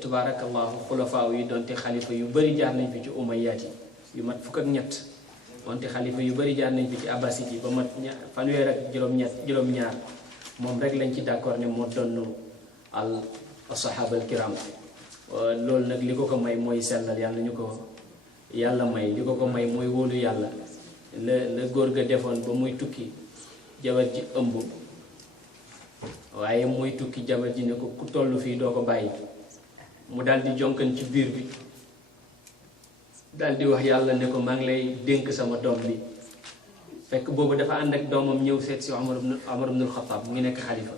tabaarakallahu xulafaaw yi donte xalifa yu bari jaar nañ fi ci umayyaat yi yu mat fukk ak ñett donte xalifa yu bari jaar nañ fi ci abbasit yi ba mat fanweer ak juróom-ñaar moom rek lañ ci d'accord ne moo donn al sahaba al kiram loolu nag li ko may mooy sellal yàlla ñu ko yàlla may li ko may mooy wóolu yàlla la góor ga defoon ba muy tukki jabar ji ëmb waaye muy tukki jabar ji ne ko ku toll fii doo ko bàyyi mu daal di jonkan ci biir bi daal di wax yàlla ne ko maa ngi lay dénk sama doom bi fekk boobu dafa ànd ak doomam ñëw seet si Omar ibn al-Khattab mu ngi nekk xalifa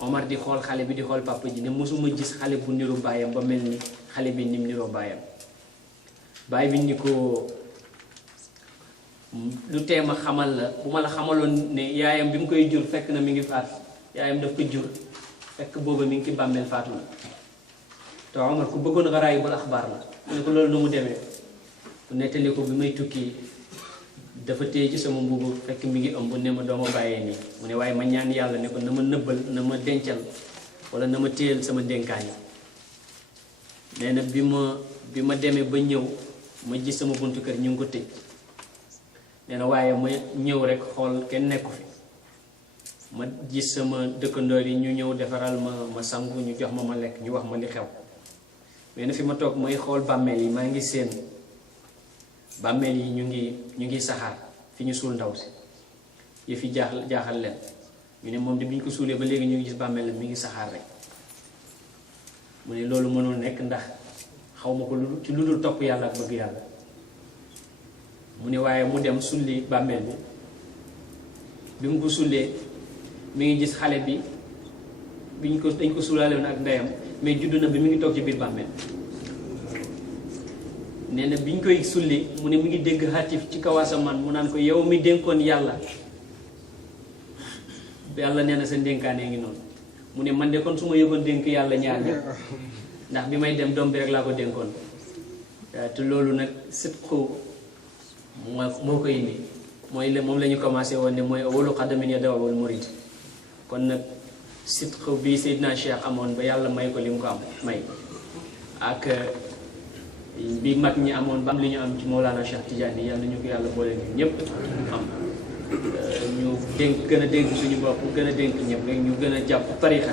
Omar di xool xale bi di xool papa ji ne mosuma gis xale bu niru baayam ba mel ni xale bi nim niroo baayam baay bi ni ko lu teema xamal la bu ma la xamaloon ne yaayam bi mu koy jur fekk na mi ngi faat yaayam daf ko jur fekk booba mi ngi ci bàmmeel faatu na te Omar ku bëggoon garaayibul axbaar la mu ne ko loolu nu mu demee ku nettali ko bi may tukki dafa téye ci sama mbubu fekk mi ngi ëmb ne ma dooma bàyyee nii mu ne waaye ma ñaan yàlla ne ko na ma nëbbal na ma dencal wala na ma téyel sama dénkaan yi nee na bi ma demee ba ñëw ma gis sama buntu kër ñu ngi ko tëj nee na waaye ma ñëw rek xool kenn nekku fi ma gis sama dëkkandoor yi ñu ñëw defaral ma sangu ñu jox ma lekk ñu wax ma li xew mais na fi ma toog may xool bàmmeel yi maa ngi seen bàmmeel yi ñu ngi saxaar fi ñu suul ndaw si yi fi jaaxal leen ñu ne moom de bi ñu ko suulee ba léegi ñu ngi gis bàmmeel mi ngi saxaar rek mu ne loolu mënul nekk ndax xaw ma ko ci lu dul topp yàlla ak bëgg yàlla mu ne waaye mu dem sulli bàmmeel bi mu ko sullee mi ngi gis xale bi dañ ko suulaale woon ak ndeyam mais juddu na bi mi ngi toog ci biir bàmmeel nee na bi ñu koy sulli mu ne mi ngi dégg xaatif ci kaw asamaan mu naan ko yow mi dénkoon yàlla nee na sa ndénkaanee ngi noonu mu ne man de kon su ma yëgoon dénk yàlla ñaar ñëpp ndax bi may dem doom bi rek laa ko dénkoon te loolu nag sët ko moo ko indi moom la ñu commencé woon ne mooy awwalu qadamin yada'ul murid kon nag sët ko bii Seydina Cheikh amoon ba yàlla may ko li mu ko am may ak bi mag ñi amoon ba am li ñu am ci Mawlana Cheikh Tidiane yàlla ñu ko yàlla boole ñun ñëpp am ñu gën a dénk suñu bopp gën a dénk ñëpp rek ñu gën a jàpp tarixa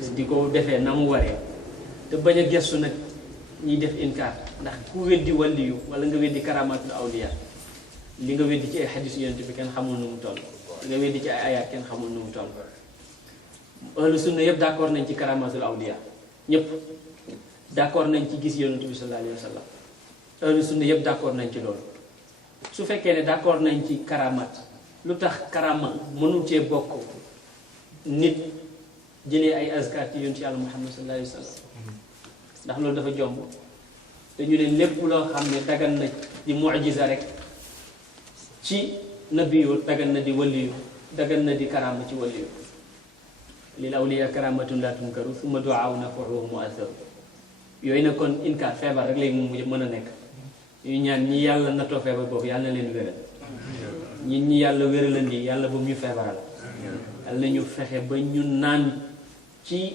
bi di ko defee na mu waree te bañ a gestu nag ñiy def inkaar ndax ku weddi waliyu wala nga weddi karamatul awliya li nga weddi ci ay xadis yonent bi kenn xamul nu mu toll li nga weddi ci ay ayaat kenn xamul nu mu toll ahlu sunna yëpp d'accord nañ ci karamatul awliya ñëpp d'accord nañ ci gis yonent bi sallallahu alayhi wa sallam ahlu sunna yëpp d'accord nañ ci loolu su fekkee ne d'accord nañ ci karamat lu tax karama mënul cee bokk nit jëlee ay azkar ci yonent yàlla Muhammad sallallahu alayhi wa sallam ndax loolu dafa jomb te ñu ne lépp loo xam ne dagan na di mu'jiza rek ci nabiyu dagan na di waliyu dagan na di karama ci waliyu lil awliya karamatun la tunkaru thumma du'aa nafuhu mu'athar yooyu nag kon inkaar feebar rek léegi mu mën a nekk ñu ñaan ñi yàlla natoo feebar boobu yàlla na leen wéral ñi yàlla wéralandi yàlla bu ñu feebaral yàlla nañu fexe ba ñu naan ci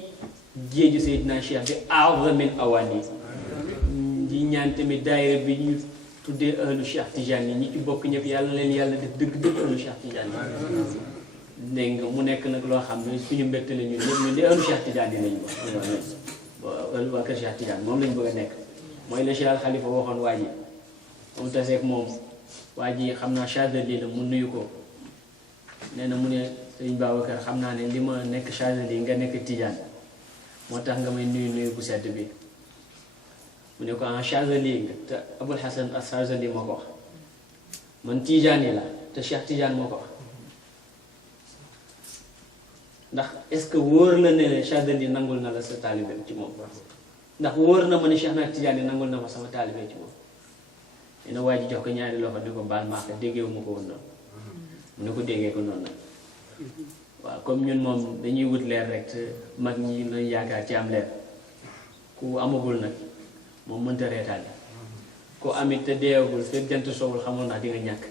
géeju Seydina Cheikh bi a'zamil awaani di ñaan tamit daayira bi ñu tuddee ahlu Cheikh Tidiane yi ñi ci bokk ñëpp yàlla leen yàlla def dëgg ahlu Cheikh Tidiane yi dégg nga mu nekk nag loo xam ne suñu mbégte la ñun ñëpp ñun de ahlu Cheikh Tidiane yi lañu wax waa kër Cheikh Tidiane moom lañu bëgg a nekk mooy la Cheikh Al Khalifa waxoon waa ji moom taseeg moom waa ji xam naa Chadali la mu nuyu ko nee na mu ne Sëriñ Babacar xam naa ne li ma nekk Chadali nga nekk Tidiane moo tax nga may nuyu bu sedd bi mu ne ko en Chadali nga te Abul Hasan as-Chadali moo ko wax man Tidiane la te Cheikh Tidiane moo ko wax ndax est-ce que wóor la ne Chadali nangul na la sa taalibe ci moom ndax wóor na ma ne Cheikh na Tidiane nangul na ma sama taalibe ci moom nee na waa ji jox ko ñaari loxo ne ko baal maa ko déggeewu ma ko woon noonu mu ne ko déggee ko noonu nag waaw comme ñun moom dañuy wut leer rek te mag ñi lañ yaakaar ci am leer ku amagul nag moom mënta reetaale ku amit te deewagul fekk jant sowul xamul naa di nga ñàkk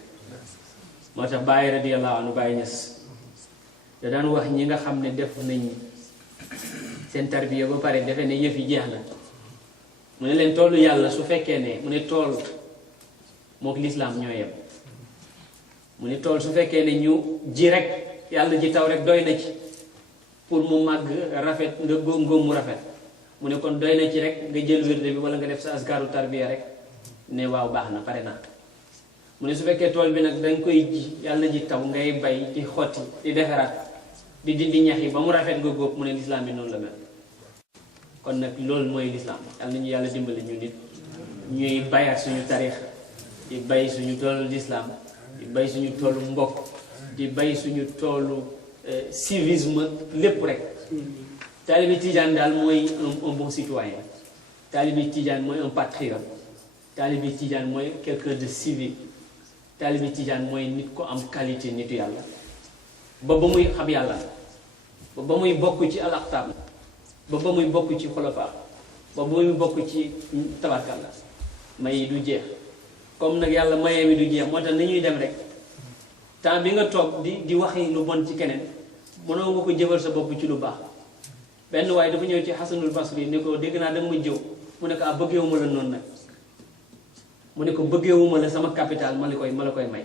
moo tax Baye radiyallahu anhu Baye Niass da daan wax ñi nga xam ne def nañ seen tarbiya ba pare defe ne yëf yi jeex na mu ne leen toolu yàlla su fekkee ne mu ne tool mook lislaam ñoo yem mu ne tool su fekkee ne ñu ji rek yàlla ji taw rek doy na ci pour mu màgg rafet nga ngóom mu rafet mu ne kon doy na ci rek nga jël wirde bi wala nga def sa askaru tarbiya rek ne waaw baax na pare naa mu ne su fekkee tool bi nag danga koy ji yàlla ji taw ngay bay di xotti di defaraat di dindi ñax yi ba mu rafet nga góob mu ne lislaam bi noonu la mel kon nag loolu mooy lislaam yàlla nañu yàlla dimbali ñu nit ñuy bayaat suñu tarix di bay suñu toolu lislaam di bay suñu toolu mbokk di bay suñu toolu civisme lépp rek taalibi Tijaan daal mooy un bon citoyen taalibi Tijaan mooy un patriote taalibi Tijaan mooy quelqu'un de civil taalibi Tijaan mooy nit ko am qualité nitu yàlla ba muy xam yàlla ba muy bokk ci al-aqtaab ba muy bokk ci xulafa ba muy bokk ci tabarkalla may yi du jeex comme nag yàlla mayee mi du jeex moo tax ni ñuy dem rek temps bi nga toog di waxi lu bon ci keneen mënoo nga ko jëfal sa bopp ci lu baax benn waaye dafa ñëw ci Xasanul Basri ne ko dégg naa danga ma jëw mu ne ko ah bëggeewuma la noonu nag mu ne ko bëggeewuma la sama capital ma la koy may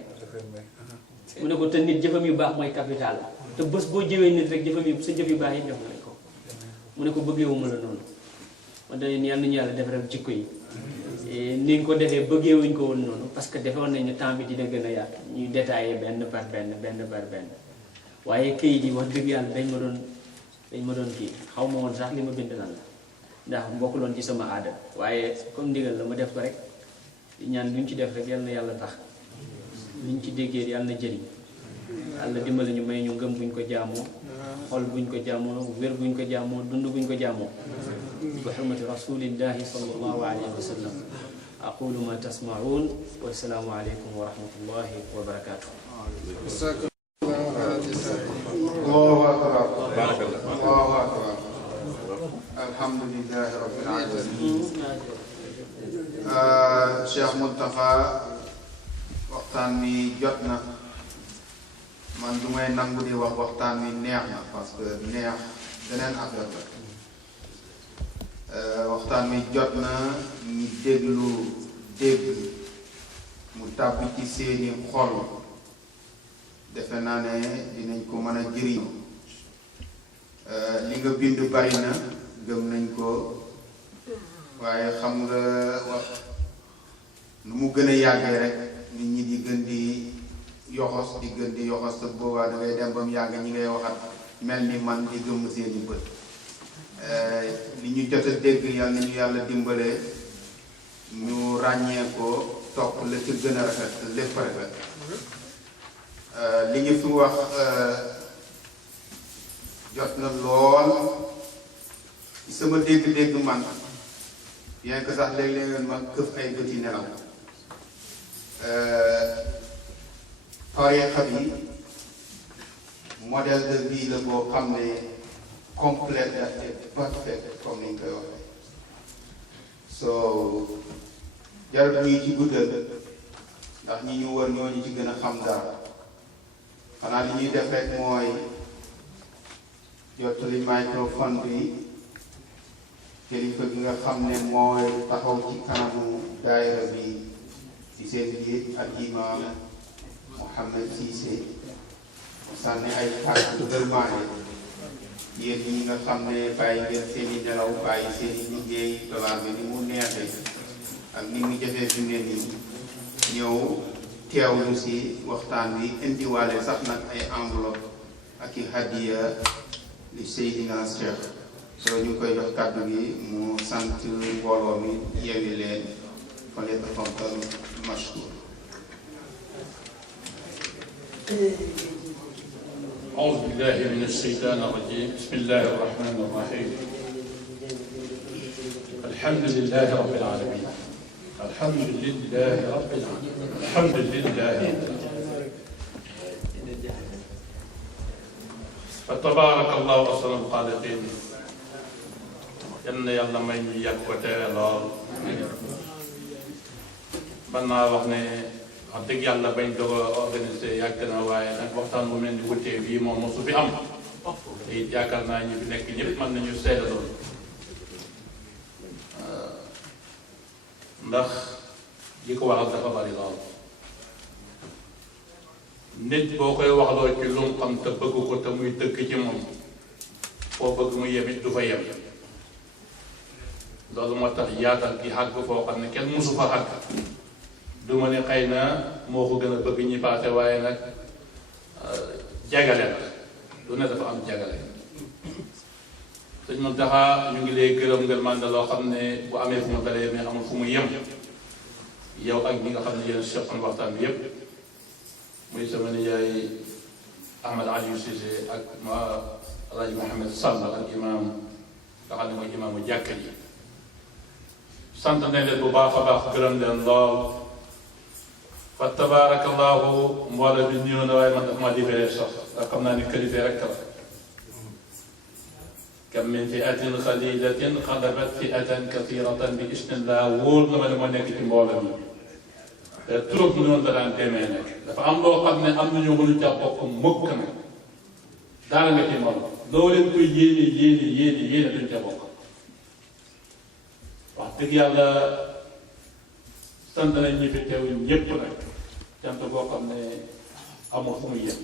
mu ne ko te nit jëfam yu baax mooy capital te bés boo jëwee nit rek jëfam yi sa jëf yu baax yi jox nañ ko mu ne ko bëggeewuma la noonu ma dañu yàlla nañu yàlla def rek jikko yi ni nga ko defee bëggeewuñ ko woon noonu parce que defoon nañ ne temps bi dina gën a yaatu ñuy détaillé benn par benn waaye këyit yi wax dëgg yàlla dañ ma doon kii xaw ma woon sax li ma bind lan la ndax bokkuloon ci sama aada waaye comme ndigal la ma def ko rek ñaan luñ ci def rek yal na yàlla tax luñ ci déggee yàlla na jëriñ yàlla dimbali ñu may ñu ngëm buñ ko jaamoo xol buñ ko jaamoo wér buñ ko jaamoo dund buñ ko jaamoo bi hurmati rasulillahi sallallahu alayhi wa sallam aqulu ma tasma'un wa salaamu alaykum wa rahmatullahi wa barakatuh. Allahu akbar. Allahu akbar. Alhamdulillahi rabbil alamin. Cheikh Mountakha waxtaan mi jot na man du may nangu di wax waxtaan mi neex na parce que neex beneen affaire la waxtaan mi jot na ñu dégg mu tàbbi ci seeni xol defe naa ne dinañ ko mën a jëriñ li nga bind bari na gëm nañ ko waaye xam nga wax nu mu gën a yàggee rek nit ñi di gën di yoxos te boobaa da ngay dem ba mu yàgg ñi ngay waxat mel ni man di gëmm seeni bët li ñu jot a dégg yal nañu yàlla dimbale ñu ràññee ko topp la ci gën a rafet lépp rafet li ñu fi wax jot na lool sama dégg-dégg man bien que sax léeg-léeg ma këf ay bët yi nelaw tariqa bi modèle de vie la boo xam ne complète et parfait comme ni ñu koy waxee soo jarul ñuy ci guddal ndax ñi ñu wër ñooñu ci gën a xam dara xanaa li ñuy def rek mooy jottali microphone bi kilifa gi nga xam ne mooy taxaw ci kanamu daayira bi ci seen biir ak imam Mouhamed Cissé sànni ay kàddu gërmaane yéen ñi nga xam ne bàyyi ngeen seen i nelaw bàyyi seen i liggéey dollar bi ni mu neexee ak ni mu jafee fi ngeen nii ñëw teewlu si waxtaan bi indiwaale sax nag ay enveloppe ak i hadiya li Seydina Cheikh soo ñu koy jox kàddu gi mu sant mbooloo mi yewi leen fa leen tafaddal mashkur. أعوذ بالله من الشيطان الرجيم بسم الله الرحمن الرحيم الحمد لله رب العالمين الحمد لله رب العالمين الحمد لله فتبارك الله أحسن الخالقين يلا يلا may ñu yàgg ko tere lool mën naa wax ne wax dëgg yàlla bañ doog a organisé yàgg na waaye nag waxtaan bu mel ni wutee bii moom mosu fi am te it yaakaar naa ñu fi nekk ñëpp mën nañu seede loolu ndax li ko waral dafa bari lool nit boo koy waxloo ci lu mu xam te bëgg ko te muy dëkk ci moom foo bëgg mu yem it du fa yem loolu moo tax yaatal gi xàgg foo xam ne kenn mosu fa xàgg du ma ne xëy na moo ko gën a bëgg ñi paase waaye nag jagale la lu ne dafa am jagale sëñ Mountakha ñu ngi lay gërëm ngërmande loo xam ne bu amee fu mu dalee mais amul fu mu yem yow ak ñi nga xam ne yéen seqoon waxtaan bi yépp muy sama nijaay Ahmed Aliou Cissé ak ma Alaaji Mohamed Sall ak imaam nga xam ne mooy imaamu jàkka ji sant nañ leen bu baax a baax gërëm leen lool fa tabarakallahu mbooloo bi ñëw na waaye man daf ma différé sax ndax xam naa ni qualité rek la kam min fi'atin qalilatin ghalabat fi'atan kathiratan bi isnillah wóor na ma ne ma nekk ci mbooloo bi te trop noonu la daan demee nag dafa am loo xam ne am nañu mënu ca bokk mukk nag daal nga ci moom loo leen koy yéene duñ ca bokk wax dëgg yàlla sant nañ ñi fi teew ñépp nag cant boo xam ne amul fu muy yem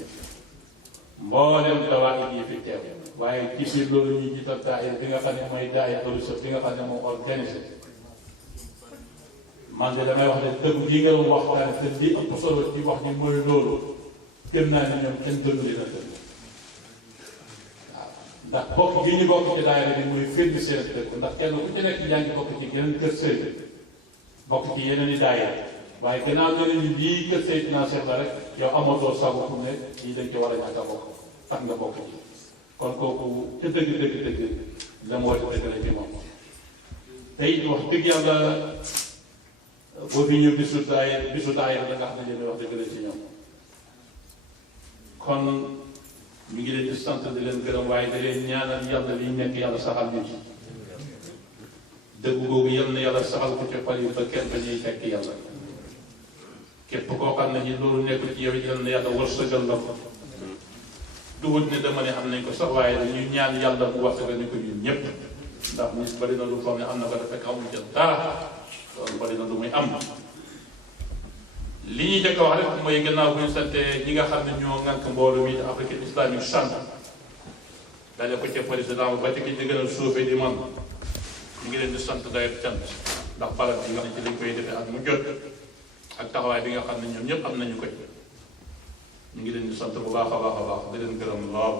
mboolem dawaayit yi fi teew waaye ci biir loolu ñuy jiital daayira bi nga xam ne mooy daayira Rusuf bi nga xam ne moo organisé man de damay wax ne dëgg yi nga doon waxtaan te li ëpp solo ci wax ni mooy loolu gëm naa ne ñoom kenn dëgg li na dëgg waaw ndax bokk gi ñu bokk ci daayira bi mooy firndi seen dëkk ndax kenn ku ci nekk yaa ngi bokk ci yeneen kër sëriñ bokk ci yeneen i daayira waaye gannaaw na ni lii kër Seydina Cheikh la rek yow amatoo sago pour ne lii dañ ci war a ñàkk a bokk tax nga bokk ci kon kooku ca dëgg la mu woote dëgg la ci moom tey wax dëgg yàlla boo fi ñëw bisu daayira la nga xam ne yéen wax dëgg la ci ñoom kon ñu ngi leen di sant di leen gërëm waaye di leen ñaanal yàlla li nekk yàlla saxal ñu ci dëgg googu yal na yàlla saxal ko ci xol yi ba kenn ba ñuy fekk yàlla képp koo xam ne ni loolu nekkul ci yow it yal na yàlla wërsëgal la ko duwut ne dama ne am nañ ko sax waaye dañuy ñaan yàlla mu wërsëgal ni ko ñun ñëpp ndax nit bari na lu foog ne am na ko dafa fekk amuñ ca dara loolu bari na lu muy am li ñuy jëkk a wax rek mooy gannaaw bu ñu sante ñi nga xam ne ñoo ŋànk mbooloo mi Afrique islamique centre dalee ko ca président ba ci ki di gën a suufee di man ñu ngi leen di sant dayet cant ndax barab bi nga xam ne ci lañ koy defee at mu jot ak taxawaay bi nga xam ne ñoom ñëpp am nañu ko ñu ngi leen di sant bu baax a baax a baax di leen gërëm lool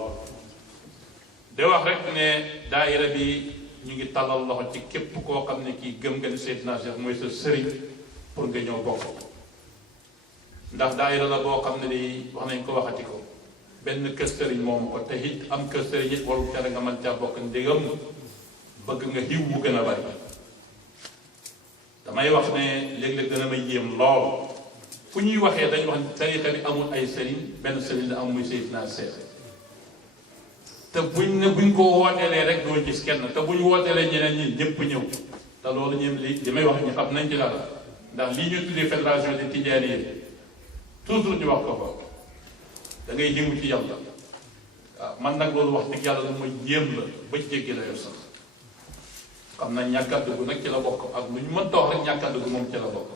de wax rek ne daayira bi ñu ngi tàllal loxo ci képp koo xam ne kii gëm nga ni Seydina Cheikh mooy sa sëriñ pour nga ñëw bokk ndax daayira la boo xam ne ni wax nañ ko waxati ko benn kër sëriñ moom ko te it am kër sëriñ it warul tere nga mën caa bokk ndégam bëgg nga xiw bu gën a bari damay wax ne léeg-léeg dana may yéem lool fu ñuy waxee dañuy wax ne tarixa bi amul ay sëriñ benn sëriñ la am muy Seydina Cheikh te buñ ko wooteelee rek doo gis kenn te buñ wooteelee ñeneen ñi ñëpp ñëw te loolu ñoom li may wax ñu xam nañ ci dara ndax lii ñu tuddee fédération des Tidianes yi toujours ñu wax ko fa da ngay yëngu ci yàlla waaw man nag loolu wax dëgg yàlla lu ma yéem la ba jéggi la yow sax xam nañ ñàkk a dugg nag ci la bokk ak lu ñu mën ta wax rek ñàkk a dugg moom ci la bokk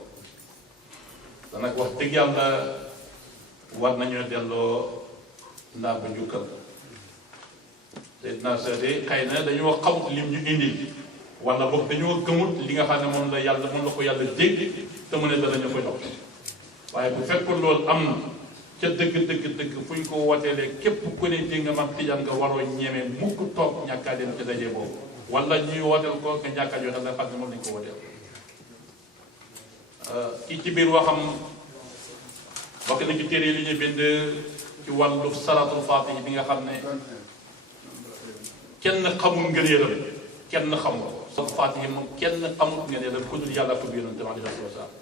te nag wax dëgg yàlla war nañoo delloo ndaar ba njukkal te dinaa seede xëy na dañoo xamut lim ñu indi wala boog dañoo gëmut li nga xam ne moom la ko yàlla dégg te mu ne danañu ko jox waaye bu fekkoon loolu am na ca dëgg fu ñu ko wooteelee képp ku ne dégg nga man tijaan nga waroo ñeme mukk toog ñàkkaa dem ca daje boobu wala ñuy wooteel ko nga ñàkkaa joxe la xam ne moom lañ ko wooteel kii ci biir waxam bokk na ci téere li ñu bind ci wàllu salaatul faatihi bi nga xam ne kenn xamul ngëneelam kenn xamul ko salaatul faatihi moom kenn xamul ngëneelam ku dul yàlla ko bi yonente alayhi wa salaam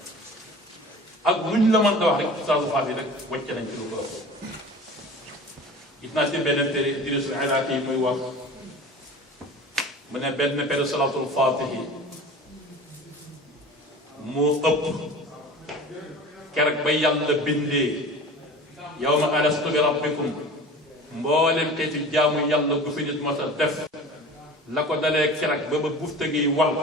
ak lu ñu la mën da wax rek salaatul faatihi rek wàcce nañ ci lu ko ëpp gis naa ci benn téere Idriss al-Iraqi yi muy wax mu ne benn pere salaatul faatihi moo ëpp keroog ba yàlla bindee yawma alastu bi rabbikum mboolem xeeti jaamu yàlla bu fi nit mos a def la ko dalee keroog ba bufta gi wal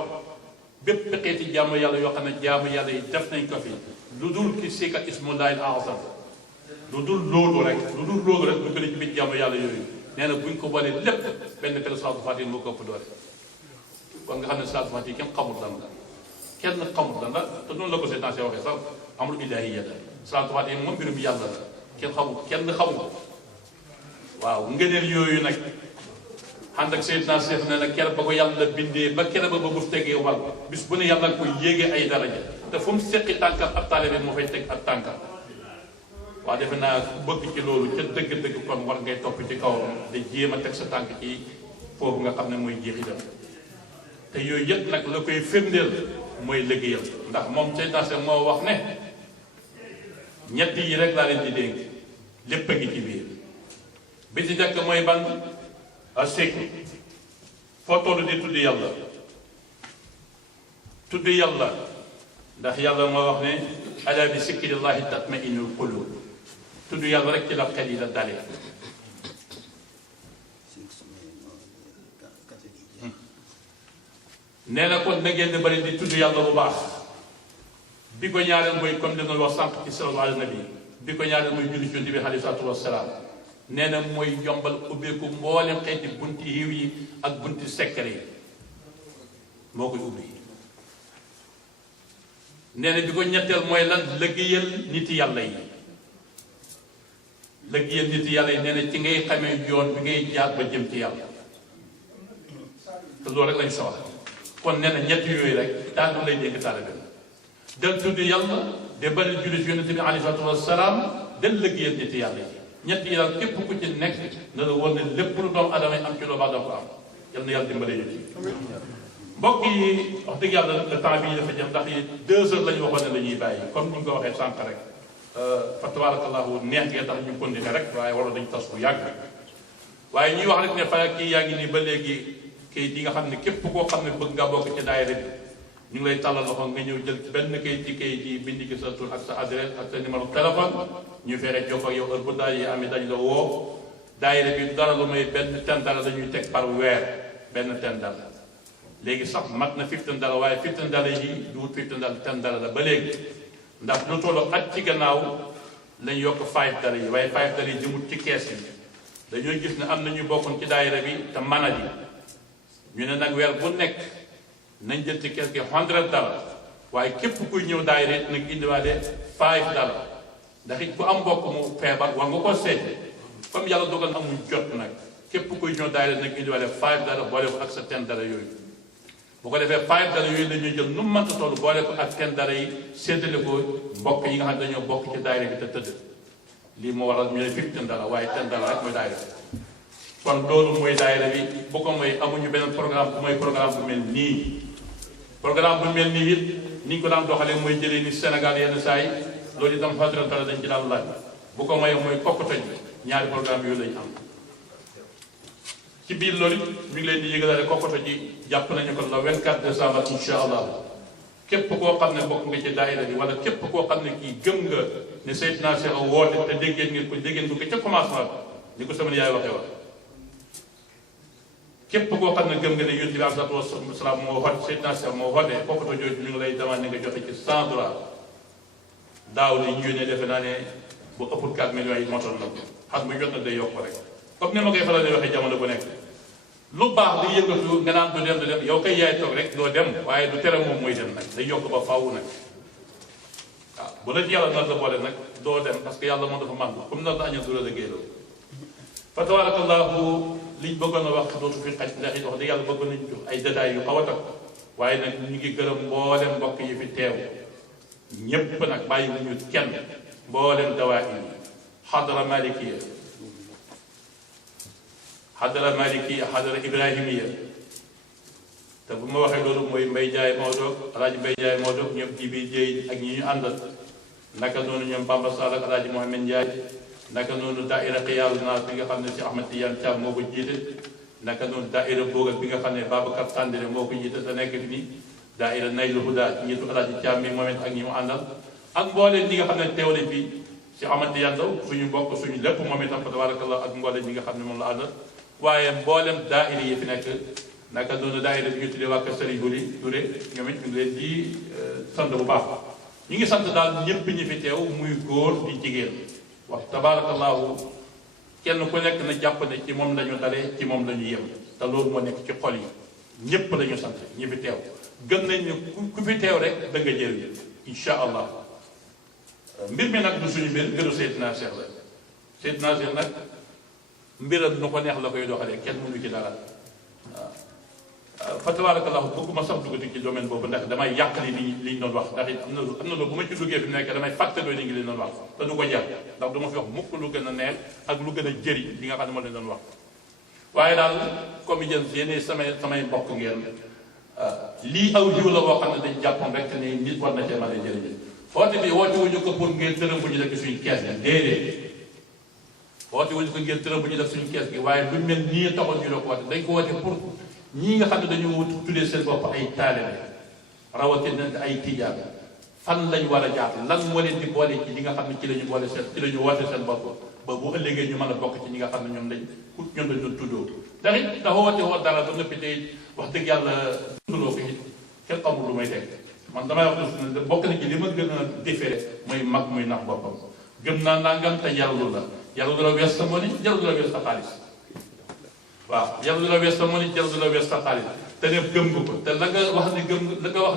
bépp xeeti jaamu yàlla yoo xam ne jaamu yàlla yi def nañ ko fi lu dul ki sika ismullahi al-azam lu dul loolu rek bu ko ci biir jaamu yàlla yooyu nee na buñ ko boolee lépp benn pere salaatul faatihi moo ko ëpp doole kon nga xam ne salaatul faatihi kenn xamul lan la kenn xamul lan la te noonu la ko Seydina Cheikh waxee sax amul ilaahiya la salaatul faatihi moom mbirum yàlla la kenn xamul ko waaw ngëneel yooyu nag ànd ak Seydina Cheikh ne la ker ba ko yàlla bindee ba ker ba bu tegee wal bis bu ne yàlla koy yéegee ay daraja te fu mu seqi tànkam ab taalibe moo fay teg ab tànkam waaw defe naa ku bëgg ci loolu ca dëgg-dëgg kon war ngay topp ci kaw da jéem a teg sa tànk ci foofu nga xam ne mooy jeexitam te yooyu yëpp nag la koy firndeel mooy liggéeyam ndax moom Seydina Cheikh moo wax ne ñett yi rek laa leen di dénk lépp a ngi ci biir bi ci njëkk mooy ban a sikk foo toll di tudd yàlla ndax yàlla moo wax ne ala bi zikrillahi tatma'innul qulub tudd yàlla rek ci la xel yi la dale nee na kon na ngeen di bari di tudd yàlla bu baax bi ko ñaareel mooy comme li nga wax sànq ci sallallahu ala nabi bi ko ñaareel mooy julli ci Yonent bi alayhi salaatu wassalaam nee na mooy yombal ubbeeku mboolem xeeti bunti yiw yi ak bunti secret yi moo koy ubbi. nee na bi ko ñetteel mooy lan liggéeyal niti yàlla yi. liggéeyal niti yàlla yi nee na ci ngay xamee yoon bi ngay jaar ba jëm ci yàlla te loolu rek lañ soxla. kon nee na ñett yooyu rek taal lay dégg taalibe del tudd yàlla de bari julli ci yonent bi alayhi salaatu wasalaam del liggéeyal niti yàlla yi. ñett yi daal képp ku ci nekk na la woon ne lépp lu doomu aadama yi am ci loo baax doo ko am yal na yàlla dimbale ñu ci. mbokk yi wax dëgg yàlla le temps bii dafa jëm ndax 2 heures la ñu waxoon ne la ñuy bàyyi comme ni ñu ko waxee sànq rek fa tabarakallahu neex ngeen tax ñu continuer rek waaye waroon dañu tas bu yàgg. waaye ñuy wax rek ne fa kii yaa ngi nii ba léegi kayit yi nga xam ne képp koo xam ne bëgg nga bokk ci daayira bi ñu ngi lay tàllal loxo nga ñëw jël benn kayit ci kayit yi bind ci sa tur ak sa adresse ak sa numéro téléphone ñu fexe jokkoo ak yow heure bu daay yi amee dañ la woo. daayira bi dara lu may benn $10 dañuy teg par weer benn $10 léegi sax mat na $15 waaye $15 yi du wut $15 $10 la ba léegi ndax lu tollu at ci gannaaw lañ yokk $5 yi waaye $5 yi jëmut ci kees yi dañoo gis ne am na ñu bokkoon ci daayira bi te mën a ji ñu ne nag weer bu nekk nañ jël ci kees gi $100 waaye képp kuy ñëw daayira it nag indiwaale $5 ndax it ku am mbokk mu feebar war nga ko seeti comme yàlla dogal na amuñ jot nag képp kuy ñëw daayira nag indiwaale $5 boole ko ak sa $10 yooyu bu ko defee $5 yooyu la ñuy jël nu mu mënta toll boole ko ak $10 yi séddale ko mbokk yi nga xam ne dañoo bokk ci daayira bi te tëdd lii moo waral ñu ne $15 waaye $10 rek mooy daayira kon loolu mooy daayira bi bu ko mooy amuñu beneen programme bu mooy programme bu mel nii programme bu mel nii it ni ñu ko daan doxalee mooy jëlee ni Sénégal yenn saa yi loolu itam $100 dañ ci daan laaj bu ko mooy koppatoj ñaari programme yooyu lañu am ci biir loolu ñu ngi leen di yëgalale koppatoj ji jàpp nañu ko le 24 décembre incha allah képp koo xam ne bokk nga ci daayira bi wala képp koo xam ne kii gëm nga ne Seydina Cheikh woote te déggeen ko ca commencement ni ko sama yaay waxee wax képp koo xam ne gëm nga ne yonent bi alayhi salaam moo woote Seydina Cheikh moo woote koppatoj jooju ñu ngi lay demandé nga joxe ci $100 daaw li ñu yónnee defe naa ne bu ëppul 4 millions yi motoon na ko xam bu jot na day yokk rek comme ni ma koy faral di waxee jamono bu nekk lu baax di yëngatu nga naan du dem yow kay yaay toog rek doo dem waaye du tere moom muy dem nag day yokk ba faaw nag waaw bu la ci yàlla nar la boole nag doo dem parce que yàlla moom dafa man comme nar la añal du la liggéey loolu fa tabarakallahu liñ bëggoon a wax dootu fi xaj ndax it wax dëgg yàlla bëggoon nañu jox ay détails yu xaw a takk waaye nag ñu ngi gërëm mboolem mbokk yi fi teew ñépp nag bàyyi wuñu kenn mboolem dawaay yi xadara malikiya xadara ibrahimiya te bu ma waxee loolu mooy Mbay Jaay Maodo alaaji Mbay Jaay Maodo ñoom Jibi Jéy ak ñi ñu àndal naka noonu ñoom Bamba Sall ak alaaji Mohamed Ndiaye naka noonu daaira xiyaaru naas bi nga xam ne si Ahmed Tidiane Thiam moo ko jiite naka noonu daaira boogal bi nga xam ne Babacar Tandine moo ko jiite te nekk fi nii daaira Naylu Huda ci ñitu alaaji Thiam mi moom it ak ñi mu àndal ak mbooleem ñi nga xam ne teew nañ fi si Ahmed Tidiane Ndaw suñu mbokk suñu lépp moom itam fa tabarakallah ak mbooleem ñi nga xam ne moom la àndal waaye mboolem daaira yi fi nekk naka noonu daaira bi ñu tuddee waa Kër Serigne Boli Touré ñoom it ñu ngi leen di sant bu baax ñu ngi sant daal ñëpp ñi fi teew muy góor di jigéen wax tabarakallahu kenn ku nekk na jàpp ne ci moom lañu dalee ci moom lañu yem te loolu moo nekk ci xol yi ñëpp lañu sant ñi fi teew gën nañ ne ku fi teew rek da nga jëriñ insha allah mbir mi nag du suñu mbir mbiru Seydina Cheikh la Seydina Cheikh nag mbiram nu ko neex la koy doxalee kenn mënu ci dara waaw fa tabarakallahu bëgguma sax duggati ci domaine boobu ndax damay yàq li ñu doon wax ndax it am na loolu bu ma ci duggee fi mu nekk damay fàttaloo li ngi leen doon wax te du ko jar ndax du ma fi wax mukk lu gën a neex ak lu gën a jëriñ li nga xam ne moo leen doon wax waaye daal comme yéen yéen samay mbokk ngeen lii aw jiw la boo xam ne dañ jàppoon rek ne nit war na cee mën a jëriñ foote bi woote wuñu ko pour ngeen dërëm bu ñu def ci suñu kees gi déedéet woote wuñu ko ngeen dërëm bu ñu def suñu kees gi waaye lu mel nii taxoon ñu la ko woote dañ ko woote pour ñii nga xam ne dañoo wut tuddee seen bopp ay taalibe rawatina ay tijaan fan lañ war a jaar lan moo leen di boole ci li nga xam ne ci la ñu boole seen ci la ñu woote seen bopp ba bu ëllëgee ñu mën a bokk ci ñi nga xam ne ñoom lañ doon tuddoo ndax it dafa woote woo dara ba nëppi tey wax dëgg yàlla tuddoo ko it kenn amul lu may teg man damay wax bokk na ci li ma gën a différé mooy mag muy nax boppam gëm naa nangam te yàllu la yàlla du la wees sa moni yàlla du la wees sa xaalis waaw yàlla du la wees sa moni yàlla du la wees sa xaalis te ne gëm nga ko te la nga wax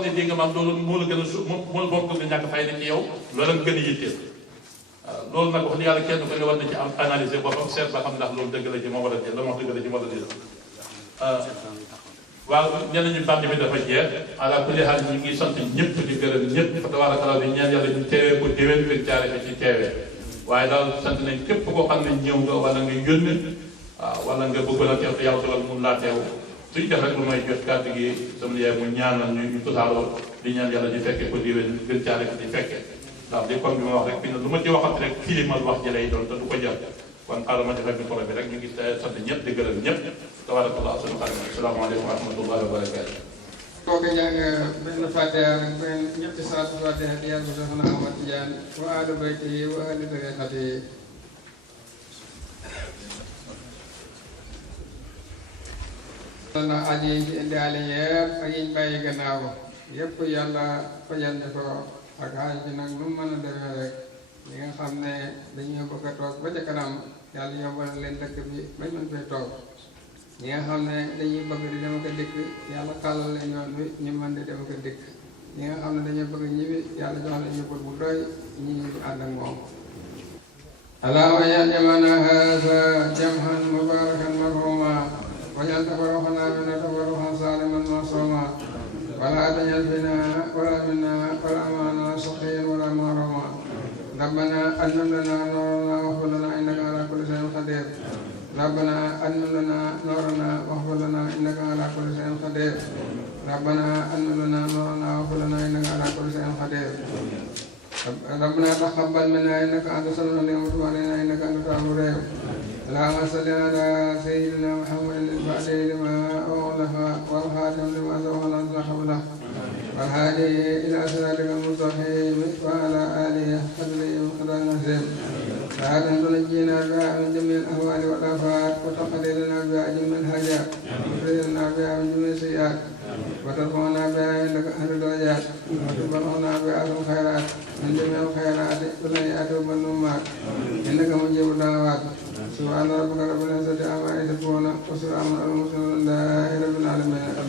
ne dégg nga maam loolu moo la gën a moo bokk nga ñàkk fay na ci yow loolu la gën a yitteel waaw loolu nag wax ni yàlla kenn ko ne war na ci am analyser boppam seet ba xam ndax loolu dëgg la ci moom wala la wax dëgg la ci wala déet waaw ñenn ñi bànn bi dafa jeex ala kulli xaal ñu ngi sant ñëpp di gërëm ñëpp fa tabarakallah di ñaan yàlla ñu teewee ko déwén gën jaare ko ci teewee waaye daal sant nañ képp koo xam ne ñëw nga wala nga yónni waaw wala nga bëggoon a teew te yàlla dogal mun laa teew suñu def rek lu may jot kàddu gi sama yaay mu ñaanal ñu tasaaroo di ñaan yàlla ñu fekkee ko déwén gën jaare ko ci fekkee ndax di comme bi ma wax rek fi ne lu ma ci waxati rek filimal wax ji lay doon te du ko jar kon xaaral ma defee micro bi rek ñu ngi sant ñëpp di gërëm ñëpp tabarakallah sunu xarit asalaamaaleykum wa rahmatullahi wa barakatu kooku jàng benn fatiha rek benn ñetti saatu fatiha di yàlla Seexna Ahmad Tijaan wa ahlu bayti wa ahli tariqati na aji yi ci indi ale yëpp ak yiñ bàyyi gannaaw yëpp yàlla fajal ko ak xaaj bi nag lu mën a demee rek ñi nga xam ne dañoo bëgg a toog ba ca kanam yàlla yombal leen dëkk bi bañ mën fay toog ñi nga xam ne dañuy bëgg di dem ko dikk yàlla tàllal leen yoon wi ñu mën di dem ko dikk ñi nga xam ne dañoo bëgg ñibbi yàlla jox leen yóbbal bu doy ñi ñibbi ànd ak moom allahumma ya jamana haza jamhan mubarakan marhuma wajal tabarruxana minna tabarruxan saliman masuma wala tajal fina wala minna wala maana saqiyan wala mahruma rabbana atmim lana nurana waghfir lana innaka ala kulli shay'in qadir ربنا أنزل لنا نورنا واغفر لنا إنك على كل شيء قدير ربنا أنزل لنا نورنا واغفر لنا إنك على كل شيء قدير ربنا تقبل منا إنك أنت السميع العليم وتب علينا إنك أنت التواب الرحيم اللهم صل على سيدنا محمد الفاتح لما أغلق والخاتم لما سبق ناصر حوله والهادي إلى صراطك المستقيم وعلى آله قدره وقدره العظيم لا تنجينا بها من جميع الأهوال والآفات وتقضي لنا بها جميع الحاجات وترينا بها من جميع السيئات وترفعنا بها عندك أهل الدرجات وتبلغنا بها في الخيرات من جميع الخيرات والسيئات والمنومات إنك مجيب الدعوات سبحان ربك رب العزة عما يصفون وسلام على المرسلين الحمد لله رب العالمين